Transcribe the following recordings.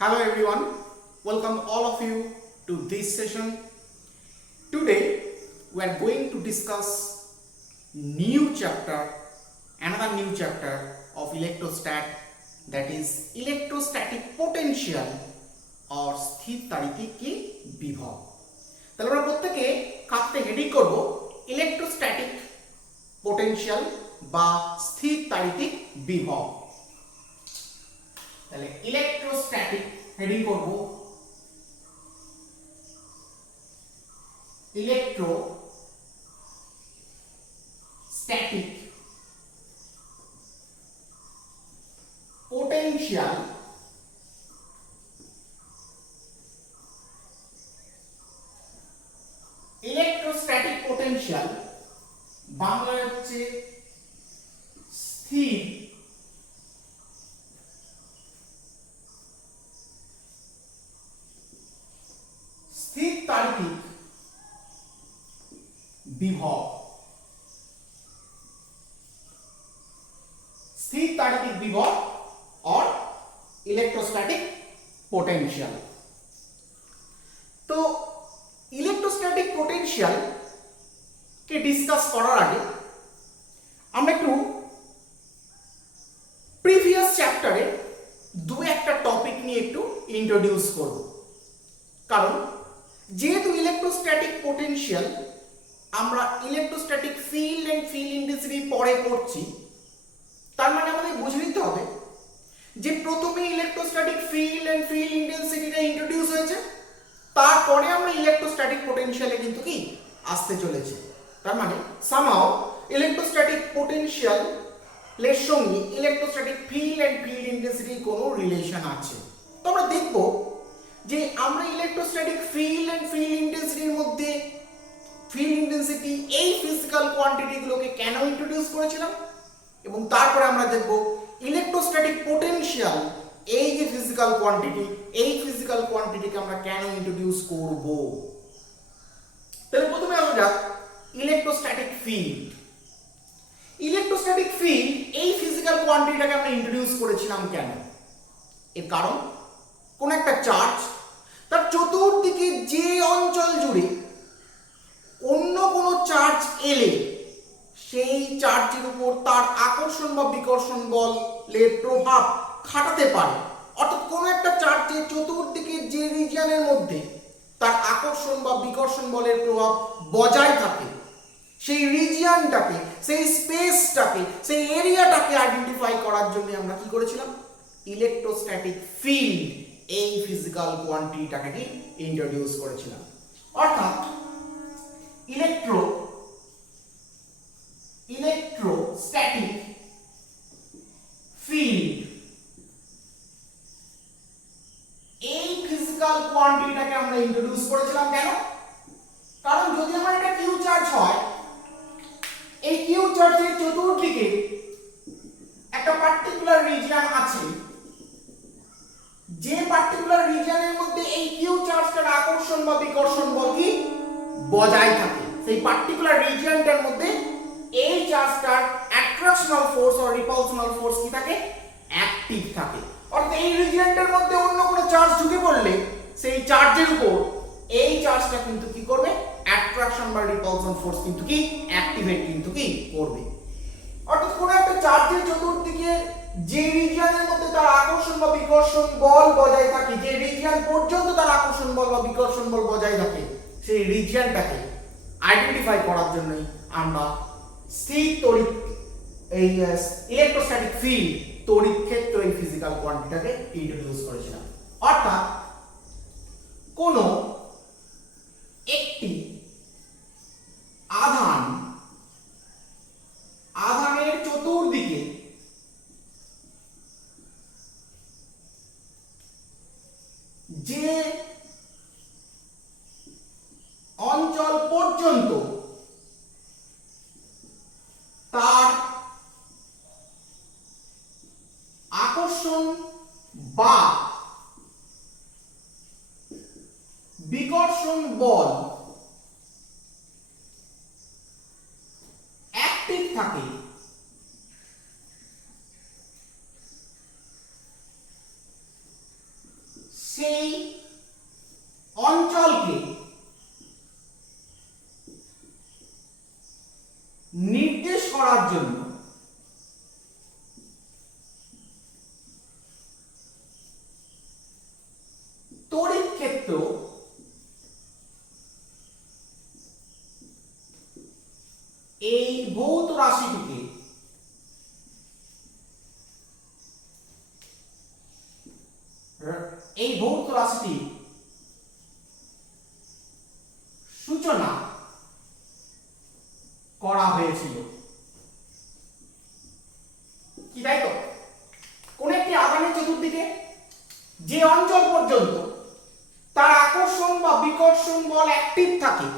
Hello everyone, welcome all of you to this session. Today we are going to discuss another new chapter of electrostat, that is electrostatic potential or স্থির তাড়িতিকে বিভব। তাহলে আমরা প্রত্যেকে খাতে heading করব electrostatic potential বা স্থির তাড়িতিক বিভব। তাহলে ইলেকট্রোস্ট্যাটিক হেডিং করব ইলেকট্রোস্ট্যাটিক পোটেনশিয়াল ইলেকট্রোস্ট্যাটিক পোটেনশিয়াল বাংলায় হচ্ছে স্থির তাড়িতিক বিভব। স্থির তাড়িতিক বিভব और इलेक्ट्रोस्टैटिक पोटेंशियल। तो इलेक्ट्रोस्टैटिक पोटेंशियल के डिसकास করার আগে আমরা একটু প্রিভিয়াস চ্যাপ্টারে দু একটা টপিক নিয়ে একটু ইন্ট্রোডিউস করব, কারণ যেহেতু ইলেকট্রোস্ট্যাটিক পোটেনশিয়াল আমরা electrostatic field and field intensity পরে পড়ছি, তার মানে আমাদের বুঝে নিতে হবে যে প্রথমে ইলেকট্রোস্ট্যাটিক ফিল্ড এন্ড ফিল্ড ইন্টেন্সিটিটা ইন্ট্রোডিউস হয়েছে, তারপরে আমরা ইলেকট্রোস্ট্যাটিক পোটেনশিয়ালে কিন্তু কি আসতে চলেছে। তার মানে সামহাও ইলেকট্রোস্ট্যাটিক পোটেনশিয়াল এর সঙ্গে ইলেকট্রোস্ট্যাটিক ফিল্ড এন্ড ফিল্ড ইন্টেন্সিটির কোনো রিলেশন আছে। তো আমরা দেখব যে আমরা ইলেকট্রোস্ট্যাটিক ফিল্ড এন্ড ফিল্ড ইন্টেন্সিটির মধ্যে ফিল্ড ইন্টেন্সিটি এই ফিজিক্যাল কোয়ান্টিটিগুলোকে কেন ইন্ট্রোডিউস করেছিলাম, এবং তারপরে আমরা দেখব ইলেকট্রোস্ট্যাটিক পোটেনশিয়াল এই যে ফিজিক্যাল কোয়ান্টিটি, এই ফিজিক্যাল কোয়ান্টিটিকে আমরা কেন ইন্ট্রোডিউস করব। তাহলে প্রথমে আমরা যাক ইলেকট্রোস্ট্যাটিক ফিল্ড। ইলেকট্রোস্ট্যাটিক ফিল্ড এই ফিজিক্যাল কোয়ান্টিটিটাকে আমরা ইন্ট্রোডিউস করেছিলাম কেন? এর কারণ কোন একটা চার্জ তার চতুর্দিকে যে অঞ্চল জুড়ে অন্য কোনো চার্জ এলে সেই চার্জের উপর তার আকর্ষণ বা বিকর্ষণ বলের প্রভাব খাটাতে পারে, অর্থাৎ কোনো একটা চার্জের চতুর্দিকে যে রিজিয়নের মধ্যে তার আকর্ষণ বা বিকর্ষণ বলের প্রভাব বজায় থাকে, সেই রিজিয়নটাকে, সেই স্পেসটাকে, সেই এরিয়াটাকে আইডেন্টিফাই করার জন্য আমরা কি করেছিলাম? ইলেকট্রোস্ট্যাটিক ফিল্ড এই ফিজিক্যাল কোয়ান্টিটিটাকে কি ইন্ট্রোডিউস করেছিলাম। অর্থাৎ ইলেকট্রোস্ট্যাটিক ফিল্ড এই ফিজিক্যাল কোয়ান্টিটিটাকে আমরা ইন্ট্রোডিউস করেছিলাম কেন? কারণ যদি আমার একটা কিউ চার্জ হয়, এই কিউ চার্জের চতুর্দিকে একটা পার্টিকুলার রিজিয়ন আছে, যে পার্টিকুলার রিজিয়নের মধ্যে এই কিউ চার্জটার আকর্ষণ বা বিকর্ষণ বল কি বজায় থাকে, সেই পার্টিকুলার রিজিয়নটার মধ্যে এই চার্জটার অ্যাট্রাকশনাল ফোর্স আর রিপালশনাল ফোর্স কি থাকে? অ্যাক্টিভ থাকে। অর্থাৎ এই রিজিয়নটার মধ্যে অন্য কোনো চার্জ ঢুকে পড়লে সেই চার্জের উপর এই চার্জটা কিন্তু কি করবে? অ্যাট্রাকশন বা রিপালশন ফোর্স কিন্তু কি অ্যাক্টিভেট কিন্তু কি করবে। অর্থাৎ কোনো একটা চার্জের চতুর্দিকে যে রিজিয়নের মধ্যে তার আকর্ষণ বা বিকর্ষণ বল বজায় থাকে, যে রিজিয়ন পর্যন্ত তার আকর্ষণ বল বা বিকর্ষণ বল বজায় থাকে, সেই রিজিয়নটাকে আইডেন্টিফাই করার জন্যই আমরা স্থির তড়িৎ এই ইলেকট্রোস্ট্যাটিক ফিল্ড তড়িৎ ক্ষেত্র এই ফিজিক্যাল কোয়ান্টিটিটাকে ইন্ট্রোডিউস করেছিলাম। অর্থাৎ কোন একটি আধানের চতুর্দিকে যে অঞ্চল পর্যন্ত তার আকর্ষণ বা বিকর্ষণ বল অ্যাক্টিভ থাকে, এই ভৌত রাশিটিকে সূচনা করা হয়েছিল। কি তাই তো? কোন একটি আধানের চতুর্দিকে যে অঞ্চল পর্যন্ত তার আকর্ষণ বা বিকর্ষণ বল অ্যাক্টিভ থাকে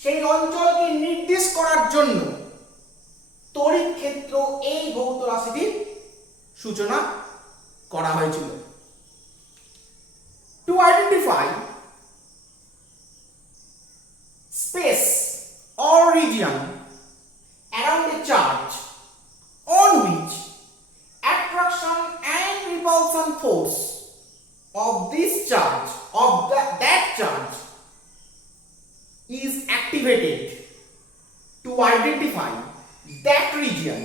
সেই অঞ্চলকে নির্দেশ করার জন্য তড়িৎ ক্ষেত্র এই ভৌত রাশিটির সূচনা করা হয়েছিল। To identify space or region around a charge on which attraction and repulsion force of this charge that charge is activated, to identify that region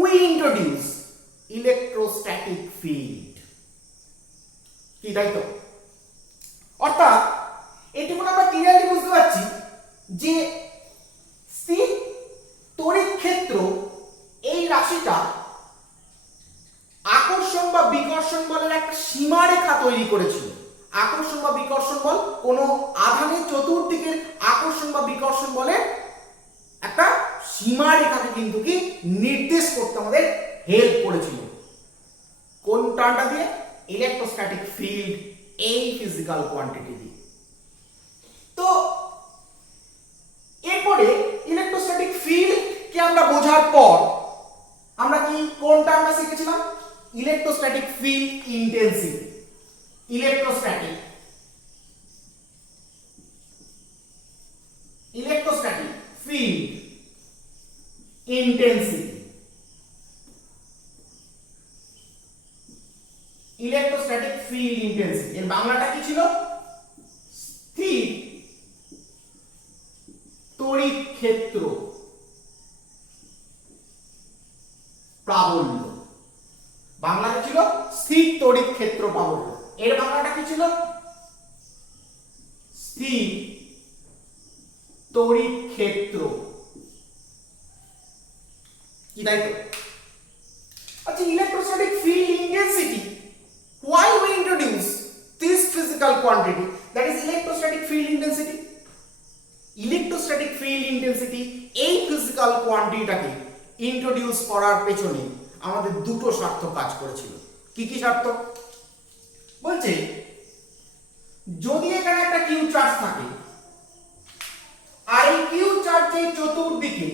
we introduce electrostatic field. কি তাই তো? অর্থাৎ এটুকু আমরা ক্লিয়ারলি বুঝতে পারছি যে স্থির তড়িৎ ক্ষেত্র এই রাশিটা আকর্ষণ বা বিকর্ষণ বলের একটা সীমারেখা তৈরি করেছিল। আকর্ষণ বা বিকর্ষণ বল কোন আধানের চতুর্দিকের আকর্ষণ বা বিকর্ষণ বলের একটা সীমারেখাকে কিন্তু কি নির্দেশ করতে আমাদের হেল্প করেছিল। কোন টার্মটা দিয়ে? ইলেকট্রোস্ট্যাটিক ফিল্ড, এই ফিজিক্যাল কোয়ান্টিটি দিয়ে। তো এরপরে ইলেকট্রোস্ট্যাটিক ফিল্ড কে আমরা বোঝার পর আমরা কি কোন টার্মটা শিখেছিলাম? Electrostatic field intensity. Electrostatic field intensity. Electrostatic field intensity এর বাংলাটা কি ছিল? স্থির তড়িৎ ক্ষেত্র প্রাবল্য। বাংলাটা ছিল স্থির তড়িৎ ক্ষেত্র প্রাবল্য। এর বাংলাটা কি ছিল? স্থির তড়িৎ ক্ষেত্র। কি তাই তো? আচ্ছা, electrostatic field intensity, why we introduce this physical quantity, that is electrostatic field intensity? Electrostatic field intensity এই ফিজিক্যাল কোয়ান্টিটিটাকে ইন্ট্রোডিউস করার পেছনে আমাদের দুটো স্বার্থ কাজ করেছিল। কি কি স্বার্থ? বলছে যদি এখানে একটা কিউ চার্জ থাকে আর এই কিউ চার্জের চতুর্দিকে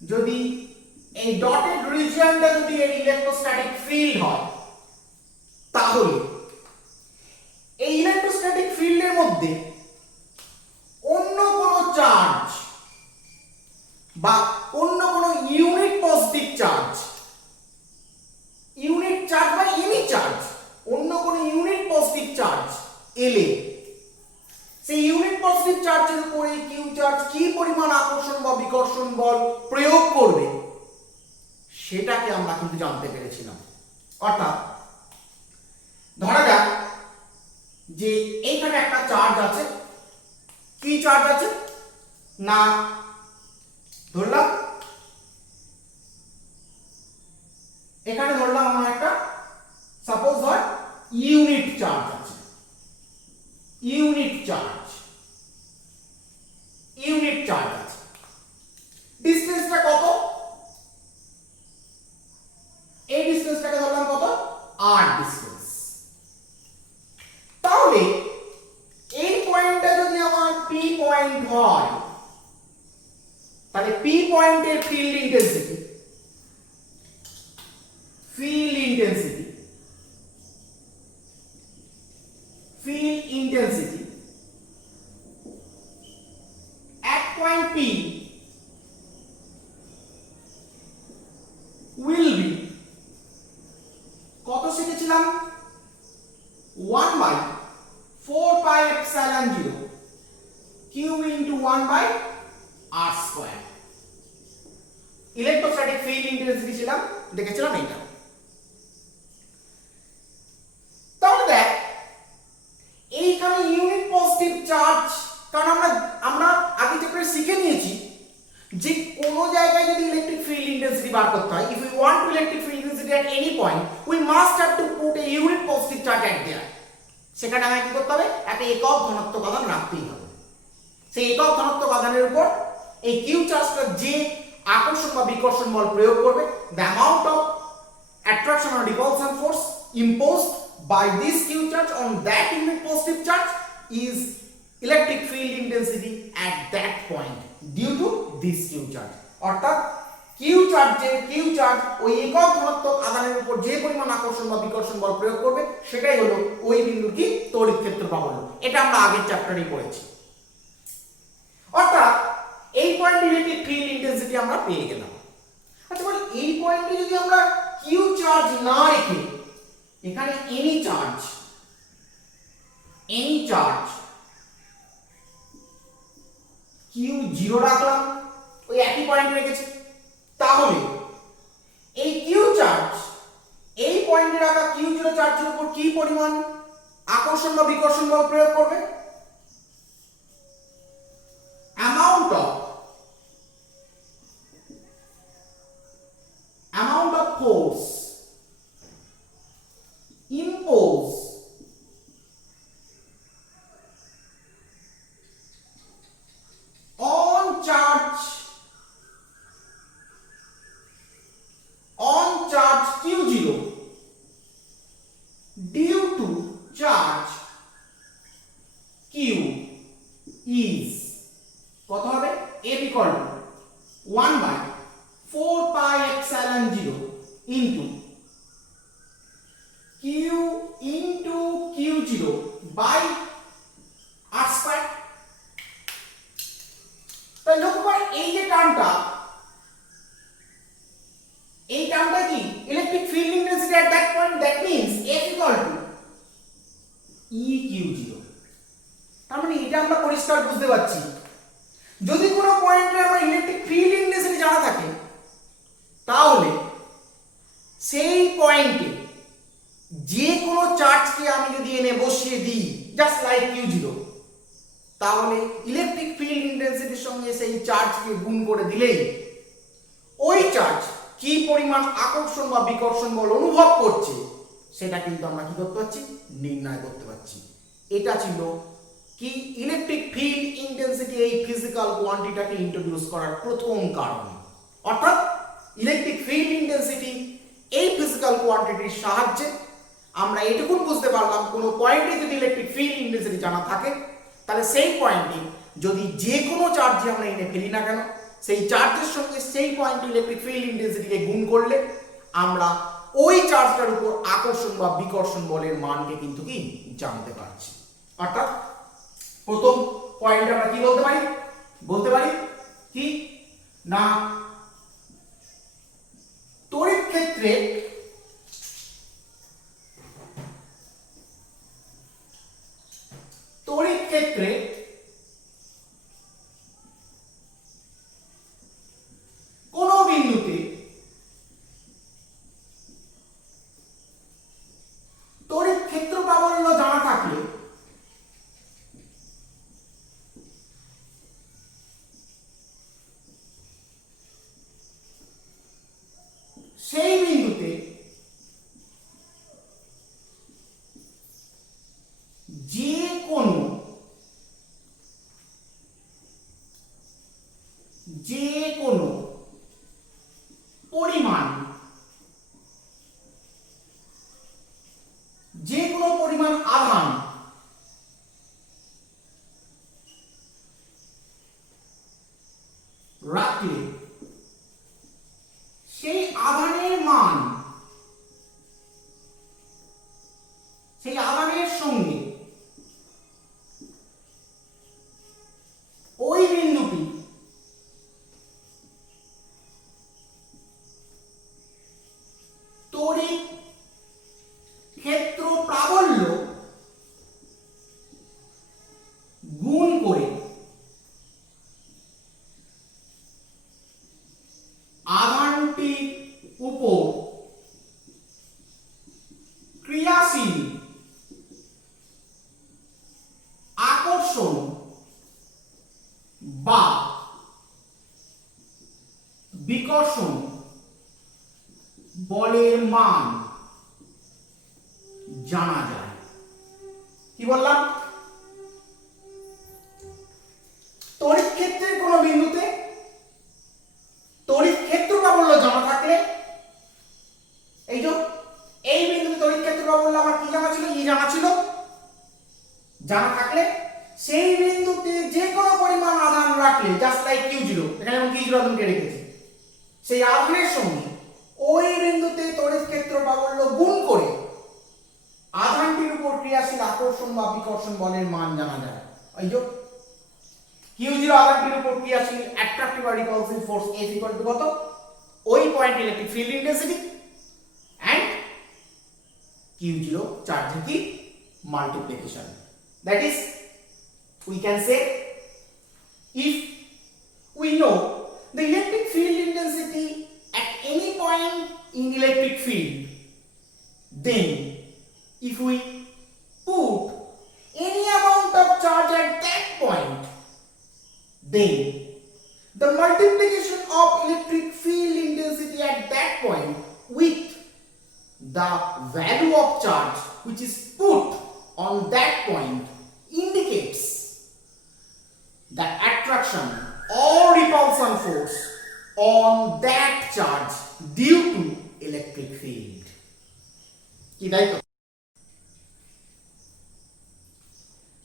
যদি এই ডটেড রিজিয়নটা যদি এর ইলেকট্রোস্ট্যাটিক ফিল্ড হয়, তাহলে এই ইলেকট্রোস্ট্যাটিক ফিল্ডের মধ্যে অন্য কোনো চার্জ বা অন্য কোনো ইউনিট পজিটিভ চার্জ বা এনি চার্জ, অন্য কোনো ইউনিট পজিটিভ চার্জ এলে সেই ইউনিট পজিটিভ চার্জের উপরে কিউ চার্জ কি পরিমাণ আকর্ষণ বা বিকর্ষণ বল প্রয়োগ করবে সেটাকে আমরা কিন্তু জানতে পেরেছিলাম। অর্থাৎ ধরা যাক যে এইখানে একটা চার্জ আছে। কি চার্জ আছে? না, ধরলাম এখানে আমার একটা সাপোজ ধর ইউনিট চার্জ আছে। ইউনিট চার্জ আছে। ডিসটেন্সটা কত? এই ডিসটেন্সটাকে ধরলাম কত? r distance. তাহলে এই পয়েন্টটা যদি আমার p পয়েন্ট হয়, তাহলে p পয়েন্টের field intensity at point p will be কত শিখেছিলাম? 1/4πε0 q into 1/r²। Electrostatic field intensity ছিলাম, দেখেছিলাম এটা। তাহলে দেখ এইখানে ইউনিট পজিটিভ চার্জ, কারণ আমরা আগে চ্যাপ্টারে শিখে নিয়েছি যে বার করতে হয়, if we want to electric field intensity at any point we must have to put a unit positive charge at there, সেখানে আমাকে কি করতে হবে, একটা একক ধনাত্মক আধান রাখতেই হবে। সেই একক ধনাত্মক আধানের উপর এই কিউ চার্জটা যে আকর্ষণ বা বিকর্ষণ বল প্রয়োগ করবে, the amount of attraction or repulsion force imposed by this q charge on that unit positive charge is electric field intensity at that point due to this q charge। অর্থাৎ কিউ চার্জ ওই একক ধনাত্মক আধানের উপর যে পরিমাণ আকর্ষণ বা বিকর্ষণ বল প্রয়োগ করবে সেটাই হলো ওই বিন্দুর কি তড়িৎ ক্ষেত্র প্রাবল্য। এটা আমরা আগের চ্যাপ্টারেই পড়েছি। অর্থাৎ এই পয়েন্টে ইলেকট্রিক ফিল্ড ইন্টেন্সিটি আমরা পেয়ে গেলাম। আচ্ছা বল, এই পয়েন্টে যদি আমরা কিউ চার্জ না রেখে এখানে এনি চার্জ কিউ জিরো রাখলাম, ওই একই পয়েন্ট রেখেছি, তাহলে এই কিউ চার্জ এই পয়েন্টে রাখা কিউ জিরো চার্জের উপর কি পরিমাণ আকর্ষণ বা বিকর্ষণ বল প্রয়োগ করবে, amount of force imposed on charge q0 due to charge q is কত হবে, F equal to 1/4 pi epsilon 0 into q into q0 by r square। তাই লক্ষ্য কর এই যে টার্মটা, এই টার্মটা কি electric field intensity at that point, that means F equal to EQ0। তার মানে এটা আমরা পরিষ্কার বুঝতে পারছি, যদি কোনো পয়েন্টে আমার ইলেকট্রিক ফিল্ড ইন্টেন্সিটি জানা থাকে তাহলে সেই পয়েন্টে যে কোনো চার্জকে আমি যদি এনে বসিয়ে দিই জাস্ট লাইক q0, তাহলে ইলেকট্রিক ফিল্ড ইন্টেন্সিটির সঙ্গে সেই চার্জকে গুণ করে দিলেই ওই চার্জ কি পরিমাণ আকর্ষণ বা বিকর্ষণ বল অনুভব করছে সেটা কিন্তু আমরা কি করতে পারছি, নির্ণয় করতে পারছি। এটা ছিল কি ইলেকট্রিক ফিল্ড ইন্টেন্সিটি এই ফিজিক্যাল কোয়ান্টিটিটাকে ইন্ট্রোডিউস করার প্রথম কারণ। অর্থাৎ ইলেকট্রিক ফিল্ড ইন্টেন্সিটি এই ফিজিক্যাল কোয়ান্টিটির সাহায্যে আমরা এটুকু বুঝতে পারলাম, কোনো পয়েন্টে যদি ইলেকট্রিক ফিল্ড ইন্টেন্সিটি জানা থাকে তাহলে সেই পয়েন্টে যদি যে কোনো চার্জে আমরা এনে ফেলি না কেন, সেই চার্জের সঙ্গে সেই পয়েন্টে ইলেকট্রিক ফিল্ড ইন্টেন্সিটিকে গুণ করলে আমরা ওই চার্জটার উপর আকর্ষণ বা বিকর্ষণ বলের মানকে কিন্তু কি জানতে পারছি। অর্থাৎ প্রথম পয়েন্ট আমরা কি বলতে পারি কি না, তড়িৎ ক্ষেত্রে কোন বিন্দুতে তড়িৎ ক্ষেত্র প্রাবল্য জানা থাকলে সেই বিন্দুতে যে কোনো পরিমাণ আধান রাখলে সেই আধানের মান সেই আধানের সঙ্গে ওই বিন্দুটি তড়িৎ ক্ষেত্র প্রাবল্য গুণ করে আধানটির উপর ক্রিয়াশীল আকর্ষণ বা বিকর্ষণ বলের মান জানা যায়। কি বললাম? তড়িৎ ক্ষেত্রের কোন বিন্দুতে তড়িৎ ক্ষেত্র প্রাবল্য জানা থাকলে, এই যে এই বিন্দুতে তড়িৎ ক্ষেত্র প্রাবল্য আমার কি জানা ছিল? ই জানা ছিল। জানা থাকলে সেই বিন্দুতে যে কোনো পরিমাণ আধান রাখলে, জাস্ট লাইক Q0, এখানে আমি Q0 আধানকে রেখেছি, সেই আধানের সঙ্গে ওই বিন্দুতে তড়িৎ ক্ষেত্র প্রাবল্য গুণ করে আধানটির উপর ক্রিয়াশীল আকর্ষণ বা বিকর্ষণ বলের মান জানা যায়। এই যে Q0 আধানটির উপর ক্রিয়াশীল অ্যাট্রাকটিভ বা repulsive force F equal to কত? ওই point electric field intensity and Q0 চার্জের কি multiplication. That is, we can say, if we know the electric field intensity at any point in electric field, then if we put any amount of charge at that point, then the multiplication of electric field intensity at that point with the value of charge which is put on that point indicates the attraction or repulsion force on that charge due to electric field. কি তাই তো?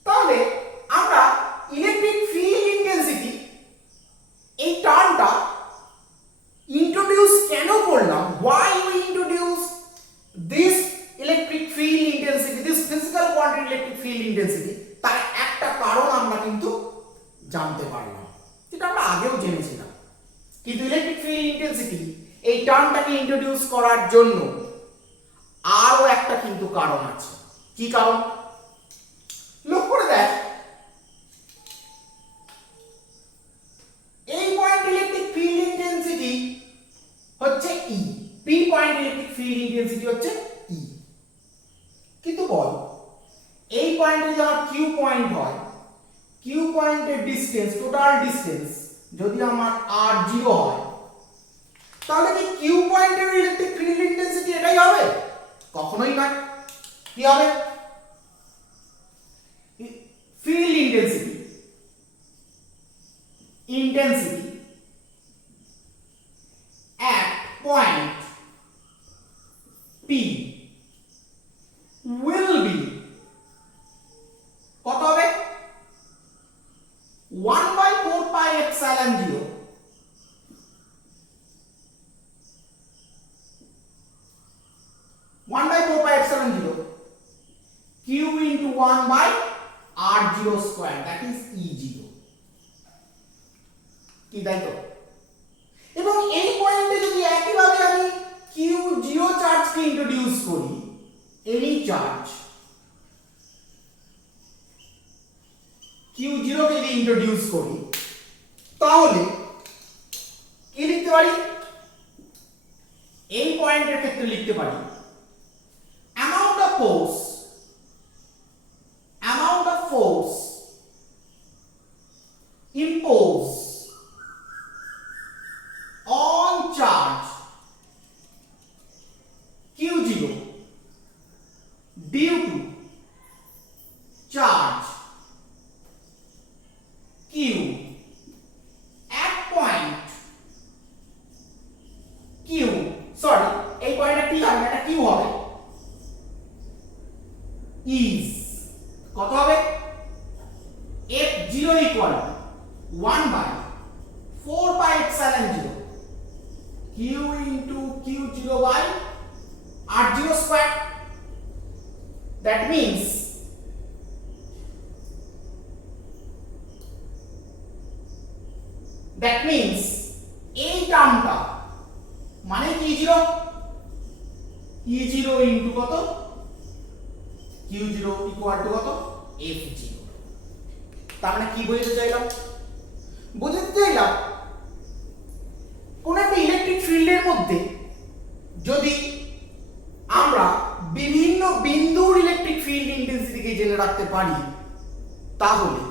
তাহলে আমরা electric field intensity এই টার্মটা introduce কেন করলাম? why we introduce this electric field intensity, this physical quantity electric field intensity, তার একটা কারণ আমরা কিন্তু জানতে পারলাম, যেটা আমরা আগেও জেনেছিলাম। কিন্তু ইলেকট্রিক ফিল্ড ইন্টেন্সিটি এই টার্মটাকে ইন্ট্রোডিউস করার জন্য আরো একটা কিন্তু কারণ আছে। কি কারণ? লক্ষ্য করে দেখ, এই পয়েন্ট ইলেকট্রিক ফিল্ড ইন্টেন্সিটি হচ্ছে E, P point electric field intensity হচ্ছে E। কিন্তু বল, এই পয়েন্টে যদি আমার Q পয়েন্ট হয়, Q পয়েন্টের ডিসটেন্স, টোটাল ডিসটেন্স যদি আমার R0 হয়, তাহলে কি Q পয়েন্টের ইলেকট্রিক ফিল্ড ইন্টেন্সিটি এটাই হবে? কখনোই নয়। কি হবে? Field intensity at point P will be কত হবে? 1/4 pi epsilon 0 1/4 pi epsilon 0 Q into 1 by R0 square, that is E0। কি তাই তো? এবং এই পয়েন্টে যদি একইভাবে আমি Q0 চার্জকে ইন্ট্রোডিউস করি, এনি চার্জ Q0 কে যদি ইন্ট্রোডিউস করি, তাহলে কি লিখতে পারি? এই পয়েন্টের ক্ষেত্রে লিখতে পারি amount of force imposed on charge Q0 due to charge Q at point Q, sorry, এই পয়েন্টটা P হবে না, এটা Q হবে, is কত হবে? F0 equal 1/4 pi epsilon 0 Q into Q0 by R0 square। That means এই টার্মটা মানে কি E0 into কত? Q0 equal to কত? F0। তার মানে কি বোঝাতে চাইলাম? বোঝাতে চাইলাম কোন একটা ইলেকট্রিক ফিল্ডের মধ্যে যদি আমরা বিভিন্ন বিন্দুর ইলেকট্রিক ফিল্ড ইন্টেন্সিটিকে জেনে রাখতে পারি, তাহলে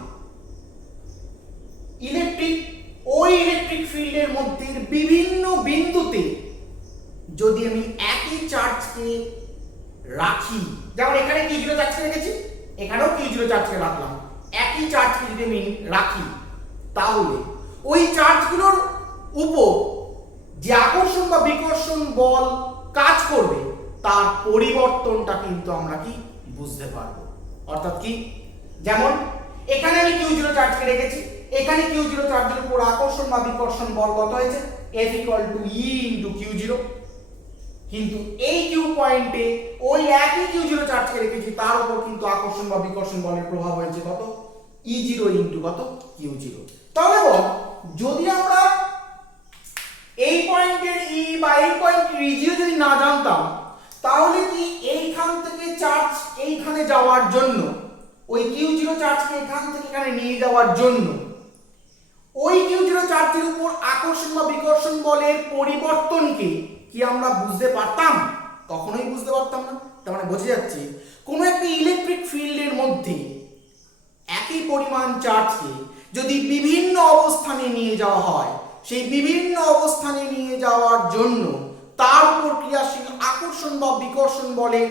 ওই ইলেকট্রিক ফিল্ডের মধ্যে বিভিন্ন বিন্দুতে যদি আমি একই চার্জকে রাখি, যেমন এখানে Q0 চার্জকে রেখেছি, এখানেও Q0 চার্জকে রাখলাম, একই চার্জকে যদি আমি রাখি, তাহলে ওই চার্জগুলোর উপর যে আকর্ষণ বা বিকর্ষণ বল কাজ করবে তার পরিবর্তনটা কিন্তু আমরা কি বুঝতে পারবো। অর্থাৎ কি, যেমন এখানে আমি Q0 চার্জকে রেখেছি, এখানে Q0 চার্জের উপর আকর্ষণ বা বিকর্ষণ বল কত হয়েছে, F = E × Q0, কিন্তু এই Q পয়েন্টে ওই একই Q0 চার্জকে রেখেছি, তার উপর কিন্তু আকর্ষণ বা বিকর্ষণ বলের প্রভাব হয়েছে কত, E0 × কত, Q0। তাহলে বল, যদি আমরা এই পয়েন্টের E বা এই পয়েন্টের E0 যদি না জানতাম, তাহলে কি এইখান থেকে চার্জ এইখানে যাওয়ার জন্য, ওই Q0 চার্জকে এখান থেকে এখানে নিয়ে যাওয়ার জন্য ওই Q0 চার্জের উপর আকর্ষণ বা বিকর্ষণ বলের পরিবর্তনকে কি আমরা বুঝতে পারতাম? কখনোই বুঝতে পারতাম না। তার মানে বোঝা যাচ্ছে, কোনো একটা ইলেকট্রিক ফিল্ডের মধ্যে একই পরিমাণ চার্জকে যদি বিভিন্ন অবস্থানে নিয়ে যাওয়া হয়, সেই বিভিন্ন অবস্থানে নিয়ে যাওয়ার জন্য তার উপর ক্রিয়াশীল আকর্ষণ বা বিকর্ষণ বলে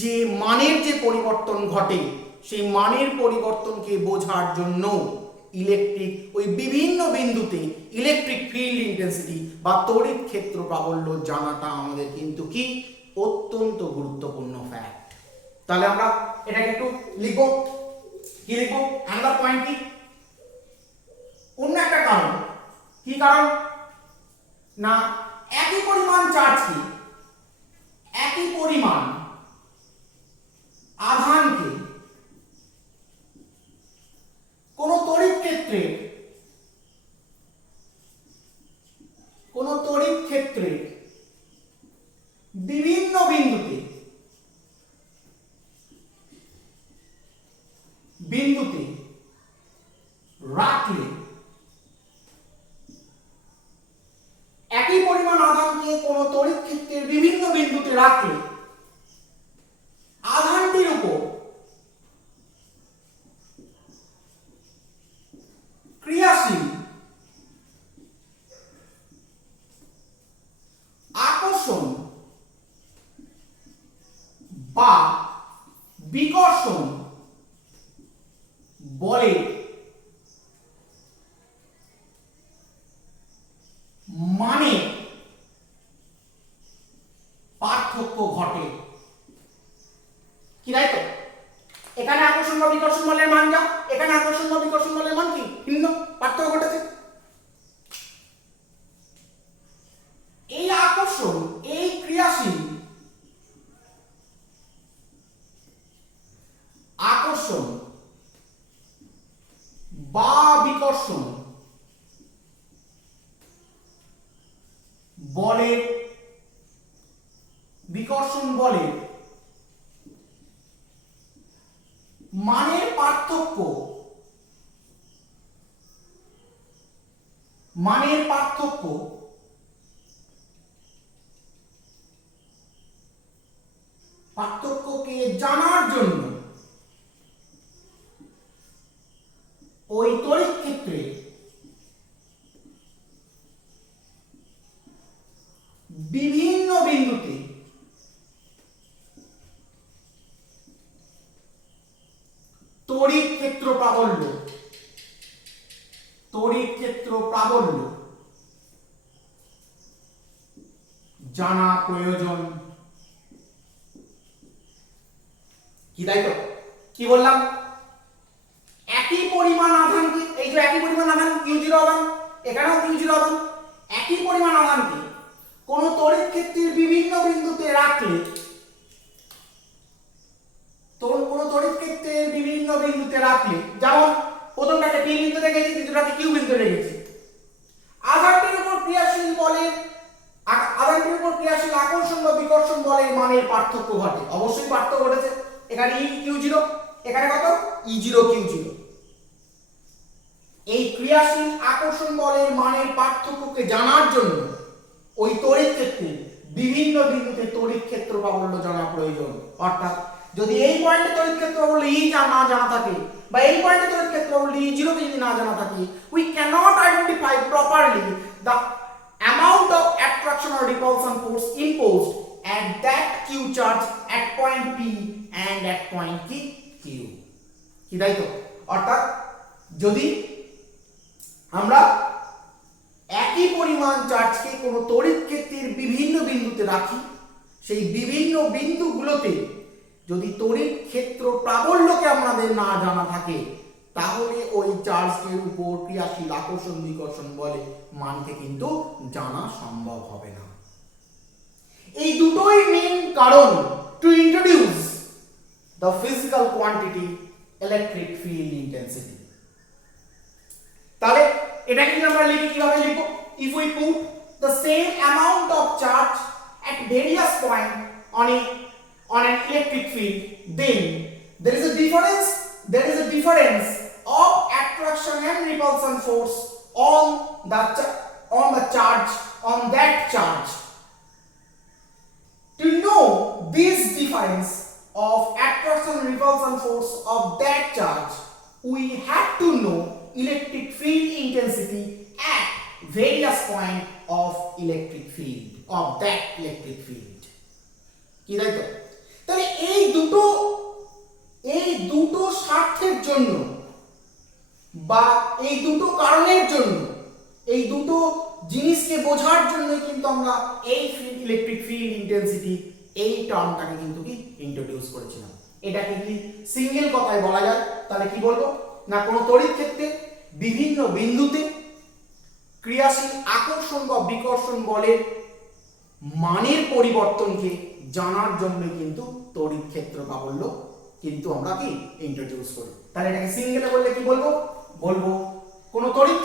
যে মানের যে পরিবর্তন ঘটে, সেই মানের পরিবর্তনকে বোঝার জন্য ইলেকট্রিক ওই বিভিন্ন বিন্দুতে ইলেকট্রিক ফিল্ড ইন্টেন্সিটি বা তড়িৎ ক্ষেত্র প্রাবল্য জানাটা আমাদের কিন্তু কি অত্যন্ত গুরুত্বপূর্ণ ফ্যাক্ট। তাহলে আমরা এটাকে একটু লিখব, কি লিখব, অ্যানাদার পয়েন্ট কি, অন্য একটা কারণ, কি কারণ না, একই পরিমাণ চার্জকে, একই পরিমাণ আধানকে কোন তড়িৎ ক্ষেত্রে বিভিন্ন বিন্দুতে রাখলে, একই পরিমাণ আধানকে কোন তড়িৎ ক্ষেত্রের বিভিন্ন বিন্দুতে রাখলে আধানটির উপর ক্রিয়াশীল আকর্ষণ বা বিকর্ষণ বলের মানে পার্থক্য ঘটে। কি তাই তো? এখানে আকর্ষণ বা বিকর্ষণ বলের মান যা, এখানে আকর্ষণ বা বিকর্ষণ বলের মান কি ভিন্ন, পার্থক্য ঘটেছে। এই আকর্ষণ, এই ক্রিয়াশীল আকর্ষণ বা বিকর্ষণ বলের মানের পার্থক্য পার্থক্যকে জানার জন্য ওই তড়িৎ ক্ষেত্রে বিভিন্ন বিন্দুতে তড়িৎ ক্ষেত্র প্রাবল্য জানা প্রয়োজন। কি তাই তো? কি বললাম, একই পরিমাণ আধানকে, এই যে একই পরিমাণ আধান Q0 আধান, এখানেও Q0 আধান, একই পরিমাণ আধানকে কোন তড়িৎ ক্ষেত্রের বিভিন্ন বিন্দুতে রাখলে, যেমন প্রথমটাকে P বিন্দুতে রেখেছি, দ্বিতীয়টাকে Q বিন্দুতে রেখেছি, আধানটির উপর ক্রিয়াশীল আকর্ষণ বা বিকর্ষণ বলের মানের পার্থক্য ঘটে। অবশ্যই পার্থক্য ঘটেছে, এখানে E Q0, এখানে কত E0 Q0। এই ক্রিয়াশীল আকর্ষণ বলের মানের পার্থক্যকে জানার জন্য ওই তড়িৎ ক্ষেত্রে বিভিন্ন বিন্দুতে তড়িৎ ক্ষেত্র প্রাবল্য জানা প্রয়োজন। অর্থাৎ যদি এই পয়েন্টে তড়িৎ ক্ষেত্র প্রাবল্য E না জানা থাকে, বা এই পয়েন্টে তড়িৎ ক্ষেত্র প্রাবল্য E0 যদি না জানা থাকে, we cannot identify properly the amount of attraction attraction or repulsion force imposed at that q charge at point P and at point Q কি তাই তো অর্থাৎ যদি আমরা একই পরিমাণ চার্জকে কোনো তড়িৎ ক্ষেত্রের বিভিন্ন বিন্দুতে রাখি সেই বিভিন্ন বিন্দুগুলোতে যদি তড়িৎ ক্ষেত্র প্রাবল্যকে আমাদের না জানা থাকে তাহলে ওই চার্জের উপর ক্রিয়াশীল আকর্ষণ বিকর্ষণ বলে মানকে কিন্তু জানা সম্ভব হবে না। এই দুটোই মেইন কারণ to introduce the physical quantity electric field intensity. তাহলে এটাকে আমরা লিখি কিভাবে লিখব? if we put the same amount of charge at various point on an electric field, then there is a difference of attraction and repulsion force on the charge on that charge. To know this difference of attraction and repulsion force of that charge, we have to know electric field intensity at various point of electric field of that electric field কি তাই তো? তাহলে এই দুটো স্বার্থের জন্য বা এই দুটো কারণের জন্য এই দুটো জিনিসকে বোঝার জন্য কিন্তু আমরা এই ইলেকট্রিক ফিল্ড ইন্টেন্সিটি এই টার্মটাকে কিন্তু কি ইন্ট্রোডিউস করেছিলাম। এটাকে কি সিঙ্গেল কথায় বলা যায় তাহলে কি বলবো না কোনো তড়িৎ ক্ষেত্রে বিভিন্ন বিন্দুতে ক্রিয়াশীল আকর্ষণ বা বিকর্ষণ বলের মানের পরিবর্তনকে জানার জন্য কিন্তু তড়িৎ ক্ষেত্র প্রাবল্য কিন্তু আমরা কি ইন্ট্রোডিউস করি। তাহলে এটাকে সিঙ্গেলে বললে কি বলবো? বলবো কোন তড়িৎ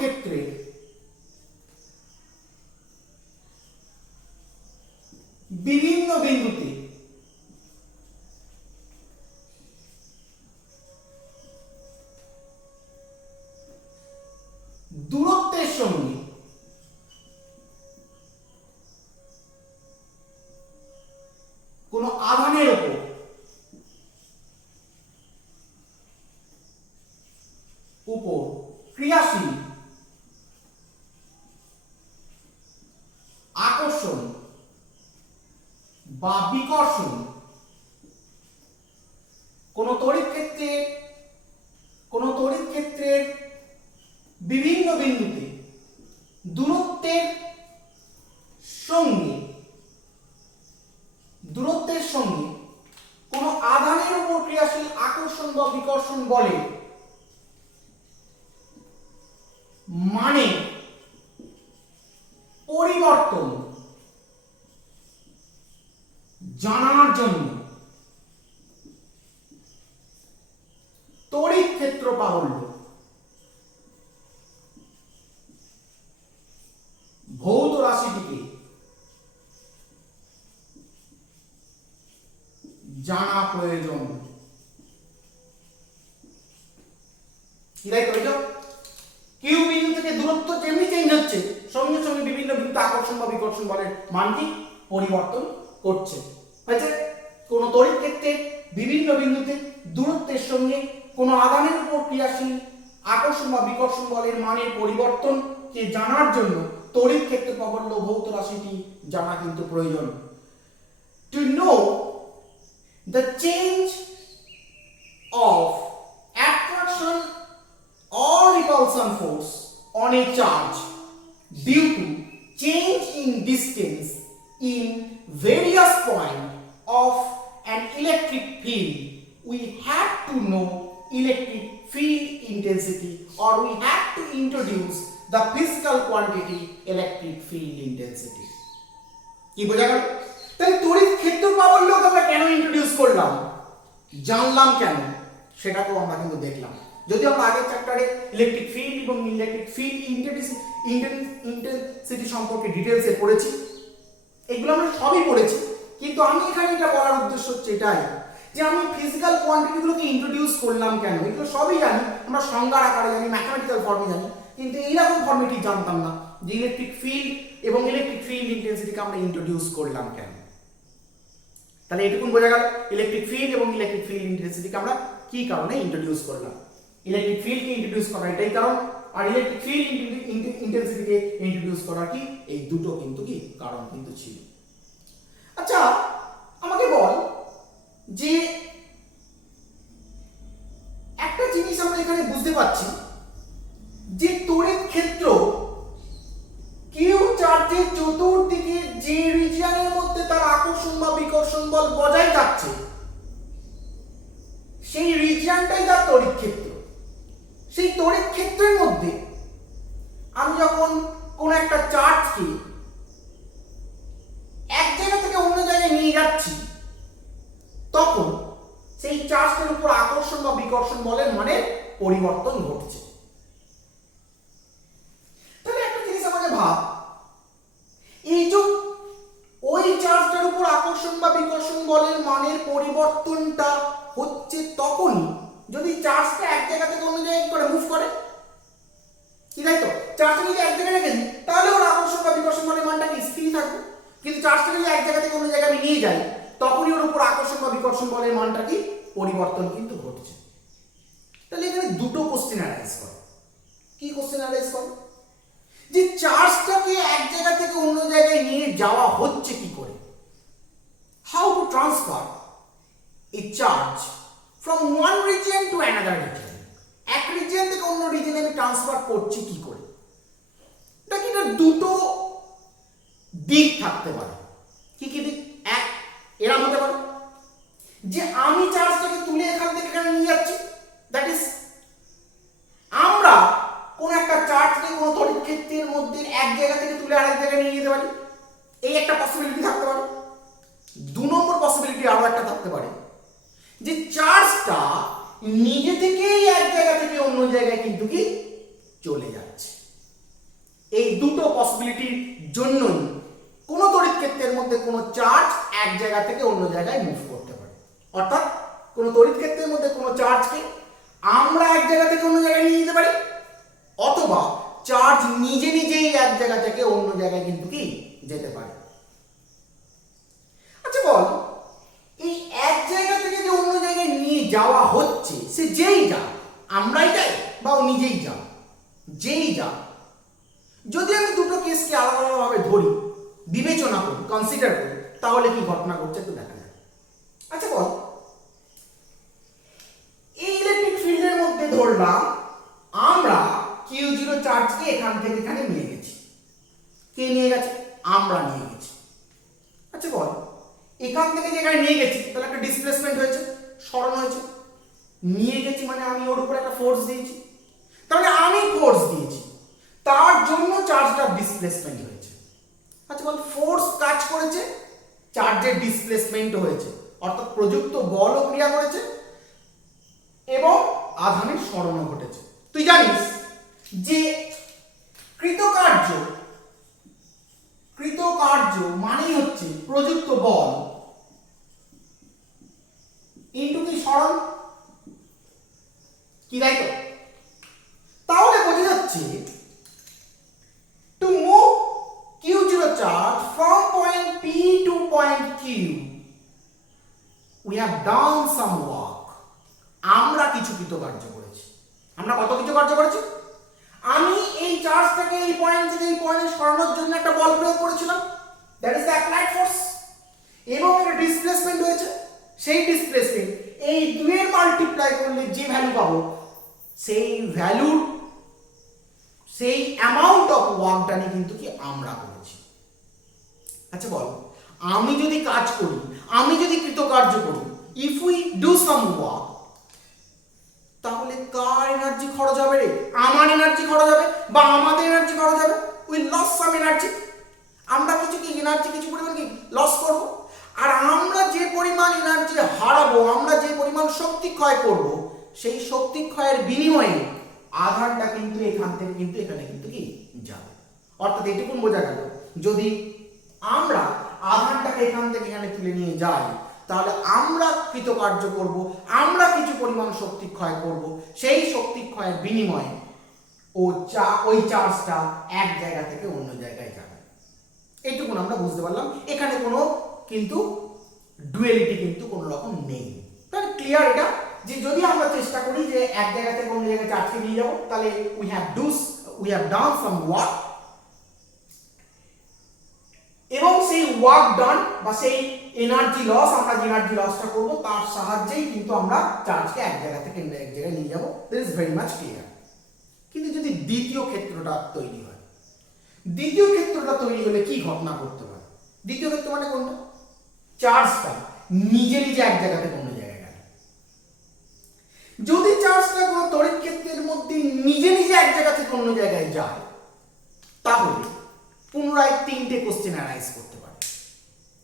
ক্ষেত্রে বিভিন্ন বিন্দুতে দূরত্বের সঙ্গে কোন আধানের উপর ক্রিয়াশীল আকর্ষণ বা বিকর্ষণ কোন তড়িৎ ক্ষেত্রের বিভিন্ন বিন্দুতে দূরত্বের সঙ্গে কোন আধানের উপর ক্রিয়াশীল আকর্ষণ বা বিকর্ষণ বলে মানে পরিবর্তন জানার জন্য তড়িৎ ক্ষেত্র প্রাবল্য ভৌত রাশিটিকে জানা প্রয়োজন। কিউ বিন্দু থেকে দূরত্ব যেমনি চেঞ্জ হচ্ছে সঙ্গে সঙ্গে বিভিন্ন বিন্দু আকর্ষণ বা বিকর্ষণ বলের মানটি পরিবর্তন করছে। হয়েছে কোন তড়িৎ ক্ষেত্রে বিভিন্ন বিন্দুতে দূরত্বের সঙ্গে কোন আধানের উপর ক্রিয়াশীল আকর্ষণ বা বিকর্ষণ বলের মানের পরিবর্তনকে জানার জন্য তড়িৎ ক্ষেত্র প্রাবল্য ভৌত রাশিটি জানা কিন্তু প্রয়োজন। To know the change of attraction or repulsion force on a charge due to change in distance in various points of an electric field, we have to know electric field intensity, or we have to introduce the physical quantity electric field intensity. কি বোঝা গেল? তাই তড়িৎ ক্ষেত্র প্রাবল্যকে আমরা কেন introduce করলাম, জানলাম কেন, সেটাকেও আমরা কিন্তু দেখলাম। যদি আমরা আগের চ্যাপ্টারে ইলেকট্রিক ফিল্ড এবং ইলেকট্রিক ফিল্ড ইন্টেন্সিটি সম্পর্কে ডিটেইলসে পড়েছি, এগুলো আমরা সবই পড়েছি, কিন্তু আমি এখানে এটা বলার উদ্দেশ্য হচ্ছে এটাই যে আমি ফিজিক্যাল কোয়ান্টিটিগুলোকে ইন্ট্রোডিউস করলাম কেন। এগুলো সবই জানি, আমরা সংজ্ঞার আকারে জানি, ম্যাথমেটিক্যাল ফর্মে জানি, কিন্তু এইরকম ফর্মে ঠিক জানতাম না যে ইলেকট্রিক ফিল্ড এবং ইলেকট্রিক ফিল্ড ইন্টেন্সিটিকে আমরা ইন্ট্রোডিউস করলাম কেন। তাহলে এটুকুন বোঝা গেল ইলেকট্রিক ফিল্ড এবং ইলেকট্রিক ফিল্ড ইন্টেন্সিটিকে আমরা কি কারণে ইন্ট্রোডিউস করলাম। ইলেকট্রিক ফিল্ডকে ইন্ট্রোডিউস করার এটাই কারণ আর ইলেকট্রিক ফিল্ড ইন্টেন্সিটিকে ইন্ট্রোডিউস করা কি এই দুটো কিন্তু কি কারণ কিন্তু ছিল। আচ্ছা আমাকে বল যে একটা জিনিস আমরা এখানে বুঝতে পারছি যে তড়িৎ ক্ষেত্র কিউ চার্জের চতুর্দিকে যে রিজিয়নের মধ্যে তার আকর্ষণ বা বিকর্ষণ বল বজায় থাকছে সেই রিজিয়নটাই তার তড়িৎ ক্ষেত্র। সেই তড়িৎ ক্ষেত্রের মধ্যে আমি যখন কোন একটা চার্জকে এক জায়গা থেকে অন্য জায়গায় নিয়ে যাচ্ছি তখন সেই চার্জের উপর আকর্ষণ বা বিকর্ষণ বলের মানে পরিবর্তন ঘটছে। তাহলে একটা জিনিস আমাকে ভাব, এই যে ওই চার্জটার উপর আকর্ষণ বা বিকর্ষণ বলের মানের পরিবর্তনটা হচ্ছে তখনই যদি চার্জটা এক জায়গা থেকে অন্য জায়গায় করে মুভ করে, কি তাই তো? চার্জটা যদি এক জায়গায় রেখে দিই তাহলে ওর আকর্ষণ বা বিকর্ষণ বলের মানটা কি স্থির থাকবে, কিন্তু চার্জটা যদি এক জায়গা থেকে অন্য জায়গায় আমি নিয়ে যাই তখনই ওর উপর আকর্ষণ বা বিকর্ষণ বলের মানটা কি পরিবর্তন কিন্তু ঘটছে। তাহলে এখানে দুটো কোশ্চেন অ্যারাইজ করে। কি কোশ্চেন অ্যারাইজ করে? যে চার্জটাকে এক জায়গা থেকে অন্য জায়গায় নিয়ে যাওয়া হচ্ছে কি করে, how to transfer A charge from one region to another region, এক রিজিয়ন থেকে অন্য রিজিয়নে আমি ট্রান্সফার করছি কি করে। দেখি এটা দুটো দিক থাকতে পারে। কি কি দিক? এক, এরকম হতে পারে যে আমি চার্জটাকে তুলে এখান থেকে এখানে নিয়ে যাচ্ছি, দ্যাট ইজ আমরা কোন একটা চার্জকে কোন তড়িৎ ক্ষেত্রের মধ্যে এক জায়গা থেকে তুলে আরেক জায়গায় নিয়ে যেতে পারি, এই একটা পসিবিলিটি থাকতে পারে। দু নম্বর পসিবিলিটি আরো একটা থাকতে পারে যে চার্জটা নিজে থেকেই এক জায়গা থেকে অন্য জায়গায় কিন্তু কি চলে যাচ্ছে। এই দুটো পসিবিলিটির জন্যই কোন তড়িৎ ক্ষেত্রের মধ্যে কোন চার্জ এক জায়গা থেকে অন্য জায়গায় মুভ করতে পারে। অর্থাৎ কোন তড়িৎ ক্ষেত্রের মধ্যে কোন চার্জকে আমরা এক জায়গা থেকে অন্য জায়গায় নিয়ে যেতে পারি, অথবা চার্জ নিজে নিজেই এক জায়গা থেকে অন্য জায়গায় কিন্তু কি যেতে পারে। আচ্ছা বল, এই এক জায়গা থেকে যে অন্য জায়গায় নিয়ে যাওয়া হচ্ছে সে যেই যা, আমরাই যাই বা ও নিজেই যা, যেই যা, যদি আমি দুটো কেসকে আলাদা আলাদাভাবে ধরি, বিবেচনা করি, কনসিডার করি, তাহলে কি ঘটনা ঘটছে একটু দেখা যায়। আচ্ছা বল, এই ইলেকট্রিক ফিল্ডের মধ্যে ধরলাম আমরা Q0 চার্জকে এখান থেকে এখানে নিয়ে গেছি। কে নিয়ে গেছে? আমরা নিয়ে গেছি। আচ্ছা বল, এখান থেকে যেখানে নিয়ে গেছি তাহলে একটা ডিসপ্লেসমেন্ট হয়েছে, সরণ হয়েছে। নিয়ে গেছি মানে আমি ওর উপর একটা ফোর্স দিয়েছি, তাহলে আমি ফোর্স দিয়েছি, তার জন্য চার্জটা ডিসপ্লেসমেন্ট হয়েছে। আচ্ছা বল, ফোর্স কাজ করেছে, চার্জের ডিসপ্লেসমেন্ট হয়েছে, অর্থাৎ প্রযুক্ত বলও ক্রিয়া করেছে এবং আধানের সরণও ঘটেছে। তুই জানিস যে কৃতকার্য মানেই হচ্ছে প্রযুক্ত বল ইনটু কি সরণ, কি তাই তো? তাহলে বোঝা যাচ্ছে to move Q0 charge from point P to point Q we have done some work. আমরা কিছু কৃতকার্য করেছি। আমরা কত কিছু কার্য করেছি? আমি এই চার্জটাকে এই পয়েন্ট থেকে এই পয়েন্টে সরানোর জন্য একটা বল প্রয়োগ করেছিলাম, that is the applied force, এবং একটা ডিসপ্লেসমেন্ট হয়েছে। সেই ডিসপ্লেসমেন্ট এই দুয়ের মাল্টিপ্লাই করলে যে ভ্যালু পাবো সেই ভ্যালুর সেই অ্যামাউন্ট অফ ওয়ার্ক ডানে কিন্তু কি আমরা করেছি। আচ্ছা বল, আমি যদি কাজ করি, আমি যদি কৃতকার্য করি, if we do some work, তাহলে কার এনার্জি খরচ হবে রে? আমার এনার্জি খরচ হবে বা আমাদের এনার্জি খরচ হবে। উই লস সাম এনার্জি, আমরা কিছু কি এনার্জি কিছু পরিমাণ কি লস করব। আর আমরা যে পরিমাণ এনার্জি হারাবো, আমরা যে পরিমাণ শক্তি ক্ষয় করব, সেই শক্তি ক্ষয়ের বিনিময়ে আধানটা কিন্তু এখান থেকে কিন্তু এখানে কিন্তু কি যাবে। অর্থাৎ এটুকুন বোঝা গেল, যদি আমরা আধানটাকে এখান থেকে এখানে তুলে নিয়ে যাই তাহলে আমরা কৃতকার্য করব, আমরা কিছু পরিমাণ শক্তি ক্ষয় করব, সেই শক্তি ক্ষয়ের বিনিময়ে ওই চার্জটা এক জায়গা থেকে অন্য জায়গায় যাবে। এইটুকুন আমরা বুঝতে পারলাম। এখানে কোনো কিন্তু ডুয়ালিটি কিন্তু কোনো রকম নেই। তাহলে ক্লিয়ার এটা যে যদি আমরা চেষ্টা করি যে এক জায়গা থেকে অন্য জায়গায় চার্জকে নিয়ে যাব, তাহলে we have done some work, এবং সেই ওয়ার্ক ডান বা সেই এনার্জি লস, আমরা যে এনার্জি লসটা করব তার সাহায্যেই কিন্তু আমরা চার্জকে এক জায়গা থেকে অন্য এক জায়গায় নিয়ে যাব। This is very much clear. কিন্তু যদি দ্বিতীয় ক্ষেত্রটা তৈরি হয়, দ্বিতীয় ক্ষেত্রটা তৈরি হলে কি ঘটনা ঘটতে পারে? দ্বিতীয় ক্ষেত্র মানে কোনটা? চার্জটা নিজে নিজে এক জায়গা থেকে অন্য জায়গায় গেল। যদি চার্জটা কোনো তড়িৎ ক্ষেত্রের মধ্যে নিজে নিজে এক জায়গা থেকে অন্য জায়গায় যায়, তাহলে পুনরায় তিনটে কোশ্চেন অ্যারাইজ করতে পারে।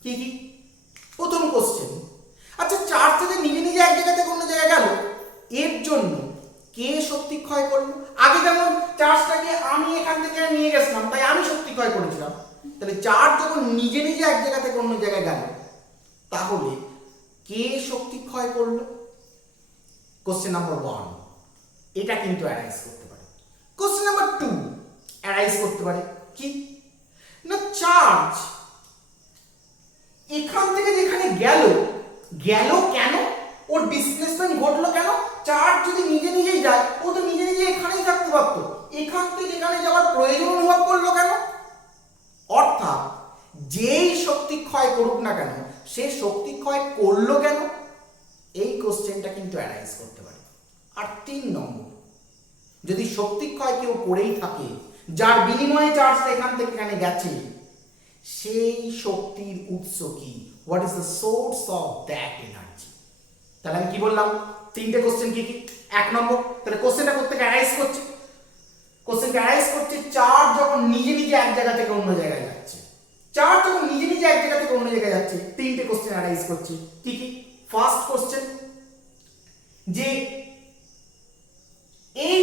কি কি? প্রথম কোশ্চেন, আচ্ছা চার্জটা যে নিজে নিজে এক জায়গা থেকে অন্য জায়গায় গেল, এর জন্য কে শক্তি ক্ষয় করলো? আগে যেমন চার্জটাকে আমি এখান থেকে নিয়ে গেছিলাম, তাই আমি শক্তি ক্ষয় করেছিলাম। তাহলে চার্জ যখন নিজে নিজে এক জায়গা থেকে অন্য জায়গায় গেল, তাহলে কে শক্তি ক্ষয় করলো? কোশ্চেন নাম্বার 1 এটা কিন্তু অ্যারাইজ করতে পারে। কোশ্চেন নাম্বার 2 অ্যারাইজ করতে পারে কি না, চার্জ এখান থেকে যেখানে গেল কেন? ওর ডিসপ্লেসমেন্ট ঘটলো কেন? চার্জ যদি নিজে নিজেই যায়, ও তো নিজে নিজে এখানেই থাকতে পারতো, এখান থেকে এখানে যাওয়ার প্রয়োজন অনুভব করলো কেন? অর্থাৎ যেই শক্তি ক্ষয় করুক না কেন, সে শক্তি ক্ষয় করলো কেন? এই কোশ্চেনটা কিন্তু অ্যারাইজ করতে পারে। আর 3 নম্বর, যদি শক্তি ক্ষয় কেউ করেই থাকে, যার বিনিময়ে চার্জটা এখান থেকে এখানে গেছে, সেই শক্তির উৎস কি? What is the source of that energy? তাহলে আমি কি বললাম? তিনটে কোশ্চেন কি কি? 1 নম্বর, তাহলে কোশ্চেনটা করতে অ্যারাইজ করছে, কোশ্চেনটা অ্যারাইজ করছে চার্জ যখন নিজে নিজে এক জায়গা থেকে অন্য জায়গায় যাচ্ছে। চার্জ যখন নিজে নিজে এক জায়গা থেকে অন্য জায়গায় যাচ্ছে, তিনটে কোশ্চেন অ্যারাইজ করছে। কি কি? ফার্স্ট কোশ্চেন, যে এই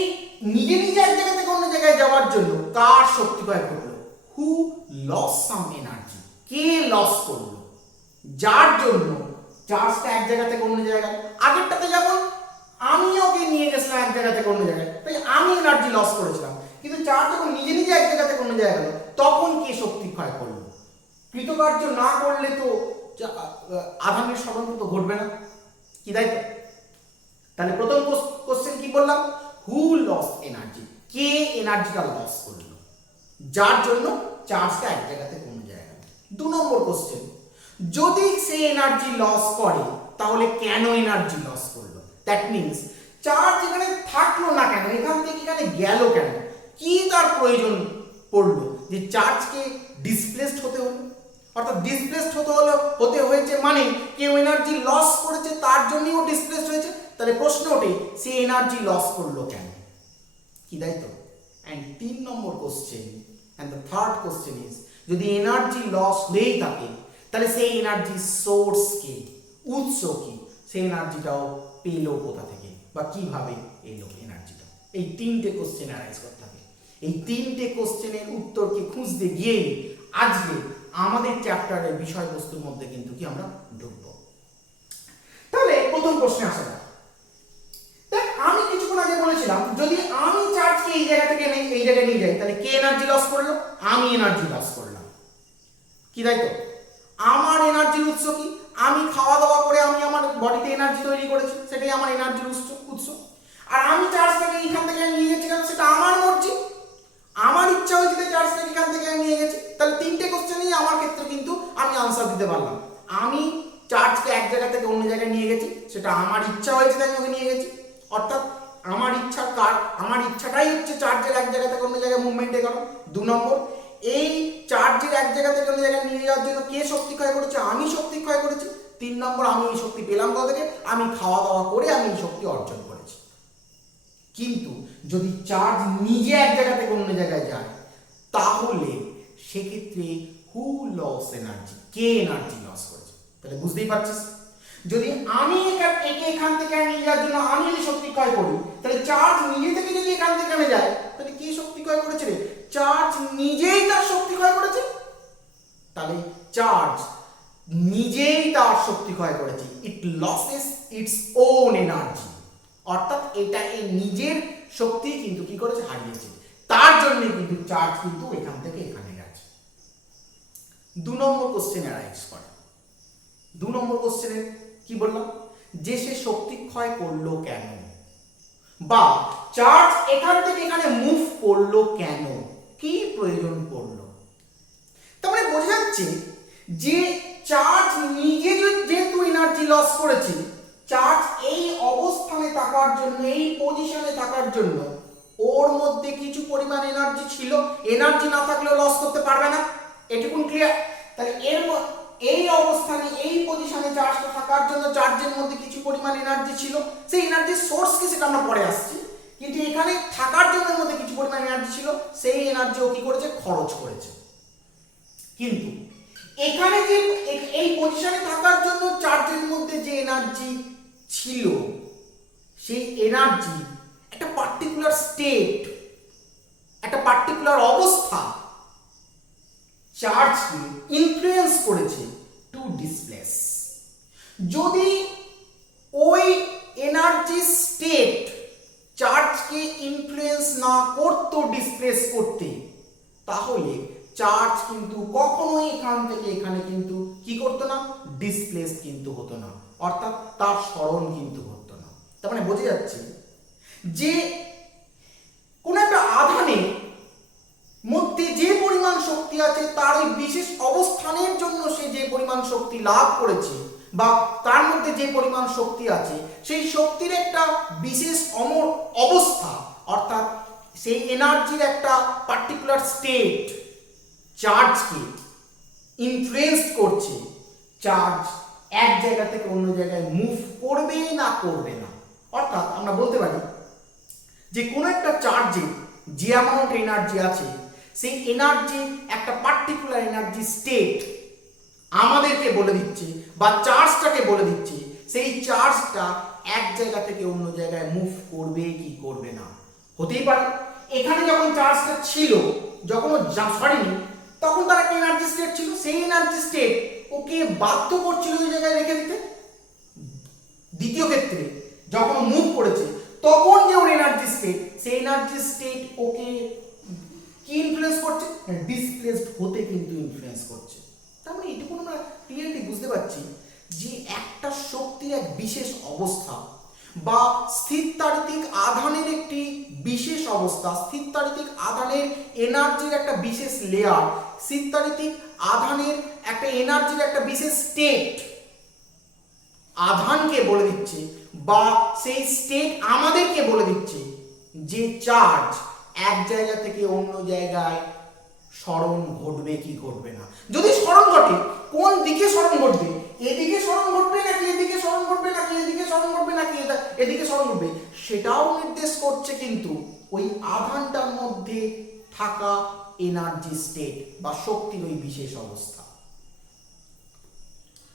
নিজে নিজে এক জায়গা থেকে অন্য জায়গায় যাওয়ার জন্য কার শক্তি ক্ষয় করলো? হু লস সাম এনার্জি? কে লস করলো? যার জন্য চার্জটা এক জায়গা থেকে অন্য জায়গায়, আগেরটাতে যেমন আমি ওকে নিয়ে গেছিলাম এক জায়গা থেকে অন্য জায়গায়, তাই আমি এনার্জি লস করেছিলাম। কিন্তু চার্জ যখন নিজে নিজে এক জায়গা থেকে অন্য জায়গায় গেল, তখন কে শক্তি ক্ষয় করলো? কৃতকার্য না করলে তো আধানের স্মরণ তো ঘটবে না, কি তাই তো? তাহলে প্রথম কোশ্চেন কি বললাম? হু লস এনার্জি? কে এনার্জিটা লস করলো, যার জন্য চার্জটা এক জায়গা থেকে অন্য জায়গায়। 2 নম্বর কোশ্চেন, যদি সে এনার্জি লস করে, তাহলে কেন এনার্জি লস করলো? দ্যাট মিনস চার্জ এখানে থাকলো না কেন, এখান থেকে এখানে গেল কেন? কি তার প্রয়োজন পড়লো যে চার্জকে ডিসপ্লেসড হতে হলো? অর্থাৎ ডিসপ্লেসড হতে হয়েছে মানে কেউ এনার্জি লস করেছে, তার জন্যই ও ডিসপ্লেসড হয়েছে। তাহলে প্রশ্ন ওঠে, সে এনার্জি লস করলো কেন? কি তাই তো? And 3 number question, and the third question is, যদি এনার্জি লস হয়েই থাকে, তাহলে সেই এনার্জি সোর্স কি, উৎস কি? সেই এনার্জিটাও পেলো কোথা থেকে বা কিভাবে এলো এনার্জিটা? এই 3টে কোশ্চেন অ্যারাইজ করতে হবে। এই 3টে কোশ্চেনের উত্তরকে খুঁজতে গিয়েই আজকে আমাদের চ্যাপ্টারের বিষয়বস্তুর মধ্যে কিন্তু কি আমরা ঢুকবো। তাহলে প্রথম প্রশ্নে আসা যাক। দেখ, আমি কিছুক্ষণ আগে বলেছিলাম, যদি আমি চার্জকে এই জায়গা থেকে এই জায়গায় নিয়ে যাই, তাহলে কে এনার্জি লস করলো? আমি এনার্জি লস করলাম, কি তাই তো? আমার এনার্জির উৎস কি? আমি খাওয়া দাওয়া করে আমি আমার বডিতে এনার্জি তৈরি করেছি, সেটাই আমার এনার্জির উৎস। আর আমি চার্জটাকে এখান থেকে নিয়ে গেছি কারণ সেটা আমার মর্জি, আমার ইচ্ছা হয়েছিল চার্জটাকে এখান থেকে নিয়ে গেছি। তাহলে 3টে কোশ্চেনই আমার ক্ষেত্রে কিন্তু আমি আনসার দিতে পারলাম। আমি চার্জকে এক জায়গা থেকে অন্য জায়গায় নিয়ে গেছি, সেটা আমার ইচ্ছা হয়েছে তাই ওকে নিয়ে গেছি। অর্থাৎ আমার ইচ্ছাটাই হচ্ছে চার্জের এক জায়গা থেকে অন্য জায়গায় মুভমেন্টের কারণ। 2 নম্বর, এই চার্জের এক জায়গা থেকে অন্য জায়গায় নিয়ে যাওয়ার জন্য কে শক্তি ক্ষয় করেছে? আমি শক্তি ক্ষয় করেছি। 3 নম্বর, আমি এই শক্তি পেলাম কোথা থেকে? আমি খাওয়া দাওয়া করে আমি এই শক্তি অর্জন করেছি। কিন্তু যদি চার্জ নিজে এক জায়গা থেকে অন্য জায়গায় যায়, তাহলে সেক্ষেত্রে হু লস এনার্জি? কে এনার্জি লস করেছে? তাহলে বুঝতেই পারছিস, যদি আমি একে এখান থেকে নিয়ে যাওয়ার জন্য আমি যদি শক্তি ক্ষয় করি, তাহলে চার্জ নিজে থেকে যদি এখান থেকে যায়, তাহলে কে শক্তি ক্ষয় করেছে রে? চার্জ নিজেই তার শক্তি ক্ষয় করেছে। তাহলে চার্জ নিজেই তার শক্তি ক্ষয় করেছে, ইট লসেস ইটস ওন এনার্জি। অর্থাৎ এটা এই নিজের শক্তি কিন্তু কি করেছে? হারিয়েছে। তার জন্য কিন্তু চার্জ কিন্তু এখান থেকে এখানে গেছে। 2 নম্বর কোশ্চেন অ্যারাইজ করে। 2 নম্বর কোশ্চেনে কি বললাম? যে সে শক্তি ক্ষয় করলো কেন, বা চার্জ এখান থেকে এখানে মুভ করলো কেন, কি প্রয়োজন পড়লো। তার মানে বোঝা যাচ্ছে যে চার্জ নিজে যেহেতু এনার্জি লস করেছে, চার্জ এই অবস্থানে থাকার জন্য, এই পজিশনে থাকার জন্য ওর মধ্যে কিছু পরিমাণ এনার্জি ছিল, এনার্জি না থাকলেও লস করতে পারবে না, এটুকুন ক্লিয়ার। তাহলে এই অবস্থানে এই পজিশনে চার্জটা থাকার জন্য চার্জের মধ্যে কিছু পরিমাণ এনার্জি ছিল, সেই এনার্জির সোর্স কি সেটা আমরা পরে আসছি, কিন্তু এখানে থাকার জন্য এর মধ্যে কিছু পরিমাণ এনার্জি ছিল, সেই এনার্জি ও কি করেছে, খরচ করেছে। কিন্তু এখানে যে এই পজিশনে থাকার জন্য চার্জের মধ্যে যে এনার্জি ছিল, সেই এনার্জি একটা পার্টিকুলার স্টেট, একটা পার্টিকুলার অবস্থা চার্জকে ইনফ্লুয়েন্স করেছে টু ডিসপ্লেস। যদি ওই এনার্জি স্টেট চার্জকে ইনফ্লুয়েন্স না করতো ডিসপ্লেস করতে, তাহলে চার্জ কিন্তু কখনোই এখান থেকে এখানে কিন্তু কি করতো না, ডিসপ্লেস কিন্তু হতো না, অর্থাৎ তার সরণ কিন্তু হতো না। তার মানে বোঝা যাচ্ছে যে কোন একটা আধানের মধ্যে যে পরিমাণ শক্তি আছে, তার ওই বিশেষ অবস্থানের জন্য সে যে পরিমাণ শক্তি লাভ করেছে, বা তার মধ্যে যে পরিমাণ শক্তি আছে, সেই শক্তির একটা বিশেষ অবস্থা, অর্থাৎ সেই এনার্জির একটা পার্টিকুলার স্টেট চার্জকে ইনফ্লুয়েন্স করছে, চার্জ এক জায়গা থেকে অন্য জায়গায় মুভ করবে না করবে না। অর্থাৎ আমরা বলতে পারি যে কোনো একটা চার্জে যে অ্যামাউন্ট এনার্জি আছে, সেই এনার্জি একটা পার্টিকুলার এনার্জি স্টেট আমাদেরকে বলে দিচ্ছে, বা চার্জটাকে বলে দিচ্ছে সেই চার্জটা এক জায়গা থেকে অন্য জায়গায় মুভ করবে কি করবে না। হতেই পারে এখানে যখন চার্জটা ছিল, যখন ও সরেনি, তখন তার একটা এনার্জি স্টেট ছিল, সেই এনার্জি স্টেট ওকে বাধ্য করছিল ওই জায়গায় রেখে দিতে। দ্বিতীয় ক্ষেত্রে যখন মুভ করেছে, তখন যে ওর এনার্জি স্টেট, সেই এনার্জি স্টেট ওকে কি ইনফ্লুয়েন্স করছে, ডিসপ্লেসড হতে কিন্তু ইনফ্লুয়েন্স করছে। তার মানে এটুকু আমরা ক্লিয়ারলি বুঝতে পারছি যে একটা শক্তির এক বিশেষ অবস্থা, বা স্থিরতাড়িতিক আধানের একটি বিশেষ অবস্থা, স্থিরতাড়িতিক আধানের এনার্জির একটা বিশেষ লেয়ার, স্থিরতাড়িতিক আধানের একটা এনার্জির একটা বিশেষ স্টেট আধানকে বলে দিচ্ছে, বা সেই স্টেট আমাদেরকে বলে দিচ্ছে যে চার্জ এক জায়গা থেকে অন্য জায়গায় সরণ ঘটবে কি ঘটবে না। যদি সরণ ঘটে, কোন দিকে সরণ ঘটবে, এদিকে সরণ ঘটবে নাকি এদিকে সরণ ঘটবে, নাকি এদিকে সরণ ঘটবে নাকি এদিকে সরণ ঘটবে, সেটাও নির্দেশ করছে কিন্তু ওই আধানটার মধ্যে থাকা এনার্জি স্টেট বা শক্তির ওই বিশেষ অবস্থা।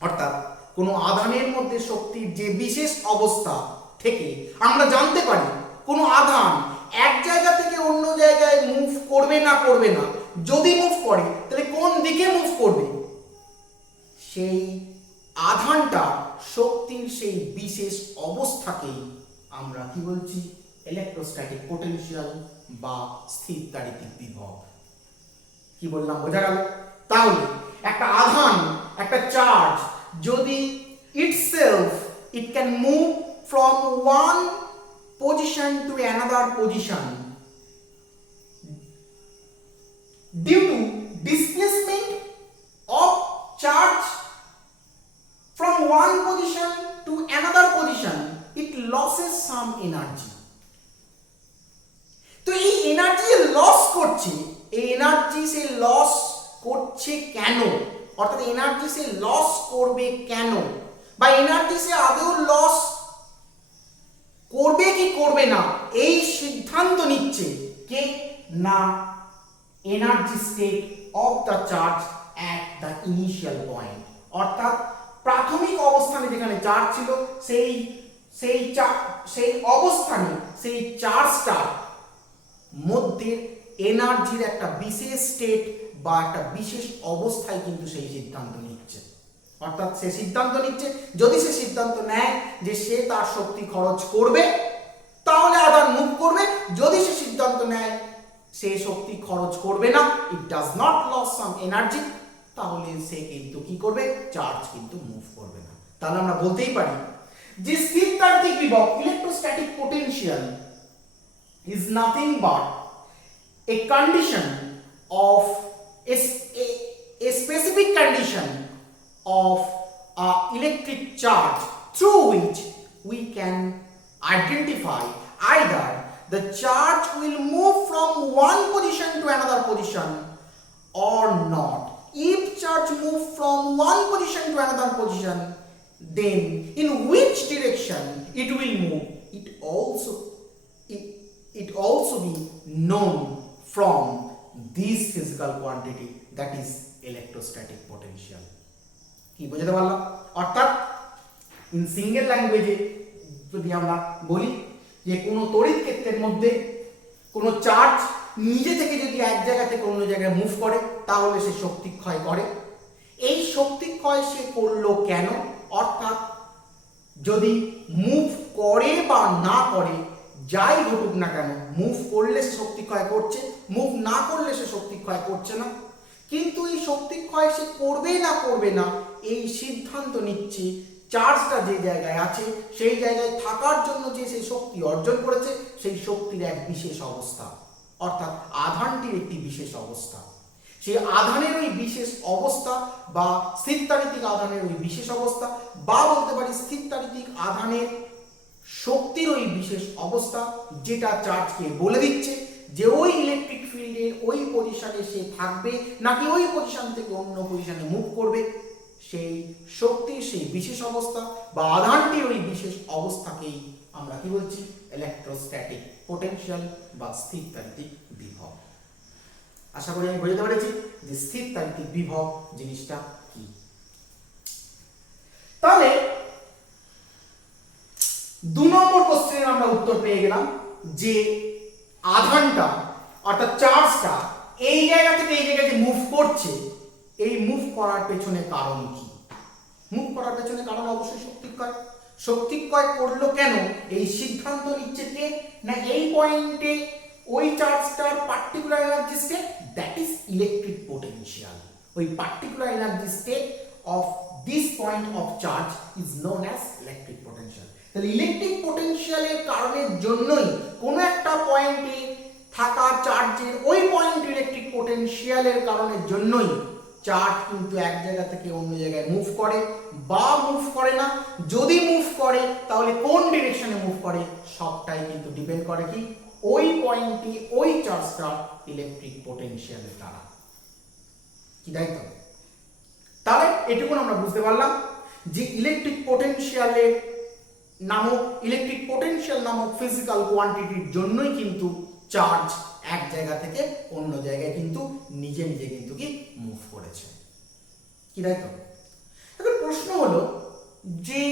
অর্থাৎ কোনো আধানের মধ্যে শক্তির যে বিশেষ অবস্থা থেকে আমরা জানতে পারি কোনো আধান এক জায়গা থেকে অন্য জায়গায় মুভ করবে না করবে না। যদি মুভ করে তাহলে কোন দিকে মুভ করবে, সেই আধানটা শক্তির সেই বিশেষ অবস্থাকেই আমরা কি বলছি, ইলেকট্রোস্ট্যাটিক পোটেনশিয়াল বা স্থিরতাড়িতিক বিভব। কি বললাম বোঝা গেল? তাহলে একটা আধান, একটা চার্জ যদি itself it can move from one position to another position due to displacement of charge from one position to another position, it loses some energy. তো এই এনার্জি লস করছে, এই এনার্জি সে লস করছে কেন, অর্থাৎ এনার্জি সে loss করবে কেন, বা এনার্জি সে আদৌ লস করবে কি করবে না, এই সিদ্ধান্ত নিচ্ছে কে না energy state of the charge at the initial point. অর্থাৎ প্রাথমিক অবস্থানে যেখানে চার্জ ছিল, সেই অবস্থানে সেই চার্জটা মধ্যে এনার্জির একটা বিশেষ স্টেট বা একটা বিশেষ অবস্থায় কিন্তু সেই সিদ্ধান্ত নিচ্ছে। অর্থাৎ সে সিদ্ধান্ত নিচ্ছে, যদি সে সিদ্ধান্ত নেয় যে সে তার শক্তি খরচ করবে, তাহলে আধান মুভ করবে। যদি সে সিদ্ধান্ত নেয় সে শক্তি খরচ করবে না, it does not loss some energy, তাহলে সে কিন্তু কি করবে, চার্জ কিন্তু মুভ করবে না। তাহলে আমরা বলতেই পারি যে স্থিরতান্ত্রিক বিভব electrostatic potential is nothing but a condition of a specific condition of electric charge through which we can identify either the charge will move from one position to another position or not. If charge move from one position to another position, then in which direction it will move, it also be known from this physical quantity, that is electrostatic potential. কি বুঝতে পারলাম? অর্থাৎ in single ল্যাঙ্গুয়েজে যদি আমরা বলি যে কোনো তড়িৎ ক্ষেত্রের মধ্যে কোনো চার্জ নিজে থেকে যদি এক জায়গা থেকে অন্য জায়গায় মুভ করে তাহলে সে শক্তি ক্ষয় করে। এই শক্তি ক্ষয় সে করলো কেন? অর্থাৎ যদি মুভ করে বা না করে, যাই ঘটুক না কেন, মুভ করলে সে শক্তি ক্ষয় করছে, মুভ না করলে সে শক্তি ক্ষয় করছে না। কিন্তু এই শক্তি ক্ষয় সে করবে না করবে না এই সিদ্ধান্ত নিচ্ছে চার্জটা যে জায়গায় আছে সেই জায়গায় থাকার জন্য যে সেই শক্তি অর্জন করেছে সেই শক্তির এক বিশেষ অবস্থা, অর্থাৎ আধানটির একটি বিশেষ অবস্থা। সেই আধানের ওই বিশেষ অবস্থা বা স্থিরতান্ত্রিক আধানের ওই বিশেষ অবস্থা, বা বলতে পারি স্থিরতান্ত্রিক আধানের শক্তির ওই বিশেষ অবস্থা, যেটা চার্জকে বলে দিচ্ছে যে ওই ইলেকট্রিক ফিল্ডের ওই পজিশনে সে থাকবে নাকি ওই পজিশন থেকে অন্য পজিশনে মুভ করবে। সেই শক্তির সেই বিশেষ অবস্থা বা আধানটির ওই বিশেষ অবস্থাকেই আমরা কি বলছি? ইলেকট্রোস্ট্যাটিক পোটেনশিয়াল বা স্থিরতান্ত্রিক বিভব। আশা করি আমি বুঝতে পেরেছি যে স্থিরতান্ত্রিক বিভব জিনিসটা কি। তাহলে 2 নম্বর কোশ্চেনের আমরা উত্তর পেয়ে গেলাম যে আধানটা অর্থাৎ চার্জটা এই জায়গা থেকে এই জায়গায় যে মুভ করছে, এই মুভ করার পেছনে কারণ কি? মুভ করার পেছনে কারণ অবশ্যই শক্তি ক্ষয়। শক্তি ক্ষয় করলো কেন? এই সিদ্ধান্ত নিচ্ছে কে? না এই পয়েন্টে ওই চার্জটার particular energy state, that is electric potential. ওই particular energy state of this point of charge is known as electric potential. তাহলে ইলেকট্রিক পোটেনশিয়ালের কারণের জন্যই কোনো একটা পয়েন্টে থাকা চার্জের ওই পয়েন্ট ইলেকট্রিক পোটেনশিয়ালের কারণের জন্যই চার্জ কিন্তু এক জায়গা থেকে অন্য জায়গায় মুভ করে বা মুভ করে না। যদি মুভ করে তাহলে কোন ডিরেকশনে মুভ করে সবটাই কিন্তু ডিপেন্ড করে কি? ওই পয়েন্টে ওই চার্জটা ইলেকট্রিক পোটেনশিয়ালের দ্বারা। কি তাই তো? তাহলে এটুকু আমরা বুঝতে পারলাম যে ইলেকট্রিক পোটেনশিয়াল নামক ফিজিক্যাল কোয়ান্টিটির জন্যই কিন্তু চার্জ এক জায়গা থেকে অন্য জায়গায় কিন্তু নিজে নিজে কিন্তু কি মুভ করেছে। কি তাই তো? এখন প্রশ্ন হলো যে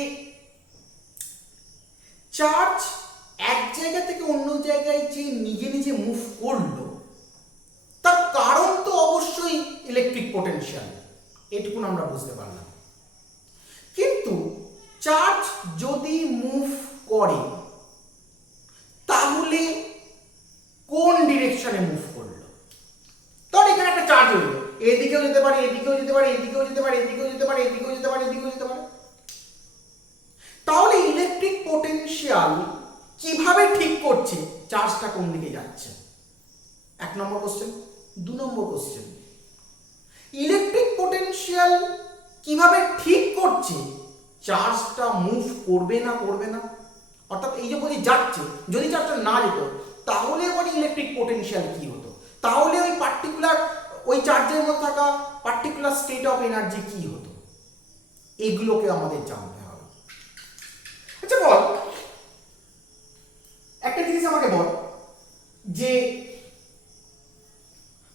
চার্জ এক জায়গা থেকে অন্য জায়গায় যে নিজে নিজে মুভ করলো তার কারণ তো অবশ্যই ইলেকট্রিক পোটেনশিয়াল, এটুকুন আমরা বুঝতে পারলাম। কিন্তু চার্জ যদি মুভ করে তাহলে কোন ডিরেকশনে মুভ করলো? ধর এখানে একটা চার্জ হইল, এদিকেও যেতে পারে, এদিকেও যেতে পারে, এদিকেও যেতে পারে, এদিকেও যেতে পারে, এদিকেও যেতে পারে, এদিকেও যেতে পারে। তাহলে ইলেকট্রিক পোটেনশিয়াল কিভাবে ঠিক করছে চার্জটা কোন দিকে যাচ্ছে? 1 নম্বর question. 2 number question, electric potential কিভাবে ঠিক করছে চার্জটা মুভ করবে না করবে না? অর্থাৎ এই যে বলি যাচ্ছে, যদি চার্জটা না যেত তাহলে ওই ইলেকট্রিক পোটেনশিয়াল কি হতো? তাহলে ওই পার্টিকুলার ওই চার্জের মধ্যে থাকা পার্টিকুলার স্টেট অফ এনার্জি কি হতো? এগুলোকে আমাদের জানতে হবে। আচ্ছা বল, একটা জিনিস আমাকে বল যে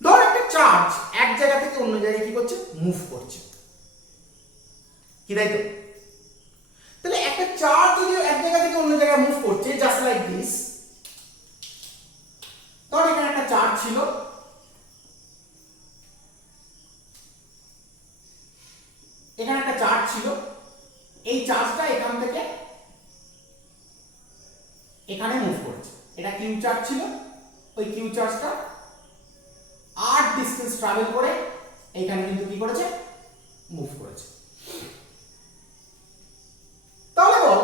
ধর একটা চার্জ এক জায়গা থেকে অন্য জায়গায় কি করছে? মুভ করছে। কি তাই তো? তাহলে একটা চার্জ যদি এক জায়গা থেকে অন্য জায়গায় মুভ করছে জাস্ট লাইক দিস, ধর এখানে একটা চার্জ ছিল, এখানে একটা চার্জ ছিল, এই চার্জটা এখান থেকে এখানে মুভ করছে। এটা কিউ চার্জ ছিল, ওই কিউ চার্জটা আর ডিসটেন্স ট্রাভেল করে এখানে কিন্তু কি করেছে? মুভ করেছে। তাহলে বল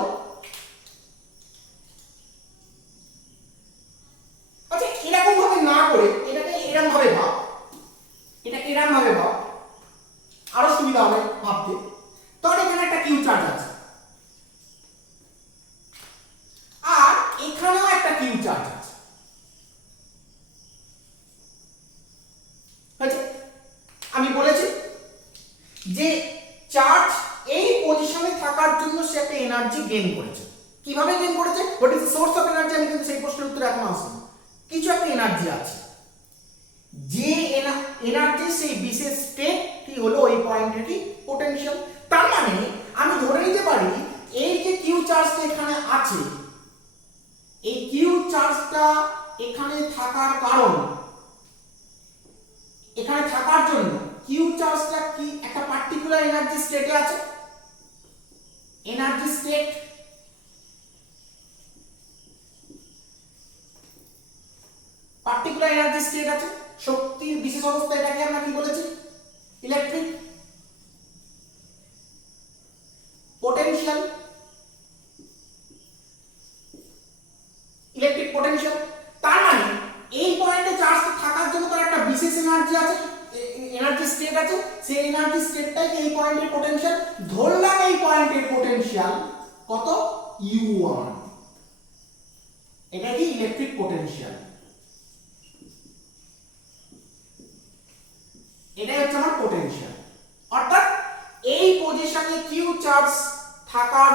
আরো সুবিধা হবে ভাবতে। তখন এখানে একটা কিউ চার্জ আছে আর এখানেও একটা কিউ চার্জ আছে। আমি বলেছি যে চার্জ এই পজিশনে থাকার জন্য সে একটা এনার্জি গেইন করেছে। কিভাবে গেইন করেছে, what is the source of energy, আমি কিন্তু সেই প্রশ্নের উত্তর এখন আসিনি। কিছু একটা এনার্জি আছে, যে এনার্জি সেই বিশেষ স্টেট কি হলো ওই পয়েন্টের কি পোটেনশিয়াল। তার মানে আমি ধরে নিতে পারি এই যে কিউ চার্জটা এখানে আছে, এই কিউ চার্জটা এখানে থাকার কারণ, এখানে থাকার জন্য কিউ চার্জটা কি একটা পার্টিকুলার এনার্জি স্টেটে আছে। Energy state particular energy state আছে, শক্তির বিশেষ অবস্থা, এটাকে আমরা কি বলেছি ইলেকট্রিক পোটেনশিয়াল। ইলেকট্রিক পোটেনশিয়াল তার মানে এই পয়েন্টে চার্জ থাকার জন্য তার একটা বিশেষ এনার্জি আছে, এনার্জি স্টেট আছে, সেই এনার্জি স্টেটটাই এই পয়েন্টের পোটেনশিয়াল। ধরলাম এই পয়েন্টের পোটেনশিয়াল কত U1, এটা কি ইলেকট্রিক পোটেনশিয়াল। এটাই হচ্ছে আমার পোটেনশিয়াল। অর্থাৎ এই পজিশনে কিউ চার্জ থাকার,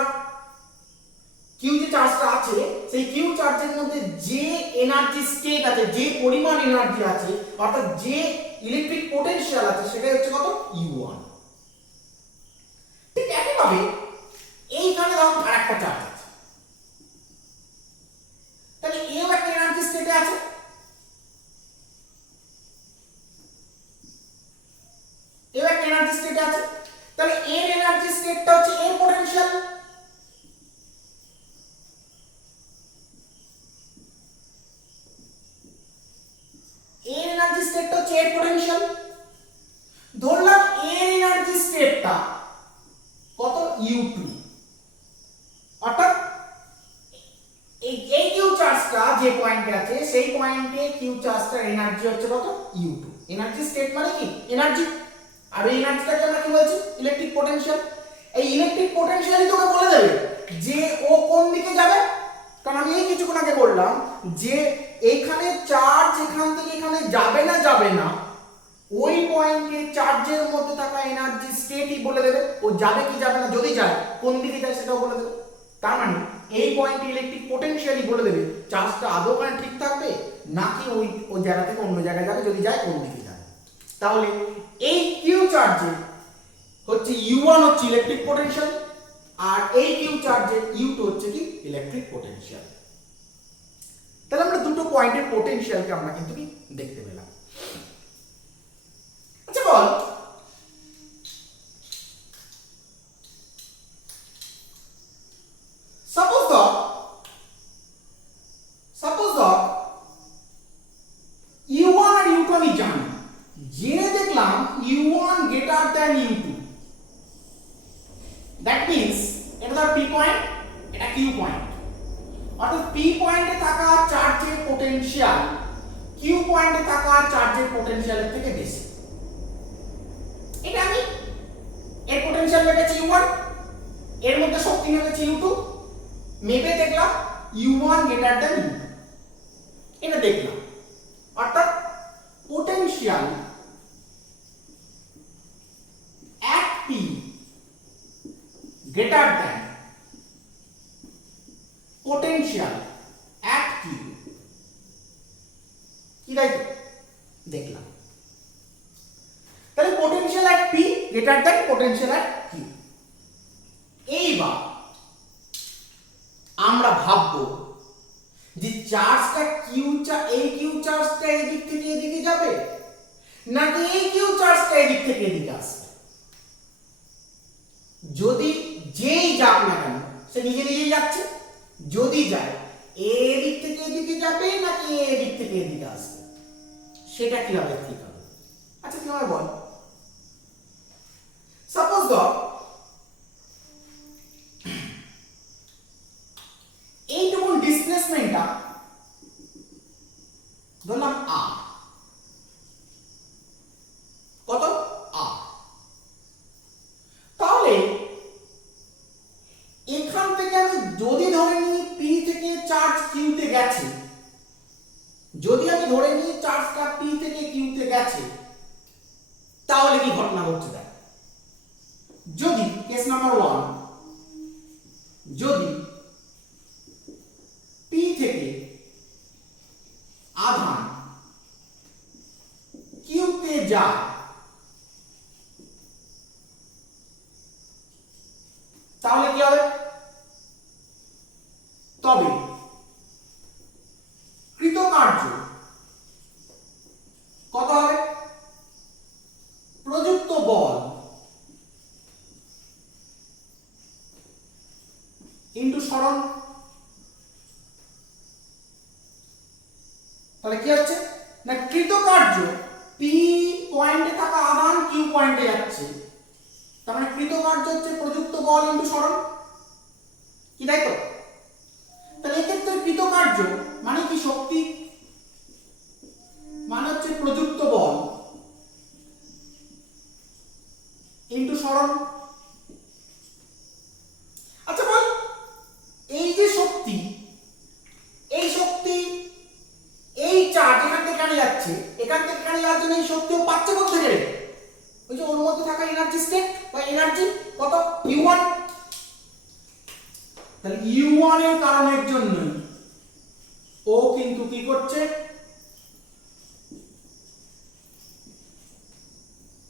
কিউ যে চার্জটা আছে সেই কিউ চার্জের মধ্যে যে এনার্জি স্টেট আছে, যে পরিমাণ এনার্জি আছে, অর্থাৎ যে ইলেকট্রিক পোটেনশিয়াল আছে, সেটাই হচ্ছে কত U1। ঠিক একইভাবে এইখানে ধরুন আরেকটা চার্জ আছে, তাহলে এও একটা এনার্জি স্টেটে আছে। এও একটা এনার্জি স্টেটে আছে, তাহলে এর এনার্জি স্টেটটা হচ্ছে এর পোটেনশিয়াল। এর এনার্জি স্টেটটা হচ্ছে এর পোটেনশিয়াল। ধরলাম এর এনার্জি স্টেটটা কত U2, অর্থাৎ এই কিউ চার্জটা যে পয়েন্টে আছে সেই পয়েন্টে কিউ চার্জটার এনার্জি হচ্ছে কত U2। এনার্জি স্টেট মানে কি এনার্জি, আর এই এনার্জিটাকে আমরা কি বলছি ইলেকট্রিক পোটেনশিয়াল। এই ইলেকট্রিক পোটেনশিয়ালই তোকে বলে দেবে যে ও কোন দিকে যাবে। কারণ আমি এই কিছুক্ষণ আগে বললাম যে এইখানে চার্জ এখান থেকে এখানে যাবে না, ওই পয়েন্টে চার্জের মধ্যে থাকা এনার্জি স্টেটই বলে দেবে ও যাবে কি যাবে না, যদি যায় কোন দিকে যায় সেটাও বলে দেবে। তার মানে এই পয়েন্টে ইলেকট্রিক পোটেনশিয়ালই বলে দেবে চার্জটা আদৌ মানে ঠিক থাকবে নাকি ওই জায়গা থেকে অন্য জায়গায় যাবে, যদি যায় কোন দিকে যাবে। তাহলে এই কিউ চার্জে হচ্ছে U1 হচ্ছে ইলেকট্রিক পোটেনশিয়াল আর এই কিউ চার্জে U2 হচ্ছে কি ইলেকট্রিক পোটেনশিয়াল। তাহলে আমরা দুটো পয়েন্টের পোটেনশিয়ালকে আমরা কিন্তু কি দেখতে পেলাম। আচ্ছা বল সাপোজ U1 আর U2 আমি জানি, জেনে দেখলাম U1 greater than U2, that means এটা ধর P পয়েন্ট, এটা Q পয়েন্ট, অর্থাৎ P পয়েন্টে থাকা চার্জের পোটেনশিয়াল Q পয়েন্টে থাকা চার্জের পোটেনশিয়ালের থেকে বেশি। এটা আমি এর পোটেনশিয়াল মেপেছি U1, এর মধ্যে শক্তি মেপেছি U2, মেপে দেখলাম U1 greater than U2, এটা দেখলাম। অর্থাৎ potential at P greater than potential at Q, কি তাই দেখলাম। তাহলে potential at P greater than potential at Q। এইবার আমরা ভাববো যে চার্জটা এই কিউ চার্জটা এই দিক থেকে এদিকে যাবে নাকি এই কিউ চার্জটা এই দিক থেকে এদিকে আসবে। যদি যেই যাক না কেন সে নিজে নিজেই যাচ্ছে, যদি যায় এই দিক থেকে এদিকে যাবে নাকি এই দিক থেকে এদিকে আসবে, সেটা কিভাবে ঠিক হবে। আচ্ছা তুই আমায় বল, সাপোজ ধর এইটুকুন ডিসপ্লেসমেন্টটা ধরলাম R, কত R, ঘটনা ঘটছে দেখ, যদি কেস নাম্বার 1, যদি P থেকে আধান Q তে যায়, তাহলে কি হবে? তবে কৃতকার্য কত হবে? প্রযুক্ত বল ইনটু সরণ। তাহলে কি হচ্ছে না, কৃতকার্য P পয়েন্টে থাকা আধান Q পয়েন্টে যাচ্ছে, তার মানে কৃতকার্য হচ্ছে প্রযুক্ত বল ইনটু সরণ, কি তাই তো? তাহলে এক্ষেত্রে কৃতকার্য মানে কি? শক্তি, মানে হচ্ছে প্রযুক্ত বল ইনটু সরণ। আচ্ছা বল, এই যে শক্তি, এই শক্তি, এই চার্জ এখান থেকে এখানে যাচ্ছে, এখান থেকে এখানে যাওয়ার জন্য এই শক্তিও পাচ্ছে কোথা থেকে? ওই যে ওর মধ্যে থাকা এনার্জি স্টেট বা এনার্জি কত? U1। তাহলে U1 এর কারণের জন্য ও কিন্তু কি করছে?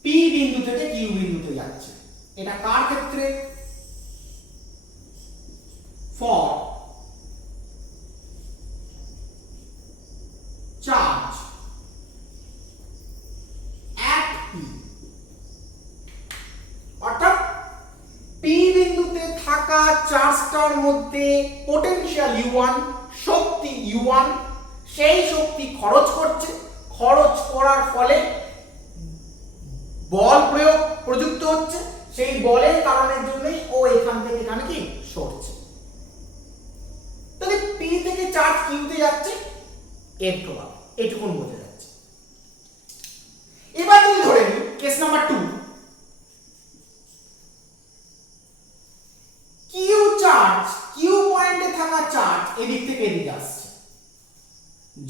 P বিন্দু থেকে Q বিন্দুতে যাচ্ছে। এটা কার ক্ষেত্রে? ফর চার্জ at P, অর্থাৎ P বিন্দুতে থাকা চার্জটার মধ্যে পোটেনশিয়াল U1, শক্তি U1, সেই শক্তি খরচ করছে, খরচ করার ফলে বল প্রযুক্ত হচ্ছে, সেই বলের কারণের জন্যই ও এখান থেকে এখানে কি সরছে। তাহলে P থেকে চার্জ Q তে যাচ্ছে, এর প্রভাব এটুকুন বোঝা যাচ্ছে। এবার তুমি ধরে নিই case number 2, Q charge, Q পয়েন্টে থাকা চার্জ এদিক থেকে এদিকে আসছে,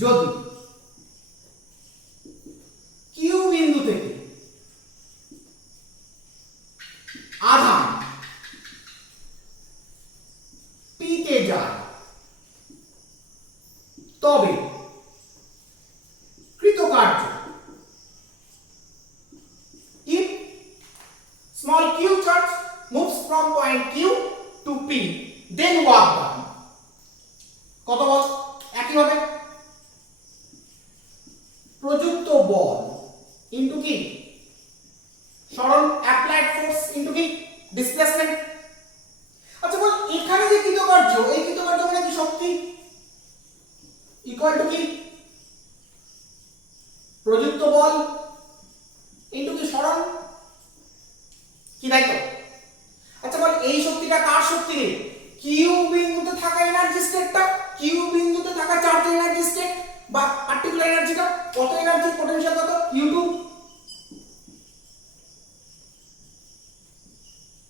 যদি কিউ বিন্দু থেকে আধান P তে যায়, তবে কৃতকার্য if small q charge moves from point Q to P, then work done কত বল? একই হবে, প্রযুক্ত বল ইনটু কি সরণ, অ্যাপ্লাইড ফোর্স ইনটু কি ডিসপ্লেসমেন্ট। আচ্ছা বল, এখানে যে কৃতকার্য, এই কৃতকার্য মানে কি শক্তি, ইকুয়াল টু কি প্রযুক্ত বল ইনটু কি সরণ, কি তাই তো? আচ্ছা বল, এই শক্তিটা কার শক্তি রে? কিউ বিন্দুতে থাকা এনার্জি স্টেটটা, কিউ বিন্দুতে থাকা চার্জ এনার্জি স্টেট বা পার্টিকুলার এনার্জিটা কত? এনার্জি পোটেনশিয়াল কত? U2।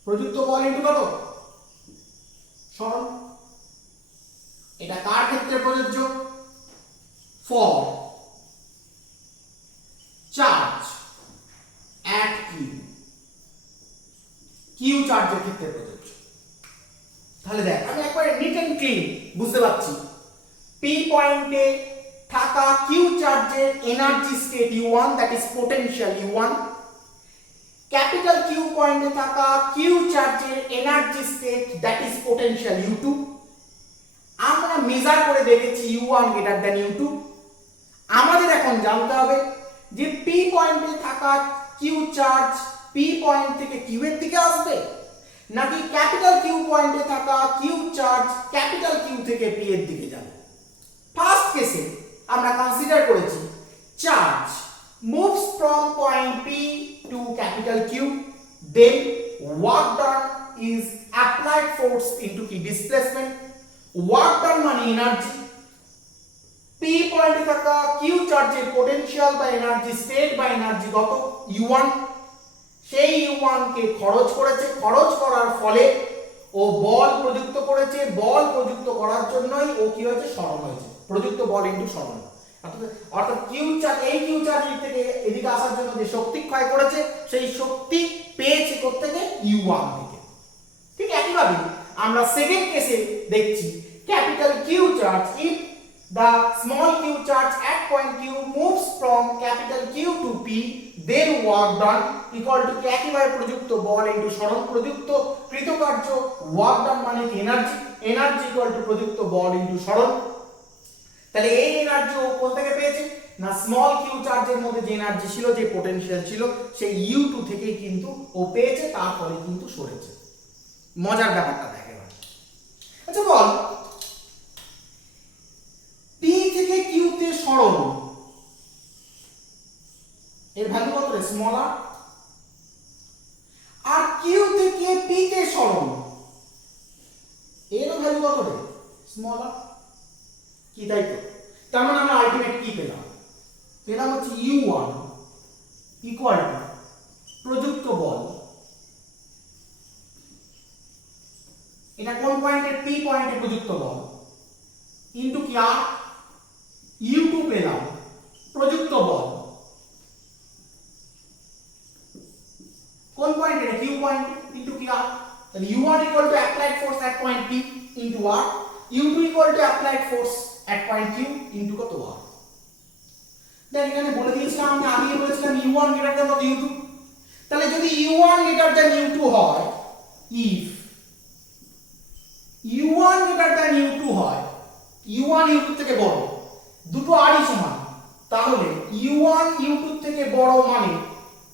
প্রযুক্ত বল ইনটু কত? সরণ। এটা কার ক্ষেত্রে প্রযোজ্য? For charge at Q, Q চার্জের ক্ষেত্রে প্রযোজ্য। তাহলে দেখ, আমি একবার নিট এন্ড ক্লিন বুঝতে পারছি, P পয়েন্টে থাকা কিউ চার্জের energy state U1, that is potential U1, capital Q পয়েন্টে থাকা কিউ চার্জের energy state that is potential U2। আমরা মেজার করে দেখেছি U1 গ্রেটার দ্যান U2। আমাদের এখন জানতে হবে যে P পয়েন্টে থাকা কিউ চার্জ P পয়েন্ট থেকে Q এর দিকে আসবে, নাকি ক্যাপিটাল কিউ পয়েন্টে থাকা কিউ চার্জ ক্যাপিটাল কিউ থেকে P এর দিকে যাবে। ফার্স্ট কেসে আমরা কনসিডার করেছি charge moves from point P to capital Q, then work done is applied force into key displacement, work done মানে এনার্জি, P পয়েন্টে থাকা কিউ চার্জের পোটেনশিয়াল বা এনার্জি স্টেট বা এনার্জি কত? U1, সেই U1 কে খরচ করেছে, খরচ করার ফলে ও বল প্রযুক্ত করেছে, বল প্রযুক্ত করার জন্যই ও কি হয়েছে? সরণ হয়েছে, প্রযুক্ত বল ইনটু সরণ। অর্থাৎ কিউ চার্জ, এই কিউ চার্জ থেকে এদিকে আসার জন্য যে শক্তি ক্ষয় করেছে সেই শক্তি পেয়েছে কোত্থেকে? U1 থেকে। ঠিক একইভাবে আমরা সেকেন্ড কেসে দেখছি capital Q charge, if the small q charge at point q moves from capital Q to P, then work done equal to একইভাবে প্রযুক্ত বল ইনটু সরণ প্রযুক্ত কৃতকার্য work done মানে এনার্জি, এনার্জি ইকুয়াল টু প্রযুক্ত বল ইনটু সরণ। তাহলে এই এনার্জি ও কোথা থেকে পেয়েছে? না স্মল কিউ চার্জের মধ্যে যে এনার্জি ছিল, যে পোটেনশিয়াল ছিল, সেই U2 থেকেই কিন্তু ও পেয়েছে, তার ফলে কিন্তু সরেছে। মজার ব্যাপারটা দেখে এবার। আচ্ছা বল, P থেকে Q তে সরণ এর ভ্যালু কত রে? Small r। আর Q থেকে P তে সরণ এর ভ্যালু কত রে? Small r। কি তাই তো? তার মানে আমরা আলটিমেট কি পেলাম? পেলাম হচ্ছে U1 ইকুয়াল টু প্রযুক্ত বল, এটা কোন পয়েন্টে? P পয়েন্টে প্রযুক্ত বল, ইনটু কি r U2 পেলাম প্রযুক্ত বল কোন পয়েন্টে? Q পয়েন্টে, ইনটু কি r। তাহলে U1 equal to applied force at point P into r, U2 equal to applied force at point Q into কত? r। দেখ এখানে বলে দিয়েছিলাম, আমি আগেই বলেছিলাম U1 গ্রেটার দ্যান কত? U2। তাহলে যদি U1 গ্রেটার দ্যান U2 হয়, if U1 greater than U2 হয়, U1 U2 থেকে বড়, দুটো আরই সমান, তাহলে U1 U2 থেকে বড় মানে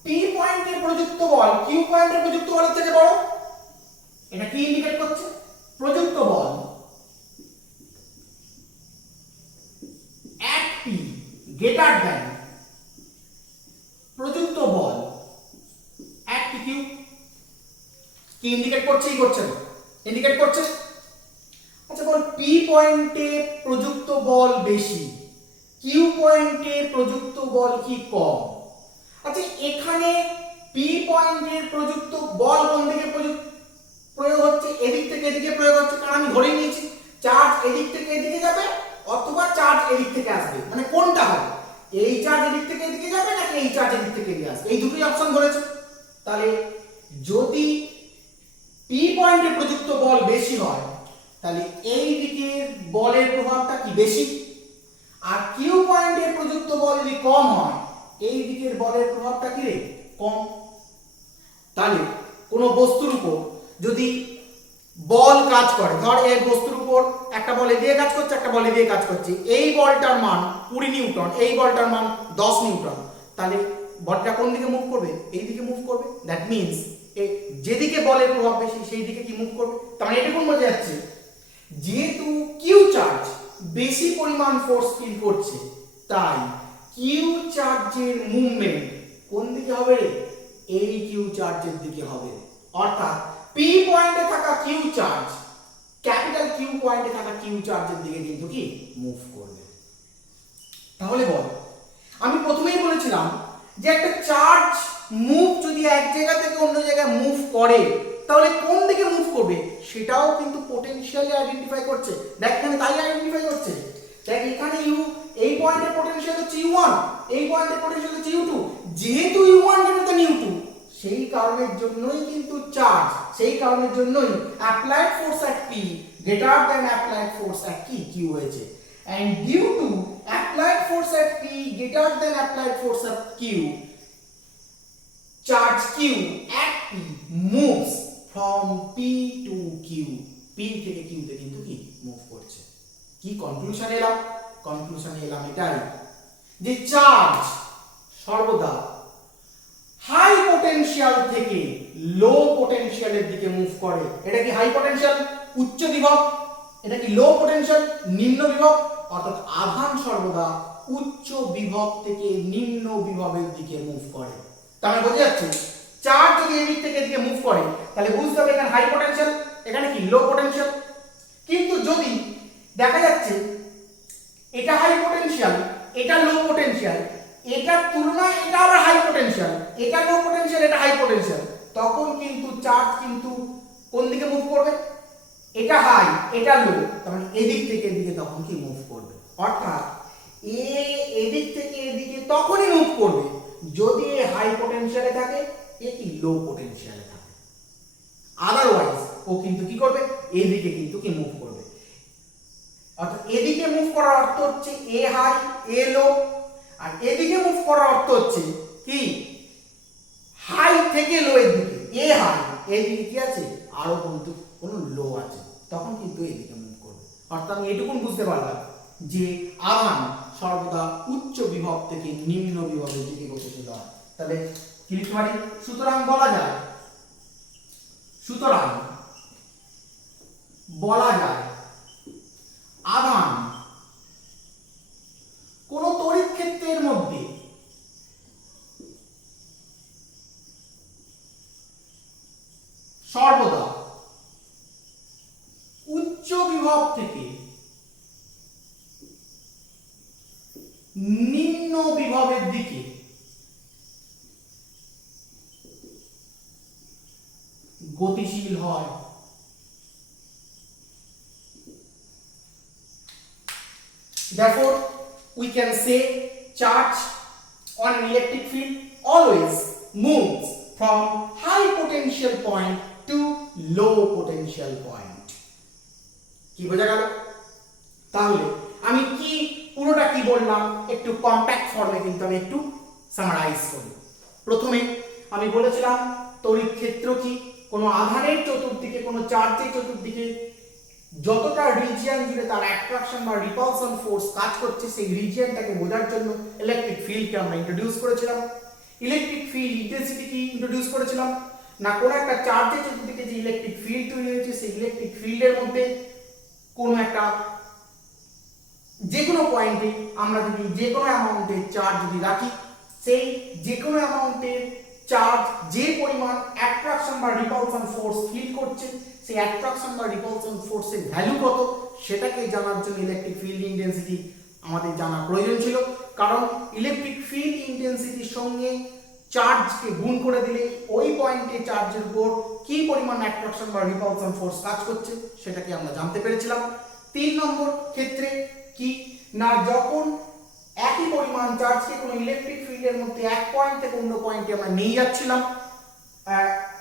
P পয়েন্টে প্রযুক্ত বল Q পয়েন্টে প্রযুক্ত বলের থেকে বড়। এটা কি ইন্ডিকেট করছে? প্রযুক্ত বল at P greater than প্রযুক্ত বল at Q। কি ইন্ডিকেট করছে? কি করছে? ইন্ডিকেট করছে। আচ্ছা বল, P পয়েন্টে প্রযুক্ত বল বেশি, Q পয়েন্টে প্রযুক্ত বল কি কম? আচ্ছা এখানে P পয়েন্টের প্রযুক্ত বল কোন দিকে প্রয়োগ হচ্ছে? এদিক থেকে এদিকে প্রয়োগ হচ্ছে, কারণ আমি ধরে নিয়েছি চার্জ এদিক থেকে এদিকে যাবে অথবা চার্জ এদিক থেকে আসবে। মানে কোনটা হবে? এই চার্জ এদিক থেকে এদিকে যাবে নাকি এই চার্জ এদিক থেকে এদিকে আসবে? এই দুটোই অপশন ধরেছে। তাহলে যদি P পয়েন্টে প্রযুক্ত বল বেশি হয়, তাহলে এই দিকে বলের প্রভাবটা কি? বেশি। আর Q পয়েন্টের প্রযুক্ত বল যদি কম হয়, এই দিকের বলের প্রভাবটা কি রে? কম। তাহলে কোন বস্তুর উপর যদি বল কাজ করে, ধর এই বস্তুর উপর একটা বল দিয়ে কাজ করছে, একটা বল দিয়ে কাজ করছে, এই বলটার মান 20 নিউটন, এই বলটার মান 10 নিউটন, তাহলে বলটা কোন দিকে মুভ করবে? এই দিকে মুভ করবে। দ্যাট মিন্স যেদিকে বলের প্রভাব বেশি সেই দিকে কি মুভ করবে। তার মানে এটা কোন বোঝা যাচ্ছে? যেহেতু কিউ চার্জ বেশি পরিমাণ ফোর্স ফিল করছে, তাই কিউ চার্জের মুভমেন্ট কোন দিকে হবে রে? এই কিউ চার্জের দিকে হবে। অর্থাৎ P পয়েন্টে থাকা কিউ চার্জ ক্যাপিটাল কিউ পয়েন্টে থাকা কিউ চার্জের দিকে কিন্তু কি মুভ করবে। তাহলে বল, আমি প্রথমেই বলেছিলাম যে একটা চার্জ মুভ যদি এক জায়গা থেকে অন্য জায়গায় মুভ করে, তাহলে কোন দিকে মুভ করবে সেটাও কিন্তু পোটেনশিয়ালি আইডেন্টিফাই করছে। দেখ এখানে তাই আইডেন্টিফাই করছে। দেখ এখানে এই পয়েন্টের পোটেনশিয়াল হচ্ছে U1, এই পয়েন্টের পোটেনশিয়াল হচ্ছে U2। যেহেতু U1 গ্রেটার দ্যান U2, সেই কারণের জন্যই কিন্তু চার্জ, সেই কারণের জন্যই applied force at P greater than applied force at Q হয়েছে। and due to applied force at P greater than applied force at Q, charge Q at P moves from P to Q, P থেকে Q তে কিন্তু কি move করছে। কি conclusion এলাম? কনক্লুশনে এলাম এটাই যে চার্জ সর্বদা হাই পোটেনশিয়াল থেকে লো পোটেনশিয়ালের দিকে মুভ করে। এটা কি হাই পোটেনশিয়াল উচ্চ বিভব, এটা কি লো পোটেনশিয়াল নিম্ন বিভব। অর্থাৎ আধান সর্বদা উচ্চ বিভব থেকে নিম্ন বিভবের দিকে মুভ করে। তাহলে বোঝা যাচ্ছে চার্জ যদি এদিক থেকে এদিকে মুভ করে, তাহলে বুঝতে হবে এখানে হাই পোটেনশিয়াল, এখানে কি লো পোটেনশিয়াল। কিন্তু যদি দেখা যাচ্ছে এটা হাই পোটেনশিয়াল, এটা লো পোটেনশিয়াল, এটার তুলনায় এটা আবার হাই পোটেনশিয়াল, এটা লো পোটেনশিয়াল, এটা হাই পোটেনশিয়াল, তখন কিন্তু চার্জ কিন্তু কোন দিকে মুভ করবে? এটা হাই এটা লো, তার মানে এদিক থেকে এদিকে তখন কি মুভ করবে। অর্থাৎ এ এদিক থেকে এদিকে তখনই মুভ করবে যদি এ হাই পোটেনশিয়ালে থাকে, এ কি লো পোটেনশিয়ালে থাকে। আদারওয়াইজ ও কিন্তু কি করবে, এদিকে কিন্তু কি মুভ করবে। অর্থাৎ এদিকে মুভ করার অর্থ হচ্ছে এ হাই এ লো, আর এদিকে মুভ করার অর্থ হচ্ছে কি হাই থেকে লো এর দিকে, এ হাই এদিকে কি আছে আরো কিন্তু কোনো লো আছে, তখন কিন্তু এদিকে মুভ করবে। অর্থাৎ আমি এটুকুন বুঝতে পারলাম যে আধান সর্বদা উচ্চ বিভব থেকে নিম্ন বিভবের দিকে গতিশীল হয়। তাহলে কি লিখতে পারি, সুতরাং বলা যায় আধান কোন তড়িৎ ক্ষেত্রের মধ্যে সর্বদা উচ্চ বিভব থেকে নিম্ন বিভবের দিকে গতিশীল হয়। Therefore, we can say charge on an electric field always moves from high potential point to low potential point. কি বোঝা গেল? তাহলে আমি কি পুরোটা কি বললাম একটু কম্প্যাক্ট ফর্মে কিন্তু আমি একটু সামারাইজ করি। প্রথমে আমি বলেছিলাম তড়িৎ ক্ষেত্র কি, কোন আধানের চতুর্দিকে, কোন চার্জের চতুর্দিকে যতটা রিজিয়ন জুড়ে তার অ্যাট্রাকশন বা রিপালশন ফোর্স কাজ করছে সেই রিজিয়নটাকে বোঝার জন্য ইলেকট্রিক ফিল্ডকে আমরা ইন্ট্রোডিউস করেছিলাম। ইলেকট্রিক ফিল্ড ইন্টেন্সিটি কি ইন্ট্রোডিউস করেছিলাম না, কোন একটা চার্জের চতুর্দিকে যে ইলেকট্রিক ফিল্ড তৈরি হয়েছে সেই ইলেকট্রিক ফিল্ডের মধ্যে কোন একটা যে কোনো পয়েন্টে আমরা যদি যে কোনো অ্যামাউন্টের চার্জ যদি রাখি, সেই যে কোনো অ্যামাউন্টের চার্জ যে পরিমাণ অ্যাট্রাকশন বা রিপালশন ফোর্স ফিল করছে সেই অ্যাট্রাকশন বা রিপালশন ফোর্সের ভ্যালু কত সেটাকে জানার জন্য ইলেকট্রিক ফিল্ড ইন্টেন্সিটি আমাদের জানা প্রয়োজন ছিল। কারণ ইলেকট্রিক ফিল্ড ইন্টেন্সিটির সঙ্গে চার্জকে গুণ করে দিলে ওই পয়েন্টে চার্জের উপর কি পরিমাণ অ্যাট্রাকশন বা রিপালশন ফোর্স কাজ করছে সেটাকে আমরা জানতে পেরেছিলাম। 3 নম্বর ক্ষেত্রে কি না, যখন একই পরিমাণ চার্জকে কোনো ইলেকট্রিক ফিল্ডের মধ্যে এক পয়েন্ট থেকে অন্য পয়েন্টে আমরা নিয়ে যাচ্ছিলাম,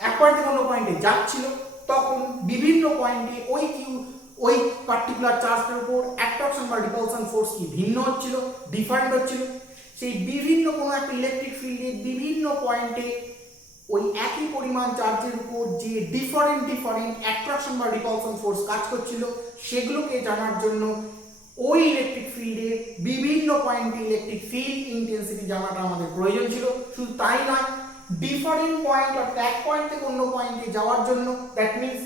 এক পয়েন্ট থেকে অন্য পয়েন্টে যাচ্ছিল, তখন বিভিন্ন পয়েন্টে ওই পার্টিকুলার চার্জের উপর অ্যাট্রাকশন বা রিপালশন ফোর্স কি ভিন্ন হচ্ছিল, ডিফারেন্ট হচ্ছিল। সেই বিভিন্ন কোনো একটা ইলেকট্রিক ফিল্ডের বিভিন্ন পয়েন্টে ওই একই পরিমাণ চার্জের উপর যে ডিফারেন্ট অ্যাট্রাকশন বা রিপালশন ফোর্স কাজ করছিল সেগুলোকে জানার জন্য ওই ইলেকট্রিক ফিল্ডের বিভিন্ন পয়েন্টে ইলেকট্রিক ফিল্ড ইন্টেন্সিটি জানাটা আমাদের প্রয়োজন ছিল। শুধু তাই নয়, ডিফারেন্ট পয়েন্ট অর্থাৎ এক পয়েন্ট থেকে অন্য পয়েন্টে যাওয়ার জন্য that means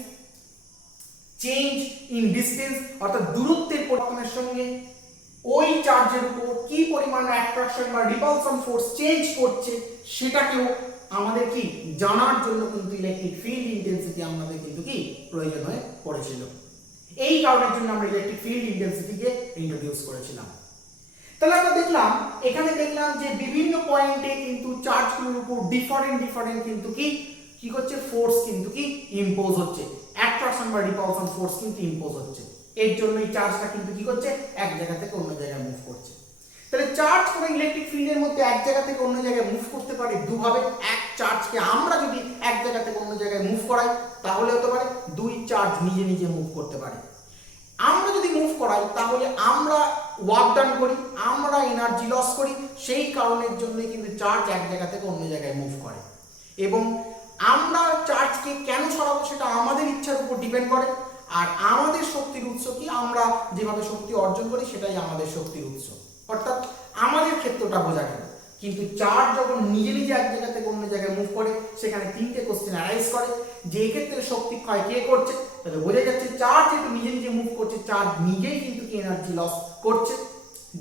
change in distance অর্থাৎ দূরত্বের পরিবর্তনের সঙ্গে ওই চার্জের উপর কি পরিমাণ অ্যাট্রাকশন বা রিপালশন ফোর্স চেঞ্জ করছে সেটাকেও আমাদের কি জানার জন্য কিন্তু ইলেকট্রিক ফিল্ড ইন্টেন্সিটি আমাদের কিন্তু কি প্রয়োজন হয়ে পড়েছিল। এই কারণের জন্য আমরা ইলেকট্রিক ফিল্ড ইন্টেন্সিটিকে ইন্ট্রোডিউস করেছিলাম। তাহলে আমরা এখানে দেখলাম যে বিভিন্ন পয়েন্টে কিন্তু চার্জগুলোর উপর ডিফারেন্ট কিন্তু কি করছে ফোর্স কিন্তু কি ইম্পোজ হচ্ছে, অ্যাট্রাকশন বা রিপালশন ফোর্স কিন্তু ইম্পোজ হচ্ছে। এর জন্য এই চার্জটা কিন্তু কি করছে এক জায়গা থেকে অন্য জায়গায় মুভ করছে। তাহলে চার্জ কোনো ইলেকট্রিক ফিল্ডের মধ্যে এক জায়গা থেকে অন্য জায়গায় মুভ করতে পারে দুভাবে। এক চার্জকে আমরা যদি এক জায়গা থেকে অন্য জায়গায় মুভ করাই তাহলে হতে পারে দুই চার্জ নিজে মুভ করতে পারে। আমরা যদি মুভ করাই তাহলে আমরা ওয়ার্ক ডান করি, আমরা এনার্জি লস করি, সেই কারণের জন্য কিন্তু চার্জ এক জায়গা থেকে অন্য জায়গায় মুভ করে। এবং আমরা চার্জকে কেন সরাবো সেটা আমাদের ইচ্ছার উপর ডিপেন্ড করে। আর আমাদের শক্তির উৎস কি, আমরা যেভাবে শক্তি অর্জন করি সেটাই আমাদের শক্তির উৎস, অর্থাৎ আমাদের ক্ষেত্রটা বোঝা গেল। কিন্তু চার্জ যখন নিজে এক জায়গা থেকে অন্য জায়গায় মুভ করে সেখানে 3টে কোশ্চেন অ্যারাইজ করে যে এই ক্ষেত্রে শক্তি ক্ষয় কে করছে। তাহলে বোঝা যাচ্ছে চার্জ যেহেতু নিজে মুভ করছে চার্জ নিজেই কিন্তু এনার্জি লস করছে।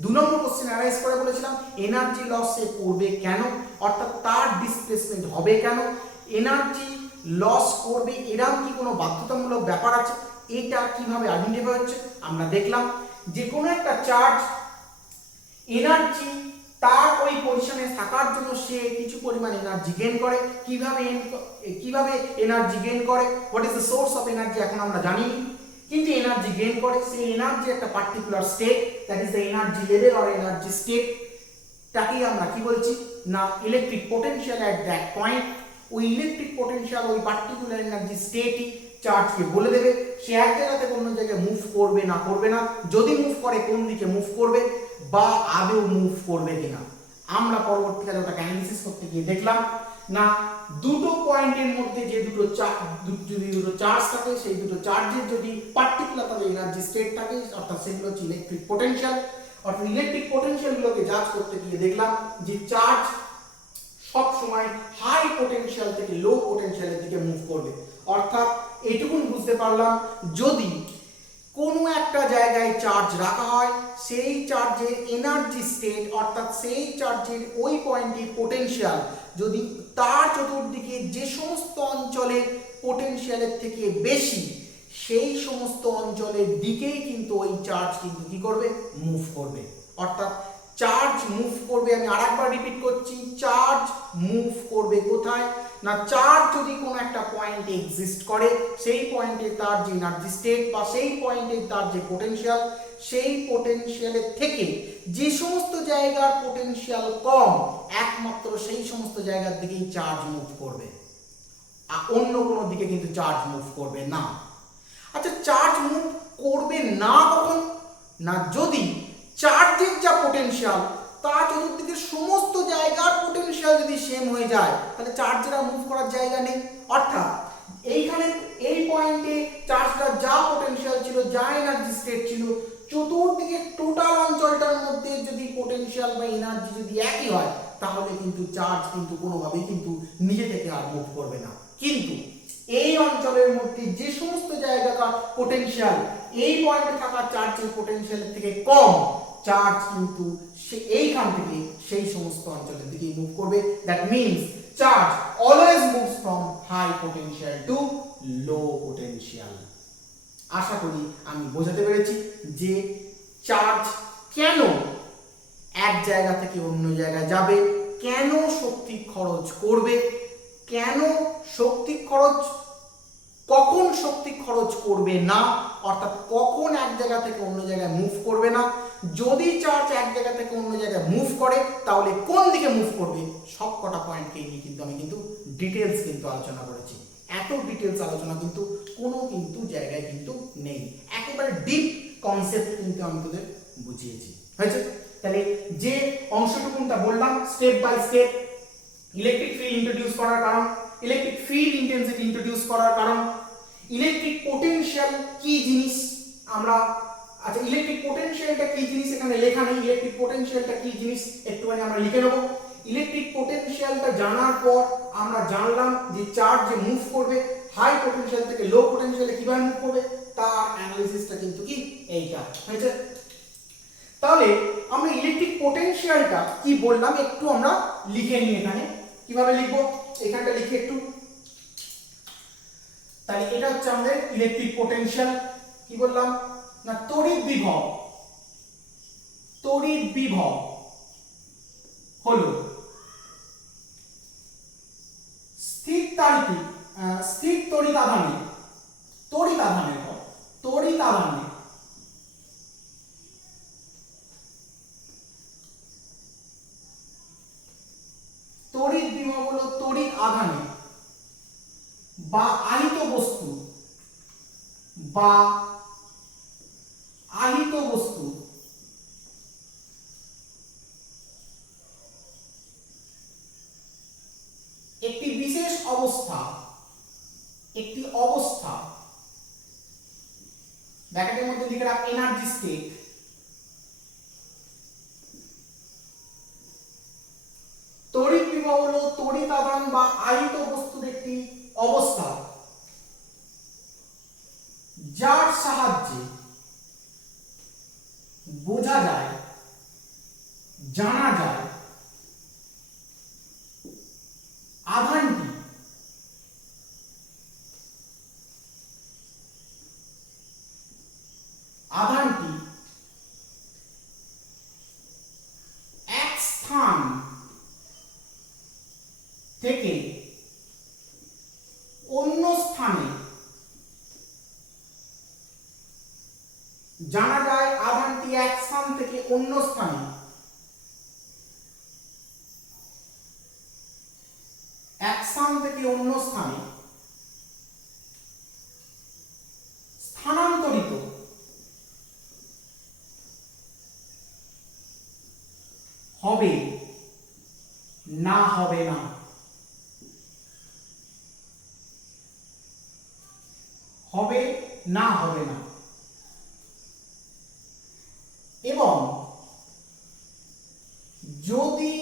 2 নম্বর কোশ্চেন অ্যারাইজ করে বলেছিলাম এনার্জি লস সে করবে কেন, অর্থাৎ তার ডিসপ্লেসমেন্ট হবে কেন, এনার্জি লস করবে এরকম কি কোনো বাধ্যতামূলক ব্যাপার আছে, এটা কিভাবে আইডেন্টিফাই হচ্ছে। আমরা দেখলাম যে কোনো একটা চার্জ এনার্জি তার ওই পজিশনে থাকার জন্য সে কিছু পরিমাণ এনার্জি গেইন করে। কিভাবে এনার্জি গেইন করে, what is the source of energy এখন আমরা জানি, কিন্তু এনার্জি গেইন করে, সেই এনার্জি একটা particular state, that is the energy level or energy state, তাকেই আমরা কি বলছি না electric potential at that point. ওই ইলেকট্রিক পোটেনশিয়াল ওই পার্টিকুলার এনার্জি স্টেটই চার্জকে বলে দেবে সে এক জায়গা থেকে অন্য জায়গায় মুভ করবে না করবে না, যদি মুভ করে কোন দিকে মুভ করবে বা আদৌ মুভ করবে কিনা। আমরা পরবর্তীকালে ওটাকে অ্যানালিসিস করতে গিয়ে দেখলাম না দুটো পয়েন্টের মধ্যে যে দুটো চার্জ থাকে সেই দুটো চার্জের যদি পার্টিকুলার তাদের এনার্জি স্টেট থাকে অর্থাৎ সেগুলো হচ্ছে ইলেকট্রিক পোটেনশিয়াল, অর্থাৎ ইলেকট্রিক পোটেনশিয়াল গুলোকে জাজ করতে গিয়ে দেখলাম যে চার্জ সব সময় হাই পোটেনশিয়াল থেকে লো পোটেনশিয়ালের দিকে মুভ করবে। অর্থাৎ এটুকুন বুঝতে পারলাম যদি কোনো একটা জায়গায় চার্জ রাখা হয় সেই চার্জের এনার্জি স্টেট অর্থাৎ সেই চার্জের ওই পয়েন্টের পোটেনশিয়াল যদি তার চতুর্দিকে যে সমস্ত অঞ্চলের পোটেনশিয়ালের থেকে বেশি সেই সমস্ত অঞ্চলের দিকেই কিন্তু ওই চার্জ কিন্তু কি করবে মুভ করবে। অর্থাৎ চার্জ মুভ করবে, আমি আরেকবার রিপিট করছি, চার্জ মুভ করবে কোথায় না চার্জ যদি কোনো একটা পয়েন্টে এক্সিস্ট করে সেই পয়েন্টে তার যে এনার্জি স্টেট বা সেই পয়েন্টে তার যে পোটেনশিয়াল সেই পোটেনশিয়ালের থেকে যে সমস্ত জায়গার পোটেনশিয়াল কম একমাত্র সেই সমস্ত জায়গার দিকেই চার্জ মুভ করবে, আর অন্য কোনো দিকে কিন্তু চার্জ মুভ করবে না। আচ্ছা চার্জ মুভ করবে না কখন না যদি চার্জের যা পোটেনশিয়াল তার চতুর্দিকে সমস্ত জায়গার পোটেনশিয়াল যদি সেম হয়ে যায় তাহলে চার্জের আর মুভ করার জায়গা নেই। অর্থাৎ এইখানে এই পয়েন্টে চার্জটা যা পোটেনশিয়াল ছিল যা এনার্জি স্টেট ছিল চতুর্দিকে টোটাল অঞ্চলটার মধ্যে যদি পোটেনশিয়াল বা এনার্জি যদি একই হয় তাহলে কিন্তু চার্জ কিন্তু কোনোভাবেই কিন্তু নিজে থেকে আর মুভ করবে না। কিন্তু এই অঞ্চলের মধ্যে যে সমস্ত জায়গাকার পোটেনশিয়াল এই পয়েন্টে থাকা চার্জের পোটেনশিয়ালের থেকে কম চার্জ কিন্তু এইখান থেকে সেই সমস্ত অঞ্চলের দিকে মুভ করবে। That means charge always moves from high potential to low potential. আশা করি আমি বোঝাতে পেরেছি যে চার্জ কেন এক জায়গা থেকে অন্য জায়গায় যাবে, কেন শক্তি খরচ করবে, কেন শক্তি খরচ কখন শক্তি খরচ করবে না, অর্থাৎ কখন এক জায়গা থেকে অন্য জায়গায় মুভ করবে না, যদি চার্জ এক জায়গা থেকে অন্য জায়গায় মুভ করে তাহলে কোন দিকে মুভ করবে, সব কটা পয়েন্টকে নিয়ে কিন্তু আমি কিন্তু ডিটেলস কিন্তু আলোচনা করেছি। এত ডিটেলস আলোচনা কিন্তু কোনো কিন্তু জায়গায় কিন্তু নেই, একেবারে ডিপ কনসেপ্ট কিন্তু আমি তোদের বুঝিয়েছি। হয়েছে? তাহলে যে অংশটুকুনটা বললাম step by step, electric field introduce করার কারণ, ইলেকট্রিক ফিল্ড ইন্টেন্সিটি ইন্ট্রোডিউস করার কারণ, ইলেকট্রিক পোটেনশিয়াল কি জিনিস আমরা, আচ্ছা ইলেকট্রিক পোটেনশিয়ালটা কি জিনিস এখানে লেখা নেই, ইলেকট্রিক পোটেনশিয়ালটা কি জিনিস একটুখানি আমরা লিখে নেব। ইলেকট্রিক পোটেনশিয়ালটা জানার পর আমরা জানলাম যে চার্জ যে মুভ করবে হাই পোটেনশিয়াল থেকে লো পোটেনশিয়ালে কিভাবে মুভ করবে তার অ্যানালিসিসটা কিন্তু কি এইটা হয়েছে। তাহলে আমরা ইলেকট্রিক পোটেনশিয়ালটা কি বললাম একটু আমরা লিখে নিই, এখানে কিভাবে লিখবো এখানটা লিখি একটু। তাহলে এটা হচ্ছে আমাদের ইলেকট্রিক পোটেনশিয়াল, কি বললাম না তড়িৎ বিভব, তড়িৎ বিভব হলো স্থির তাড়িৎ স্থির তড়িৎ আধানে, তড়িৎ আধানে তড়িৎ আধানে তড়িৎ বিভব হলো তড়িৎ আধানে বা আহিত বস্তু বা আহিত বস্তু একটি বিশেষ অবস্থা, একটি অবস্থা ব্র্যাকেটের মধ্যে লিখে রাখ এনার্জি স্টেট, তড়িৎ বিভব হলো তড়িৎ আধান বা আহিত বস্তুর একটি অবস্থা যার সাহায্যে বোঝা যায়, জানা যায় আধানটি এক স্থান থেকে অন্য স্থানে জানা যায় আধানটি এক স্থান থেকে অন্য স্থানে স্থানান্তরিত হবে না হবে না, হবে না হবে না, এবং যদি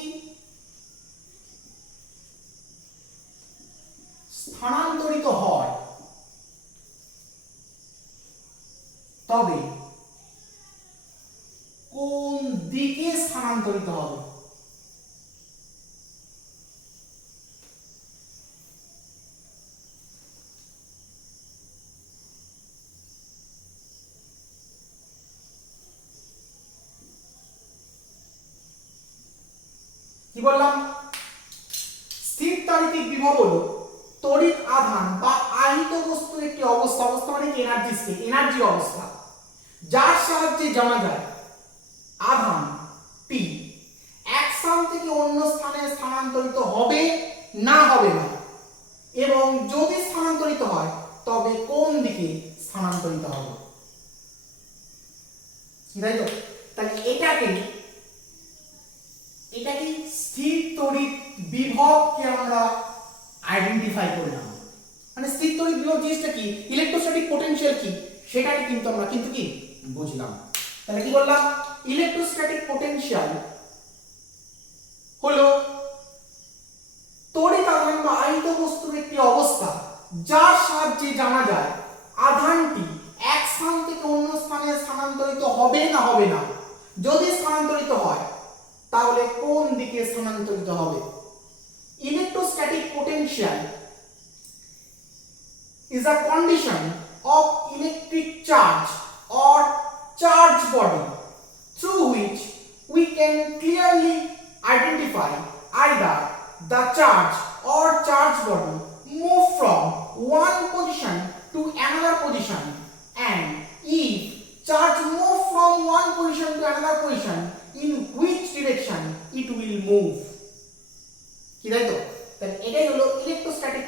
স্থানান্তরিত হয় তবে কোন দিকে স্থানান্তরিত হবে? কি বললাম? স্থির তাড়িতিক বিভব হলো তড়িৎ আধান বা আহিত বস্তুর একটি অবস্থা, অবস্থা মানে কি এনার্জি স্টেট, এনার্জি অবস্থা, যার সাহায্যে জানা যায় আধান টি এক স্থান থেকে অন্য স্থানে স্থানান্তরিত হবে না হবে না, এবং যদি স্থানান্তরিত হয় তবে কোন দিকে স্থানান্তরিত হবে। তাই তো? তাহলে এটাকে স্থির তড়িৎ বিভবকে আমরা আইডেন্টিফাই করলাম। মানে স্থির তড়িৎ বিভব জিনিসটা কি, ইলেকট্রোস্ট্যাটিক পোটেনশিয়াল কি, সেটাকে কিন্তু আমরা কিন্তু কি বুঝলাম। তাহলে কি বললাম? ইলেকট্রোস্ট্যাটিক পোটেনশিয়াল হলো তড়িৎ আধান বা আহিত বস্তুর একটি অবস্থা যার সাহায্যে জানা যায় আধানটি এক স্থান থেকে অন্য স্থানে স্থানান্তরিত হবে না হবে না, যদি স্থানান্তরিত হয় তাহলে কোন দিকে স্থানান্তরিত হবে। Electrostatic potential is a condition of electric charge or charge body through which we can clearly identify either the charge or charge body move from one position to another position, and if charge move from one position to another position, in which direction it will move. কি তাই তো? তাহলে এটাই হলো electrostatic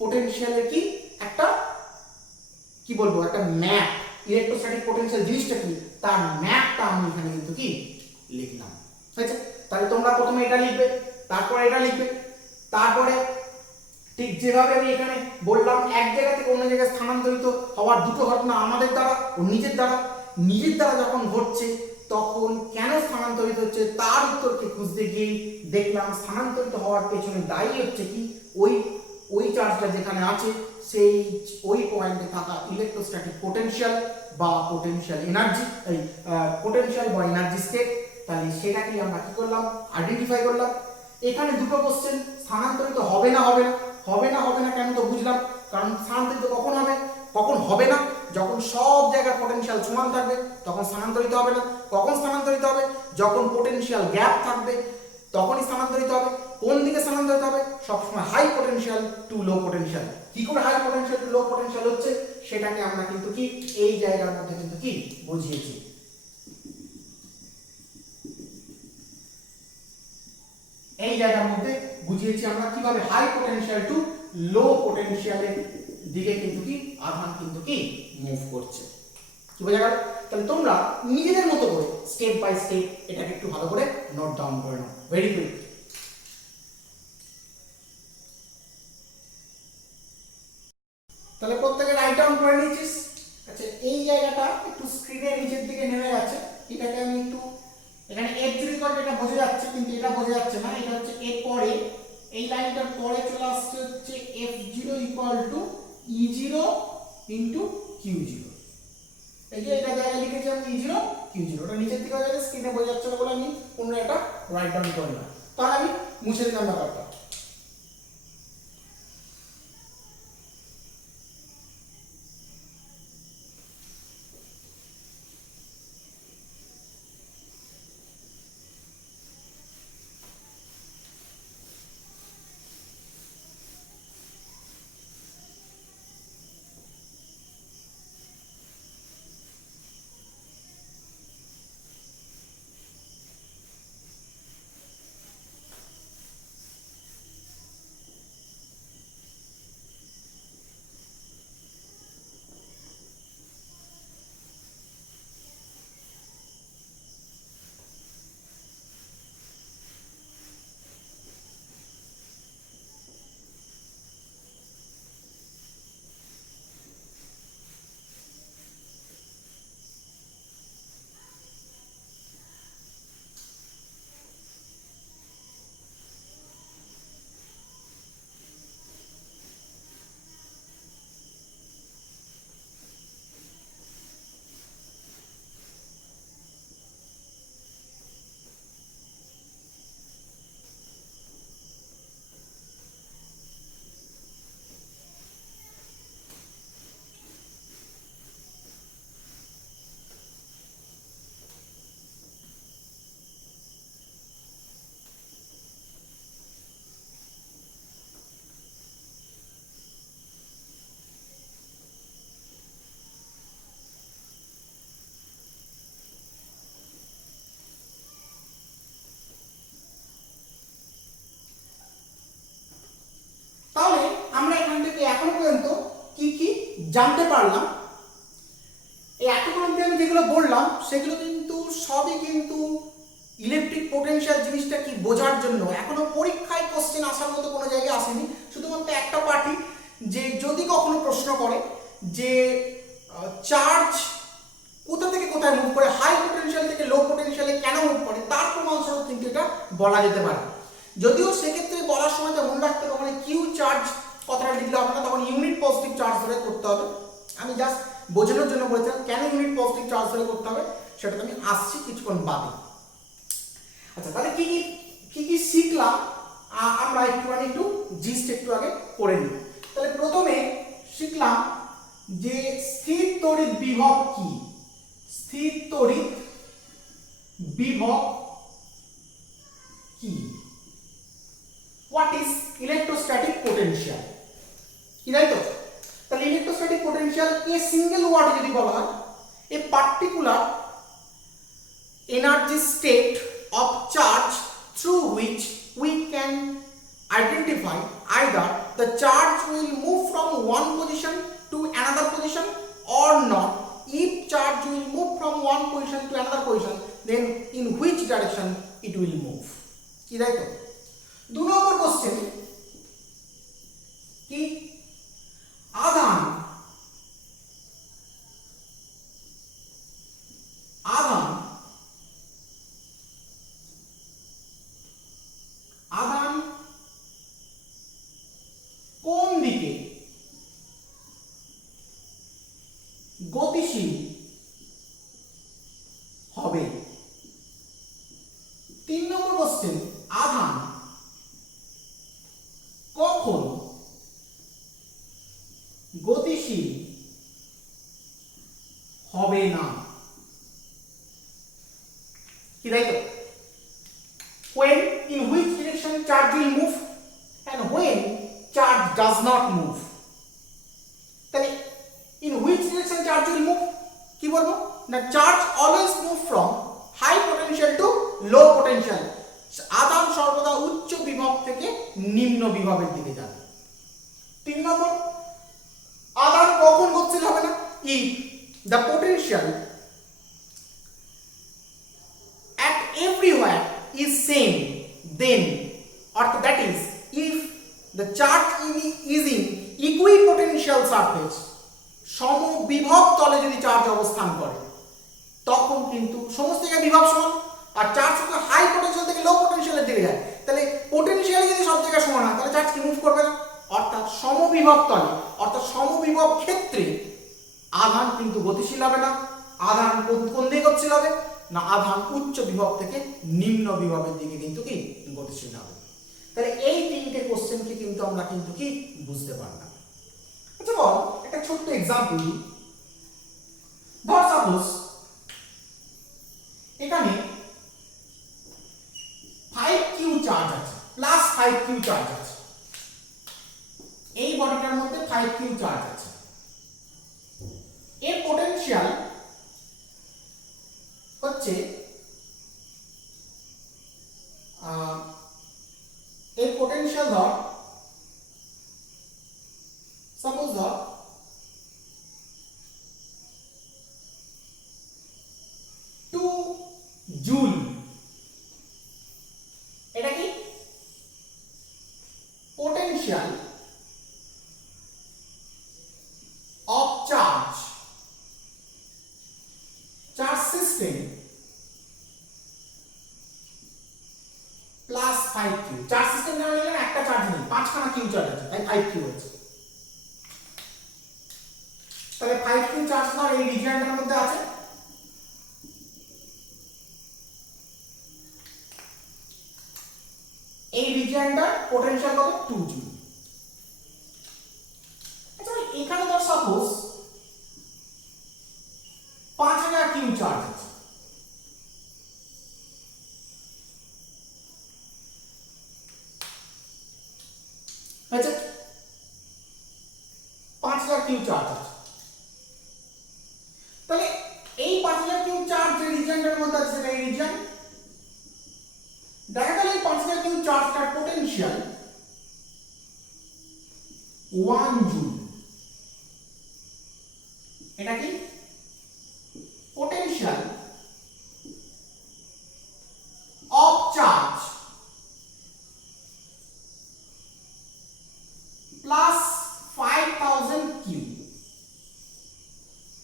পোটেনশিয়ালের কি একটা কি বলবো একটা ম্যাপ। ইলেকট্রোস্ট্যাটিক পোটেনশিয়াল জিনিসটা কি তার ম্যাপটা আমি এখানে কিন্তু কি লিখলাম। হয়েছে? তাহলে তোমরা প্রথমে এটা লিখবে, তারপরে এটা লিখবে, তারপরে ঠিক যেভাবে আমি এখানে বললাম এক জায়গা থেকে অন্য জায়গায় স্থানান্তরিত হওয়ার দুটো ঘটনা আমাদের দ্বারা ও নিজের দ্বারা যখন ঘটছে তখন কেন স্থানান্তরিত হচ্ছে তার উত্তরকে খুঁজতে গিয়ে দেখলাম স্থানান্তরিত হওয়ার পেছনে দায়ী হচ্ছে কি ওই চার্জটা যেখানে আছে সেই ওই পয়েন্টে থাকা ইলেকট্রোস্ট্যাটিক পোটেনশিয়াল বা পোটেনশিয়াল এনার্জি, এই পোটেনশিয়াল বা এনার্জি স্টেট। তাহলে সেটাকেই আমরা কি করলাম আইডেন্টিফাই করলাম। এখানে দুটো কোশ্চেন, স্থানান্তরিত হবে না হবে না, হবে না হবে না কেন তো বুঝলাম, কারণ স্থানান্তরিত কখন হবে কখন হবে না, যখন সব জায়গায় পটেনশিয়াল সমান থাকবে তখন স্থানান্তরিত হবে না। কখন স্থানান্তরিত হবে? যখন পটেনশিয়াল গ্যাপ থাকবে তখনই স্থানান্তরিত হবে। কোন দিকে স্থানান্তরিত হবে? সবসময় high potential to low potential. কি করে high potential to low potential হচ্ছে সেটাকে আমরা কিন্তু কি এই জায়গার মধ্যে কিন্তু কি বুঝিয়েছি। এই জায়গার মধ্যে বুঝিয়েছি আমরা কিভাবে হাই পটেনশিয়াল টু লো পটেনশিয়ালের দিকে কিন্তু কি আধান কিন্তু কি মুভ করছে। কি বোঝা গেল? তাহলে তোমরা নিজেদের মতো করে স্টেপ বাই স্টেপ এটাকে একটু ভালো করে নোট ডাউন করে নাও। Very good. তাহলে প্রত্যেকে রাইট ডাউন করে নিয়েছিস? আচ্ছা, এই জায়গাটা একটু স্ক্রিনের নিচের দিকে নেমে গেছে, এটাকে আমি একটু এখানে f0 ইকুয়াল এটা বোঝা যাচ্ছে কিন্তু এটা বোঝা যাচ্ছে না, এটা হচ্ছে এর পরে এই লাইনটার পরে চলে আসছে হচ্ছে f0 equal to e0 into q0। এই যে এটা জায়গায় লিখেছি আমি e0 q0, ওটা নিচের দিকে হয়ে গেছে, স্ক্রিনে বোঝা যাচ্ছে না বলে আমি পুনরায় এটা রাইট ডাউন করে না, তাহলে আমি মুছে দিলাম ব্যাপারটা। জানতে পারলাম, এই এতক্ষণ অবধি আমি যেগুলো বললাম সেগুলো কিন্তু সবই কিন্তু ইলেকট্রিক পোটেনশিয়াল জিনিসটা কি বোঝার জন্য। এখনো পরীক্ষায় কোশ্চেন আসার মতো কোনো জায়গায় আসেনি, শুধুমাত্র একটা পার্টি যে যদি কখনো প্রশ্ন করে যে চার্জ কোথা থেকে কোথায় মুভ করে, হাই পোটেনশিয়াল থেকে লো পোটেনশিয়ালে কেন মুভ করে, তার প্রমাণস্বরূপ কিন্তু এটা বলা যেতে পারে। যদিও সেক্ষেত্রে বলার সময় তো মনে রাখতে হবে ওখানে কিউ চার্জ কথাটা লিখলে হবে না, তখন ইউনিট পজিটিভ চার্জ ধরে করতে হবে। আমি জাস্ট বোঝানোর জন্য বলেছিলাম কেন ইউনিট পজিটিভ চার্জ ধরে করতে হবে, সেটা আমি আসছি কিছুক্ষণ বাদে। আচ্ছা, তাহলে কি কি শিখলাম আমরা একটু জিস্ট একটু আগে করে নিই। তাহলে প্রথমে শিখলাম যে স্থির তড়িৎ বিভব কি। স্থির তড়িৎ বিভব কি? হোয়াট ইজ ইলেকট্রোস্ট্যাটিক পোটেনশিয়াল, কি তাই তো? তাহলে ইলেকট্রোস্ট্যাটিক পোটেনশিয়াল এ সিঙ্গেল ওয়ার্ডে যদি বলা হয়, a particular energy state of charge through which we can identify either the charge will move from one position to another position or not. If charge will move from one position to another position, then in which direction it will move. কি তাই তো? 2 number question কি আধান কোন দিকে গতিশীল হবে? 3 number question আধান কখন গতিশীল হবে না? কি তাই তো? when in which direction charge will move and when charge does not move. তাহলে in which direction charge will move কি বলবো না, charge always move from high potential to low potential. আধান সর্বদা উচ্চ বিভব থেকে নিম্ন বিভবের দিকে যাবে। 3 নম্বর আধান কখন গতিশীল হবে না? if the potential at everywhere is same, then or that is if the charge is in equipotential surface, সমবিভব তলে যদি চার্জ অবস্থান করে তখন কিন্তু সমস্ত জায়গায় বিভব সমান, আর চার্জ শুধু হাই পোটেনশিয়াল থেকে লো পোটেনশিয়ালের দিকে যায়, তাহলে পোটেনশিয়াল যদি সব জায়গায় সমান হয় তাহলে চার্জ কি মুভ করবে না। অর্থাৎ সমবিভব তলে অর্থাৎ সমবিভব ক্ষেত্রে আধান কিন্তু গতিশীল হবে না। আধান কোন দিকে গতিশীল হবে না, আধান উচ্চ বিভব থেকে নিম্ন বিভবের দিকে কিন্তু কি গতিশীল হবে। তাহলে এই 3টে কোশ্চেনকে কিন্তু আমরা কিন্তু কি বুঝতে পারলাম। আচ্ছা বল একটা ছোট্ট এক্সাম্পল দিই। ধর সাপোজ এখানে 5q চার্জ আছে, প্লাস 5q চার্জ আছে, এই বডিটার মধ্যে 5q চার্জ আছে। এর পোটেনশিয়াল হচ্ছে এর পোটেনশিয়াল ধর সাপোজ ধর 2 জুল। এটা কি potential of charge system plus 5q। Charge system না হলে একটা চার্জ নেই, 5খানা কিউ চার্জ আছে, তাই 5q আছে। তাহলে 5q চার্জ ধর এই রিজিয়নটার মধ্যে আছে, এই রিজিয়নটার পোটেনশিয়াল কত 2 জুল। আচ্ছা এখানে ধর সাপোজ 5000 কিউ চার্জ আছে। আচ্ছা 5000 কিউ চার্জ আছে, তাহলে এই 5000 কিউ চার্জ যে রিজিয়নটার মধ্যে আছে সেটা এই রিজিয়ন। দেখা গেল এই 5000 কিউ চার্জটার পোটেনশিয়াল 1 জুল। এটা কি potential of charge plus 5000 Q,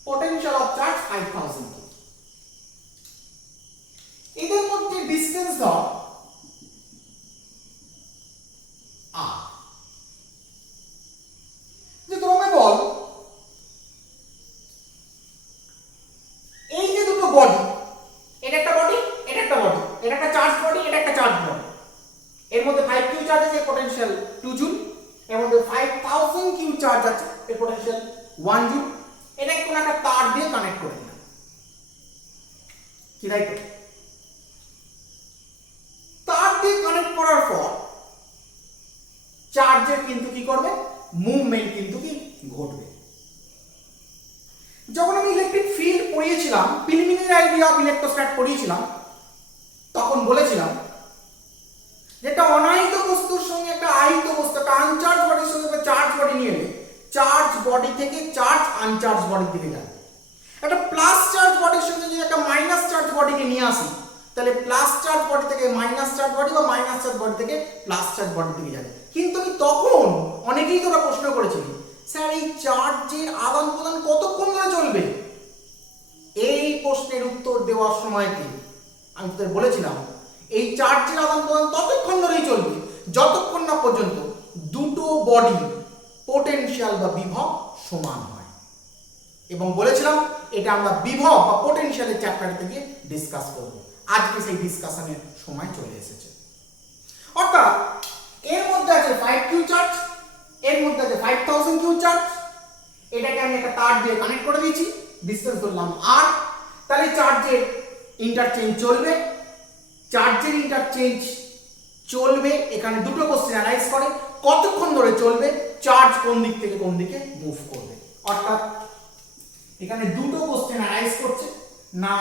potential of charge 5000 Q. এদের মধ্যে ডিসটেন্স ধর আর। যে তুমি বল এই যে দুটো বডি, এটা একটা বডি, এটা একটা বডি, এটা একটা চার্জ বডি, এটা একটা চার্জ বডি, এর মধ্যে 5 কিউ চার্জ আছে, পোটেনশিয়াল 2 জুল, এর মধ্যে 5000 কিউ চার্জ আছে, এর পোটেনশিয়াল 1 জুল। এটা কোন একটা তার দিয়ে কানেক্ট করে দিলাম, কি তাই তো? তার দিয়ে কানেক্ট করার পর চার্জের কিন্তু কি করবে, মুভমেন্ট কিন্তু কি ঘটবে। যখন আমি ইলেকট্রিক ফিল্ড পড়িয়েছিলাম, প্রিলিমিনারি আইডিয়া অফ ইলেকট্রোস্ট্যাট পড়িয়েছিলাম, তখন বলেছিলাম যেটা অনাহিত বস্তুর সঙ্গে একটা আহিত বস্তু, একটা আনচার্জ বডির সঙ্গে একটা চার্জ বডি নিয়ে এলে চার্জ বডি থেকে চার্জ আনচার্জ বডির দিকে যাবে। একটা প্লাস চার্জ বডির সঙ্গে যদি একটা মাইনাস চার্জ বডিকে নিয়ে আসি, তাহলে প্লাস চার্জ বডি থেকে মাইনাস চার্জ বডি বা মাইনাস চার্জ বডি থেকে প্লাস চার্জ বডির দিকে যাবে। কিন্তু আমি তখন অনেকেই তোরা প্রশ্ন করেছিলি, স্যার এই চার্জের আদান প্রদান কতক্ষণ ধরে চলবে? এই প্রশ্নের উত্তর দেওয়ার সময়তে আমি তোদের বলেছিলাম এই চার্জের আদান প্রদান ততক্ষণ ধরেই চলবে যতক্ষণ না পর্যন্ত দুটো বডি পোটেনশিয়াল বা বিভব সমান হয়। এবং বলেছিলাম এটা আমরা বিভব বা পোটেনশিয়ালের চ্যাপ্টারে থেকে ডিসকাস করব। আজকে সেই ডিসকাশনের সময় চলে এসেছে। অর্থাৎ এর মধ্যে আছে 5 কিউ চার্জ, এর মধ্যে আছে 5000 কিউ চার্জ, এটাকে আমি একটা তার দিয়ে কানেক্ট করে দিয়েছি, ডিসটেন্স ধরলাম আর। তাহলে চার্জের ইন্টারচেঞ্জ চলবে, চার্জের ইন্টারচেঞ্জ চলবে। এখানে দুটো কোশ্চেন অ্যারাইজ করে, কতক্ষণ ধরে চলবে, চার্জ কোন দিক থেকে কোন দিকে মুভ করবে। অর্থাৎ এখানে দুটো কোশ্চেন অ্যারাইজ করছে না,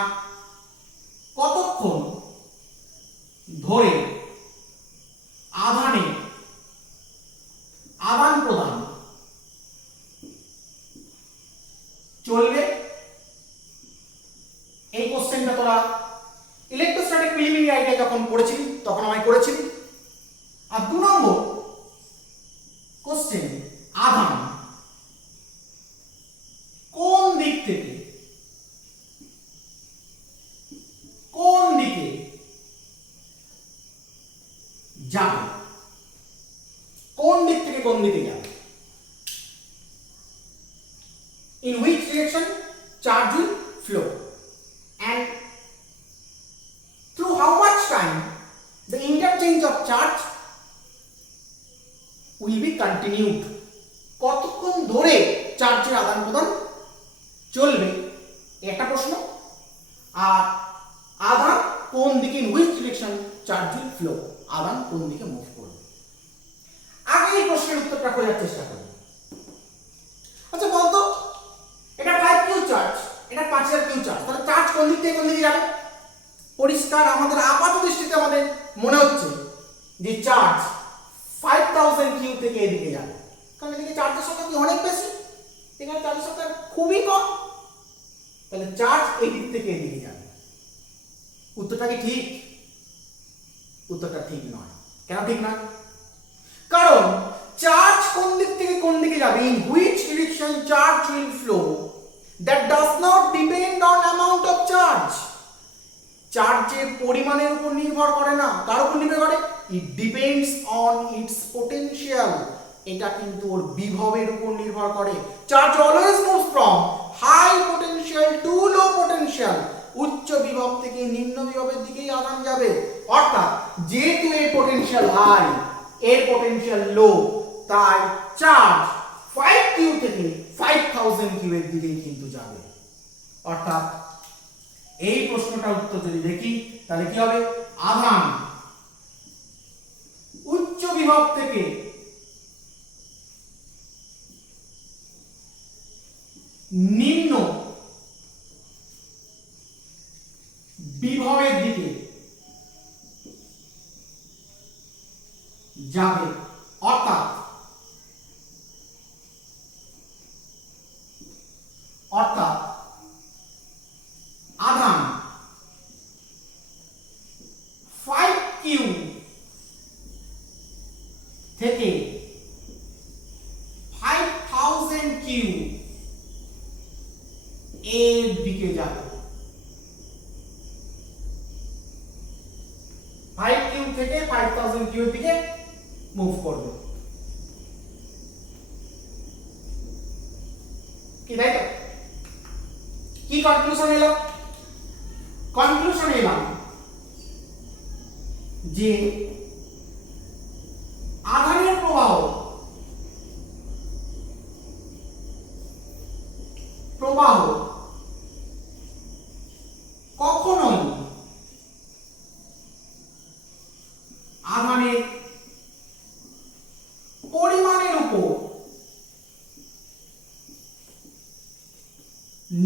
কতক্ষণ ধরে আধানে আদান প্রদান চলবে। এই কোশ্চেনটা তোরা ইলেকট্রোস্ট্যাটিক প্রিলিমিনারি আইডিয়া যখন পড়েছিলি তখন আমি করেছিলি। আর 2 নম্বর কোশ্চেন, আধান কোন দিক থেকে কোন দিকে যাবে, কোন দিক থেকে কোন দিকে যাবে, in which direction charge will flow and through how much time the interchange of charge will be continued, কতক্ষণ ধরে চার্জের আদান প্রদান চলবে একটা প্রশ্ন। আর আধান কোন দিকে, in which direction charge will flow, আধান কোন দিকে মুভ করবে। আগে এই প্রশ্নের উত্তরটা খোঁজার চেষ্টা করি। আচ্ছা বলতো, এটা 5 কিউ চার্জ, এটা 5000 কিউ চার্জ, তাহলে চার্জ কোন দিক থেকে কোন দিকে যাবে? পরিষ্কার আমাদের আপাত দৃষ্টিতে আমাদের মনে হচ্ছে যে চার্জ 5000 কিউ থেকে এদিকে যাবে, কারণ এদিকে চার্জের সংখ্যা কি অনেক বেশি, এখানে চার্জের সংখ্যা খুবই কম, তাহলে চার্জ এই দিক থেকে এদিকে যাবে। উত্তরটা কি ঠিক? উত্তরটা ঠিক নয়। কেন ঠিক নয়? কারণ চার্জ কোন দিক থেকে কোন দিকে যাবে, in which direction charge will flow, that does not depend on amount of charge, চার্জের পরিমাণের উপর নির্ভর করে না, কার উপর নির্ভর করে? it depends on its potential, এটা কিন্তু ওর বিভবের উপর নির্ভর করে। Charge always moves from high potential to low potential, উচ্চ বিভব থেকে নিম্ন বিভবের দিকেই আদান যাবে। অর্থাৎ যেহেতু এর পোটেনশিয়াল হাই, এর পোটেনশিয়াল লো, তাই চার্জ 5 কিউ থেকে 5000 কিউ এর দিকেই কিন্তু যাবে। অর্থাৎ এই প্রশ্নটার উত্তর যদি দেখি তাহলে কি হবে, আধান উচ্চ বিভব থেকে নিম্ন বিভবের দিকে যাবে। অর্থাৎ অর্থাৎ আধান 5q থেকে 5000q এর দিকে যাবে। 5q থেকে 5000q এর দিকে মুভ করবে। কি তাই তো? কি কনক্লুশন এলো? কনক্লুশন এলাম যে আধানের প্রবাহ কখনোই আধানের পরিমাণের উপর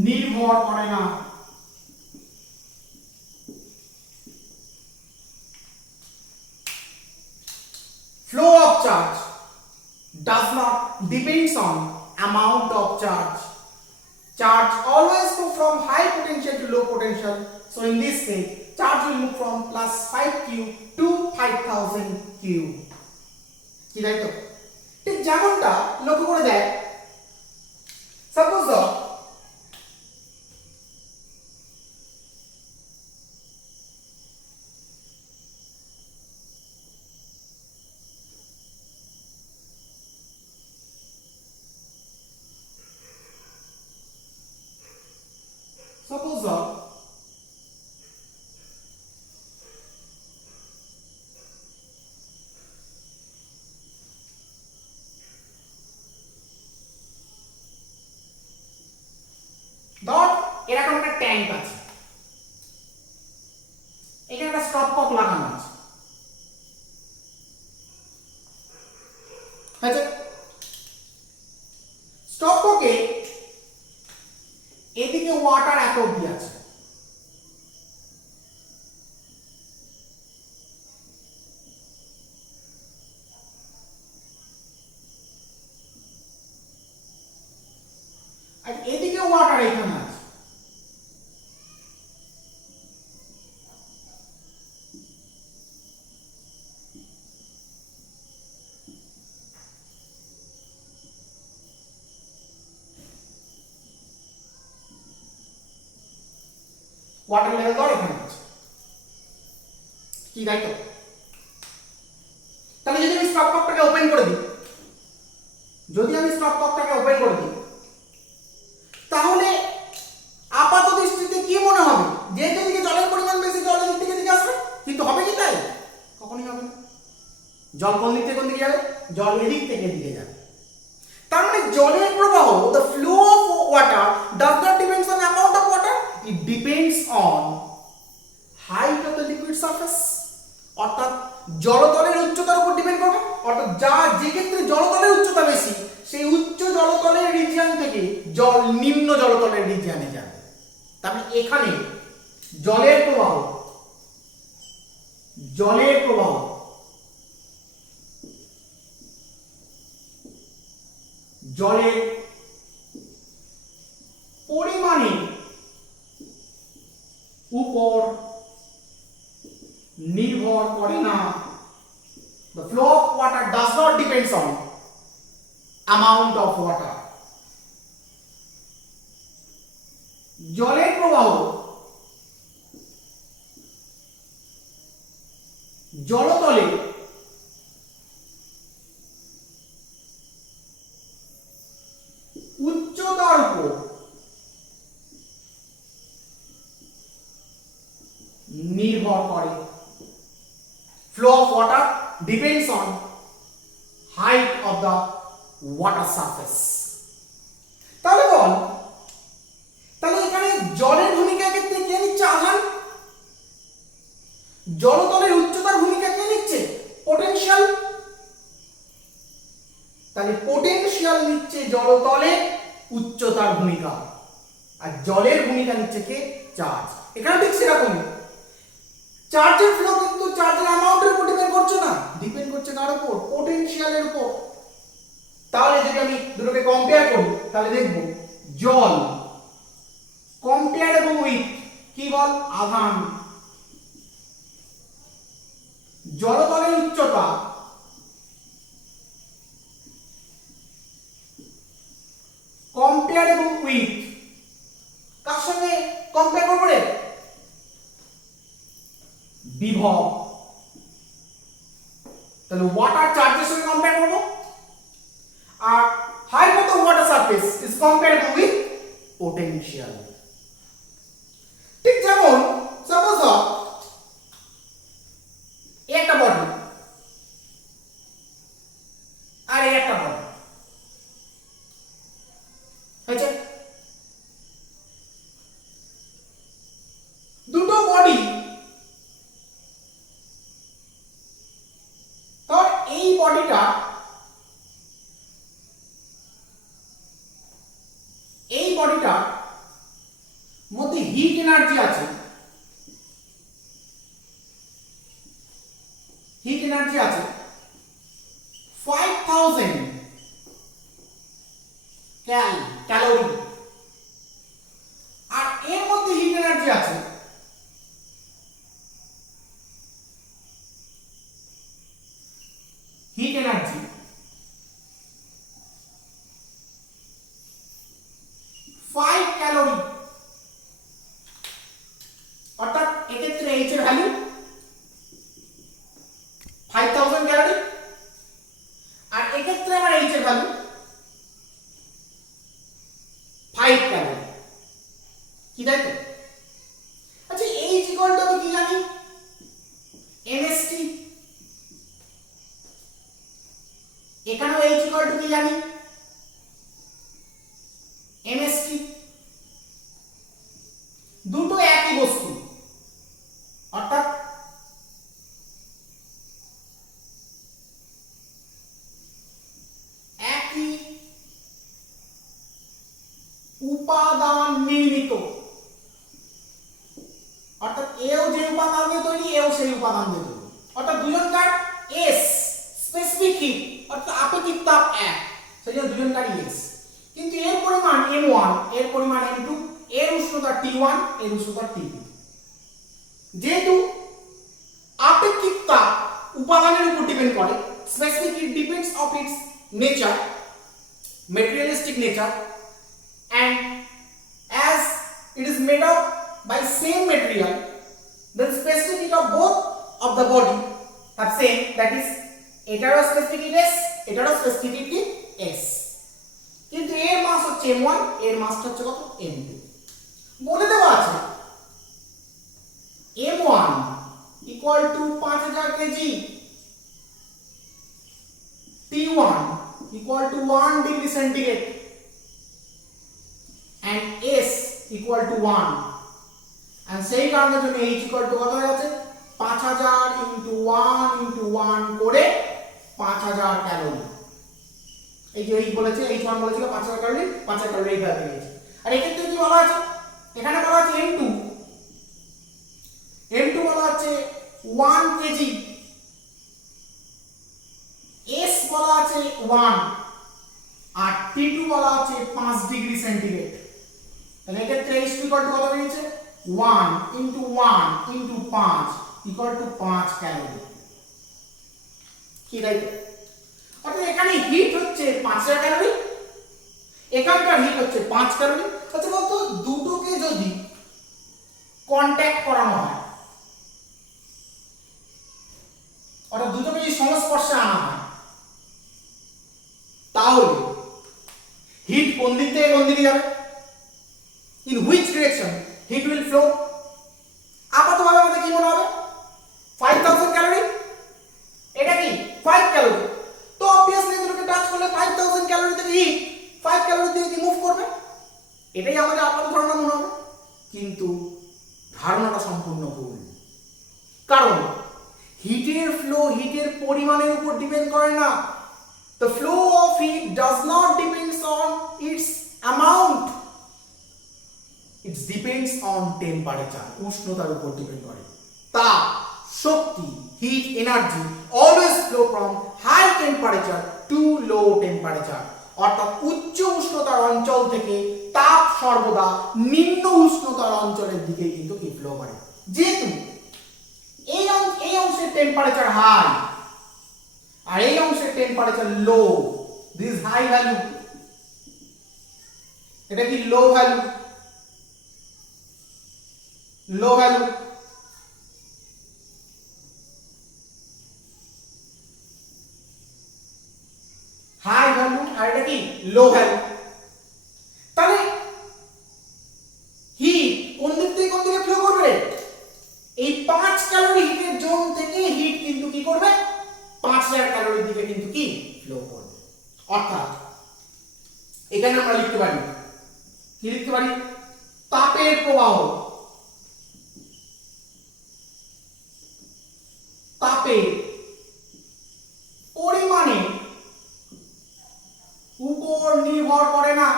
নির্ভর করে না। Flow of charge does not depends on amount of charge. Charge always move from high potential to low potential. So in this case, charge will move from plus 5q to 5000q. কি তাই তো? ঠিক যেমনটা লক্ষ্য করে দেখ, suppose ধর এরকম একটা ট্যাঙ্ক আছে, এখানে একটা স্টপ কক লাগানো আছে। আচ্ছা, স্টপ ককে এদিকে ওয়াটার এত অব্দি আছে, আর এদিকে ওয়াটার এখানে আছে। ওয়াটার লেভেল ধর এখানে আছে। কি তাই তো? তাহলে যদি আমি স্টপ ককটাকে ওপেন করে দিই, তাহলে আপাত দৃষ্টিতে কি মনে হবে? যেহেতু এদিকে জলের পরিমাণ বেশি, জল এদিক থেকে এদিকে আসবে, কিন্তু হবে কি তাই? কখনোই হবে না। জল কোন দিক থেকে কোন দিকে যাবে? জল এদিক থেকে এদিকে যাবে। তার মানে জলের প্রবাহ, the flow of water does not depends on amount of water, it depends on height of the liquid surface. অর্থাৎ জলতলের উচ্চতার উপর ডিপেন্ড করবে। অর্থাৎ যে ক্ষেত্রে জলতলের উচ্চতা বেশি, সেই উচ্চ জলতলের রিজিয়ন থেকে জল নিম্ন জলতলের রিজিয়নে যাবে। তার মানে এখানে জলের প্রবাহ জলের পরিমাণের উপর নির্ভর করে না। The flow of water does not depends on amount of water. জলের প্রবাহ জলতলে উচ্চতার উপর নির্ভর করে। Flow of water depends on height of the water surface. তাহলে বল, তাহলে এখানে জলের ভূমিকার ক্ষেত্রে কে নিচ্ছে? আধান। জলতলের উচ্চতার ভূমিকা কে নিচ্ছে? পোটেনশিয়াল। তাহলে পোটেনশিয়াল নিচ্ছে জলতলে উচ্চতার ভূমিকা, আর জলের ভূমিকা নিচ্ছে কে? চার্জ। এখানে ঠিক সেরকমই চার্জের ফ্লো কিন্তু চার্জের অ্যামাউন্টের উপর ডিপেন্ড করছে না, ডিপেন্ড করছে কার উপর? পোটেনশিয়ালের উপর। তাহলে যদি আমি দুটোকে কম্পেয়ার করি, তাহলে দেখব জল কম্পেয়ারেবল উইথ কি বল আধান, জলতলের উচ্চতা কম্পেয়ারেবল উইথ কার সঙ্গে কম্পেয়ার করব রে, বিভব। তাহলে ওয়াটার চার্জের সঙ্গে কম্পেয়ার করব, আর height of the water surface is comparable with potential। ঠিক যেমন সাপোজ একটা বডি আর একটা বডি হয়েছে, দুটো বডি, ধর এই বডিটা মধ্যে হিট এনার্জি আছে, হিট এনার্জি আছে 5000 ক্যালোরি, আর এর মধ্যে হিট এনার্জি আছে হিট এনার্জি 5 ক্যালোরি। অর্থাৎ এক্ষেত্রে H এর ভ্যালু 5000 ক্যালোরি, আর এক্ষেত্রে আমার H এর ভ্যালু 5 ক্যালোরি, কি তাই তো? আচ্ছা H ইকুয়াল টু আমি কি জানি, MST, এখানেও H ইকুয়াল টু কি জানি, MST, দুটো একই বস্তু, অর্থাৎ একই উপাদান নির্মিত, অর্থাৎ এও যে উপাদান দিয়ে তৈরি এও সেই উপাদান দিয়ে তৈরি, অর্থাৎ দুজনকার এস স্পেসিফিক হিট অর্থাৎ আপেক্ষিক তাপ এক, সেজন্য দুজনকারই এস, কিন্তু এর পরিমাণ m1 এর পরিমাণ m2, এর উষ্ণতা T1 এর উষ্ণতা T2। যেহেতু আপেক্ষিক তাপ উপাদানের উপর ডিপেন্ড করে, specific hit depends of its nature, materialistic nature, and as it is made up by same material, the specific heat of both of the body have same, that is heterospecific heat S, heterospecific heat S, কিন্তু এর মাস হচ্ছে m1, এর মাস হচ্ছে কত m2। বলে দেওয়া আছে m1 equal to 5000 kg, T1 equal to 1 degree centigrade, and S equal to 1, and সেই কারণের জন্য H equal to কত হয়ে যাচ্ছে 5000 into 1 into 1 করে 5000 ক্যালোরি। এই যে H বলেছে, H1 বলেছিল 5000 ক্যালোরি, 5000 ক্যালোরি এই ভাবে পেয়েছে। আর এই ক্ষেত্রে কি বলা আছে, এখানে বলা আছে M2, M2 বলা আছে 1 কেজি, S বলা আছে 1, আর T2 বলা আছে 5 ডিগ্রি সেন্টিগ্রেড। তাহলে এক্ষেত্রে H ইকুয়াল টু কত বেরিয়েছে 1 into 1 into 5 equal to 5 calorie, কি তাই তো? অর্থাৎ এখানে হিট হচ্ছে 5000 ক্যালোরি, এখানকার হিট হচ্ছে 5 ক্যালোরি। আচ্ছা বলতো দুটোকে যদি কন্ট্যাক্ট করানো হয়, অর্থাৎ দুটোকে যদি সংস্পর্শে আনা হয়, তাহলে হিট কোন দিক থেকে কোন দিকে যাবে, in which direction heat will flow? আপাতভাবে আমাদের কি মনে হবে 5000 ক্যালোরি, এটা কি 5 ক্যালোরি, তো অবভিয়াসলি দুটোকে টাচ করলে 5000 ক্যালোরি থেকে হিট 5 ক্যালোরি থেকে কি মুভ করবে, এটাই আমাদের আপাত ধারণা মনে হবে। কিন্তু ধারণাটা সম্পূর্ণ ভুল, কারণ হিটের ফ্লো হিটের পরিমাণের উপর ডিপেন্ড করে না। The flow of heat does not depends on its amount, it depends on temperature, উষ্ণতার উপর ডিপেন্ড করে। তাপ শক্তি heat energy always flow from high temperature to low temperature, অর্থাৎ উচ্চ উষ্ণতার অঞ্চল থেকে তাপ সর্বদা নিম্ন উষ্ণতার অঞ্চলের দিকে কিন্তু কি ফ্লো করে। যেহেতু এই অংশের টেম্পারেচার হাই আর এই অংশের temperature low, this high value, এটা কি low value, low value, high value আর এটা কি লো ভ্যালু। তাহলে হিট কোন দিক থেকে কোন দিকে ফ্লো করবে? এই 5 ক্যালোরি হিটের জোন থেকে হিট কিন্তু কি করবে 5000 ক্যালোরির দিকে কিন্তু কি ফ্লো করবে। অর্থাৎ এখানে আমরা লিখতে পারি, কি লিখতে পারি, তাপের প্রবাহ, তাপের পরিমাণে উপর নির্ভর করে না।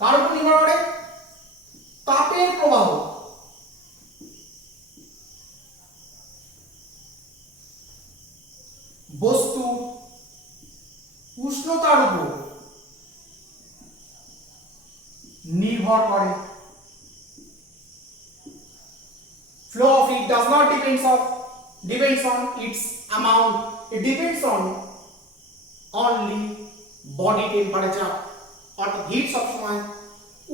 কার উপর নির্ভর করে? তাপের প্রবাহ বস্তু উষ্ণতার উপর নির্ভর করে। Flow of heat does not depends on its amount. It depends on only body temperature. অর্থাৎ হিট সবসময়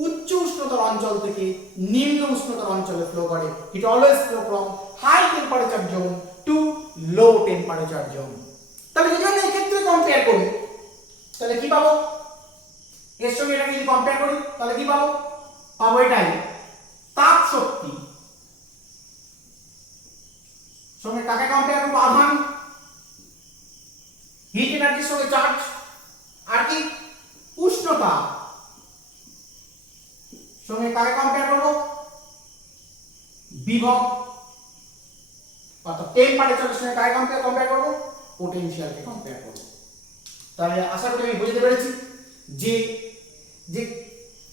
উচ্চ উষ্ণতার অঞ্চল থেকে নিম্ন উষ্ণতার অঞ্চলে ফ্লো করে। It always flow from high temperature zone to low temperature zone. তাহলে যদি আমরা এই ক্ষেত্রে কম্পেয়ার করি তাহলে কি পাবো? এর সঙ্গে এটা যদি কম্পেয়ার করি তাহলে কি পাবো? পাবো এটাই, তাপ শক্তি সঙ্গে কাকে কম্পেয়ার করব? আধান, হিট এনার্জির সঙ্গে চার্জ, আর কি উষ্ণতা সঙ্গে কাকে কম্পেয়ার করব? বিভব, অর্থাৎ টেম্পারেচারের সঙ্গে কাকে কম্পেয়ার করব? পোটেনশিয়ালকে কম্পেয়ার করব। তাহলে আশা করি আমি বুঝতে পেরেছি যে যে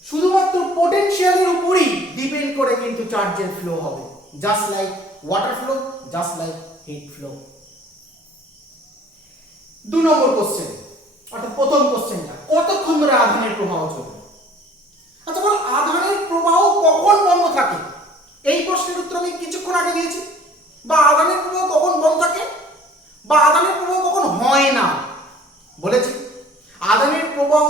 শুধুমাত্র পোটেনশিয়ালের উপরই ডিপেন্ড করে কিন্তু চার্জের ফ্লো হবে, just like water flow, just like heat flow. 2 number question, অর্থাৎ প্রথম কোশ্চেনটা, কতক্ষণ ধরে আধানের প্রবাহ চলবে? আচ্ছা বল, আধানের প্রবাহ কখন বন্ধ থাকে? এই প্রশ্নের উত্তর আমি কিছুক্ষণ আগে দিয়েছি। বা আধানের প্রবাহ কখন বন্ধ থাকে বা আধানের প্রবাহ কখন হয় না বলেছি। আধানের প্রবাহ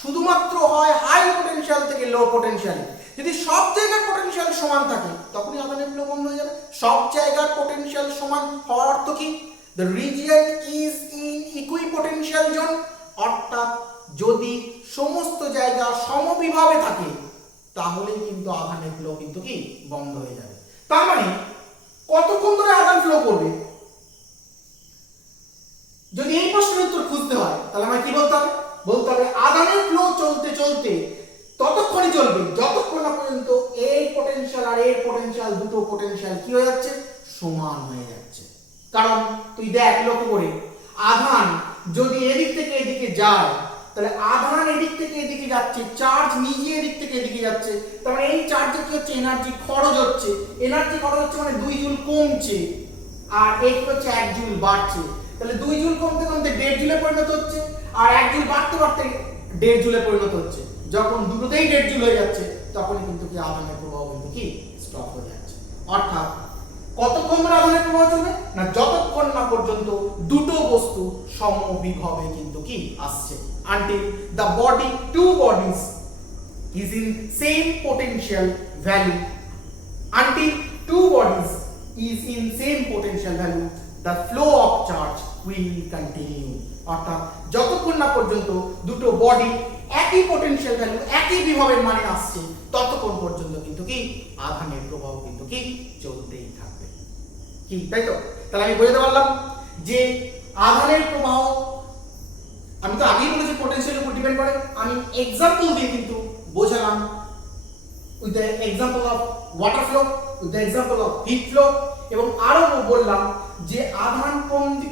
শুধুমাত্র হয় হাই পটেনশিয়াল থেকে লো পটেনশিয়ালে। যদি সব জায়গার পটেনশিয়াল সমান থাকে তখনই আধানের ফ্লো বন্ধ হয়ে যাবে। সব জায়গার পটেনশিয়াল সমান হওয়ার অর্থ কি? The region is in equipotential zone, অর্থাৎ যদি সমস্ত জায়গা সমবিভবে থাকে তাহলেই কিন্তু আধানের ফ্লো কিন্তু কি বন্ধ হয়ে যাবে। তার মানে কতক্ষণ ধরে আধান ফ্লো করবে? যদি এই প্রশ্নের উত্তর খুঁজতে হয় তাহলে আমায় কি বলতে হবে? বলতে হবে আধানের ফ্লো চলতে চলতে ততক্ষণই চলবে যতক্ষণ না পর্যন্ত এই পটেনশিয়াল আর এর পটেনশিয়াল, দুটো পটেনশিয়াল কি হয়ে যাচ্ছে? সমান হয়ে যাচ্ছে। কারণ তুই দেখ, লক্ষ্য করে, আধান যদি এদিক থেকে এদিকে যায় তাহলে আধান এদিক থেকে এদিকে যাচ্ছে, চার্জ নিজে এদিক থেকে এদিকে যাচ্ছে, তার মানে এই চার্জে কি হচ্ছে? এনার্জি খরচ হচ্ছে। এনার্জি খরচ হচ্ছে মানে 2 জুল কমছে আর এই হচ্ছে 1 জুল বাড়ছে। তাহলে 2 জুল কমতে কমতে 1.5 জুলে পরিণত হচ্ছে আর 1 জুল বাড়তে বাড়তে 1.5 জুলে পরিণত হচ্ছে। যখন দুটোতেই 1.5 জুল হয়ে যাচ্ছে তখনই কিন্তু কি আধানের প্রবাহ কিন্তু কি স্টপ হয়ে যাচ্ছে। অর্থাৎ কতক্ষণ ধরে আধানের প্রবাহ চলবে? না যতক্ষণ না পর্যন্ত দুটো বস্তু সমবিভবে কিন্তু কি আসছে। until the body, two bodies is in same potential value, until two bodies is in same potential value, the flow of charge will continue. অর্থাৎ যতক্ষণ না পর্যন্ত দুটো বডি একই পটেনশিয়াল ভ্যালু, একই বিভবের মানে আসছে ততক্ষণ পর্যন্ত কিন্তু কি আধানের প্রবাহ কিন্তু কি চলতেই থাকবে। কি তাই তো? তাহলে আমি বুঝতে পারলাম যে আধানের প্রবাহ, আমি তো আগেই বলেছি পটেনশিয়ালের উপর ডিপেন্ড করে। আমি এক্সাম্পল দিয়ে কিন্তু বোঝালাম, with the example of water flow, with the example of heat flow, এবং আরো বললাম যে আধান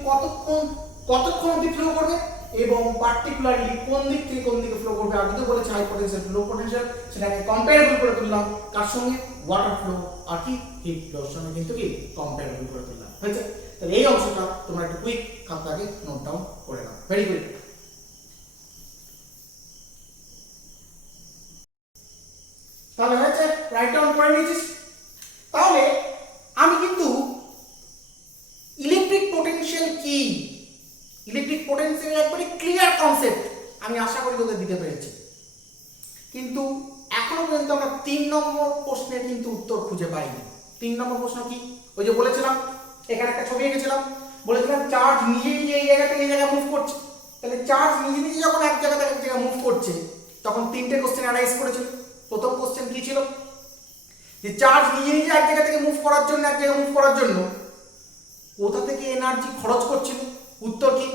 কতক্ষণ অবধি ফ্লো করবে এবং পার্টিকুলারলি কোন দিক থেকে কোন দিকে ফ্লো করবে। আগে তো বলেছি হাই পটেনশিয়াল, লো পটেনশিয়াল, সেটাকে কম্পারেবল করে তুললাম কার সঙ্গে? ওয়াটার ফ্লো আর কি হিট ফ্লোর সঙ্গে কিন্তু কি কম্পারেবল করে তুললাম। হয়েছে? তাহলে এই অংশটা তোমরা একটু কুইক খাতাকে নোট ডাউন করে নাও। Very good. নিয়েছিস। তাহলে আমি কিন্তু ইলেকট্রিক পোটেনশিয়াল কি, ইলেকট্রিক পোটেনশিয়াল একবারে ক্লিয়ার কনসেপ্ট আমি আশা করি তোদের দিতে পেরেছি। কিন্তু এখনো পর্যন্ত আমরা 3 নম্বর প্রশ্নের কিন্তু উত্তর খুঁজে পাইনি। 3 নম্বর প্রশ্ন কি? ওই যে বলেছিলাম, এখানে একটা ছবি এঁকেছিলাম, বলেছিলাম চার্জ নিজে নিজে এই জায়গা থেকে এই জায়গায় মুভ করছে। তাহলে চার্জ নিজে নিজে যখন এক জায়গা থেকে এক জায়গায় মুভ করছে, তখন 3টে কোশ্চেন অ্যারাইজ করেছিল। প্রথম কোশ্চেন কি ছিল? যে চার্জ নিজে নিজে এক জায়গা থেকে মুভ করার জন্য, এক জায়গায় মুভ করার জন্য কোথা থেকে এনার্জি খরচ করছিল? উত্তর কি?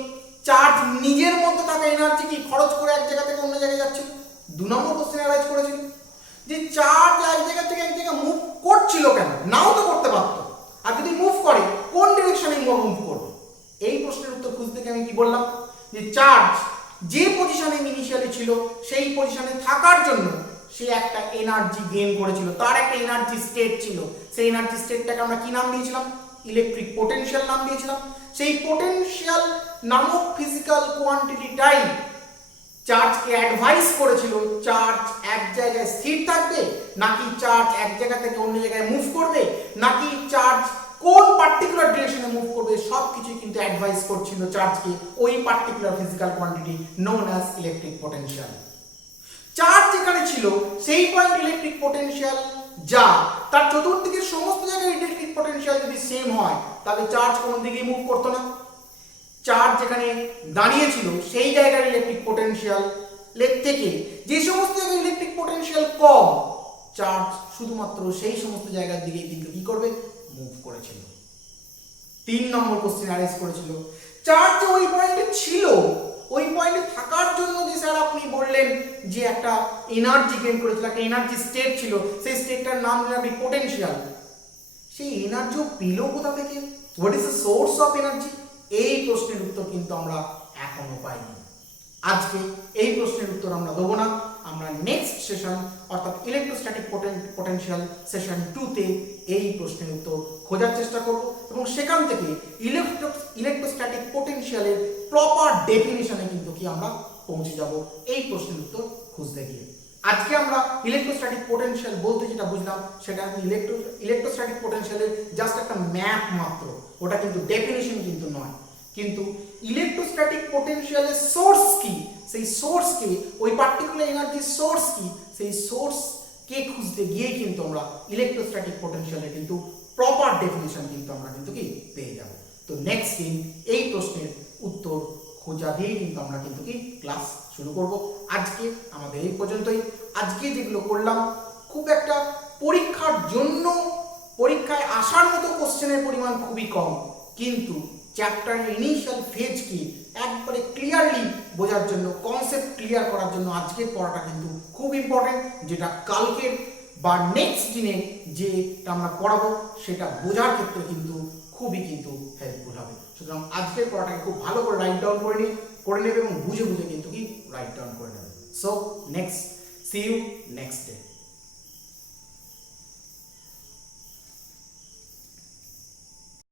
চার্জ নিজের মধ্যে থাকা এনার্জি কি খরচ করে এক জায়গা থেকে অন্য জায়গায় যাচ্ছিল। 2 নম্বর কোশ্চেন অ্যারাইজ করেছিল যে চার্জ এক জায়গা থেকে এক জায়গায় মুভ করছিল কেন? নাও তো করতে পারতো, আর যদি মুভ করে কোন ডিরেকশনে মুভ করবে? এই প্রশ্নের উত্তর খুঁজতে গিয়ে আমি কি বললাম? যে চার্জ যে পজিশনে ইনিশিয়ালি ছিল সেই পজিশনে থাকার জন্য সে একটা এনার্জি গেইন করেছিল, তার একটা এনার্জি স্টেট ছিল। সেই এনার্জি স্টেটটাকে আমরা কি নাম দিয়েছিলাম? ইলেকট্রিক পোটেনশিয়াল নাম দিয়েছিলাম। সেই পোটেনশিয়াল নামক ফিজিক্যাল কোয়ান্টিটিটাই চার্জকে অ্যাডভাইস করেছিল চার্জ এক জায়গায় স্থির থাকবে, নাকি চার্জ এক জায়গা থেকে অন্য জায়গায় মুভ করবে, নাকি চার্জ কোন পার্টিকুলার ডিরেকশনে মুভ করবে, সবকিছুই কিন্তু অ্যাডভাইস করছিল চার্জকে ওই particular physical quantity known as electric potential. Charge যেখানে ছিল সেই পয়েন্ট ইলেকট্রিক পোটেনশিয়াল যা, তার চতুর্দিকের সমস্ত জায়গায় ইলেকট্রিক পোটেনশিয়াল যদি সেম হয়, তাহলে চার্জ কোন দিকে মুভ করতো না। চার্জ যেখানে দাঁড়িয়েছিল সেই জায়গার ইলেকট্রিক পোটেনশিয়াল থেকে যে সমস্ত জায়গায় ইলেকট্রিক পোটেনশিয়াল কম, চার্জ শুধুমাত্র সেই সমস্ত জায়গার দিকে কিন্তু কি করবে? মুভ করেছিল। 3 নম্বর কোশ্চেন অ্যারেঞ্জ করেছিল চার্জ যে ওই পয়েন্টে ছিল, ওই পয়েন্টে থাকার জন্য যে স্যার আপনি বললেন যে একটা এনার্জি গেইন করেছিল, একটা এনার্জি স্টেট ছিল, সেই স্টেটটার নাম দিলেন আপনি পোটেনশিয়াল। সেই এনার্জিও পেল কোথা থেকে? What is the source of energy? এই প্রশ্নের উত্তর কিন্তু আমরা এখনো পাইনি। আজকে এই প্রশ্নের উত্তর আমরা দেবো না, আমরা নেক্সট সেশন অর্থাৎ ইলেকট্রোস্ট্যাটিক পোটেনশিয়াল সেশন 2তে এই প্রশ্নের উত্তর খোঁজার চেষ্টা করব এবং সেখান থেকে ইলেকট্রোস্ট্যাটিক পোটেনশিয়ালের প্রপার ডেফিনিশনে কিন্তু কি আমরা পৌঁছে যাব এই প্রশ্নের উত্তর খুঁজতে গিয়ে। আজকে আমরা ইলেকট্রোস্ট্যাটিক পোটেনশিয়াল বলতে যেটা বুঝলাম সেটা ইলেকট্রোস্ট্যাটিক পোটেনশিয়ালের জাস্ট একটা ম্যাপ মাত্র, ওটা কিন্তু ডেফিনিশন কিন্তু নয়। কিন্তু ইলেকট্রোস্ট্যাটিক পোটেনশিয়ালের সোর্স কি, সেই সোর্সকে, ওই পার্টিকুলার এনার্জির সোর্স কি, সেই সোর্সকে খুঁজতে গিয়ে কিন্তু আমরা ইলেকট্রোস্ট্যাটিক পোটেনশিয়ালের কিন্তু প্রপার ডেফিনিশন কিন্তু আমরা কিন্তু কি পেয়ে যাব। তো নেক্সট দিন এই প্রশ্নের উত্তর খোঁজা দিয়ে কিন্তু আমরা কিন্তু কি ক্লাস শুরু করব। আজকে আমাদের এই পর্যন্তই। আজকে যেগুলো করলাম খুব একটা পরীক্ষার জন্য, পরীক্ষায় আসার মতো কোশ্চেনের পরিমাণ খুবই কম, কিন্তু চ্যাপ্টারের ইনিশিয়াল ফেজ কি একবারে ক্লিয়ারলি বোঝার জন্য, কনসেপ্ট ক্লিয়ার করার জন্য আজকের পড়াটা কিন্তু খুব ইম্পর্টেন্ট, যেটা কালকের বা নেক্সট দিনে যেটা আমরা পড়াবো সেটা বোঝার ক্ষেত্রে কিন্তু খুবই কিন্তু হেল্পফুল হবে। সুতরাং আজকের পড়াটাকে খুব ভালো করে রাইট ডাউন করে নেবে এবং বুঝে বুঝে কিন্তু কি রাইট ডাউন করে নেবে। So next, see you next day.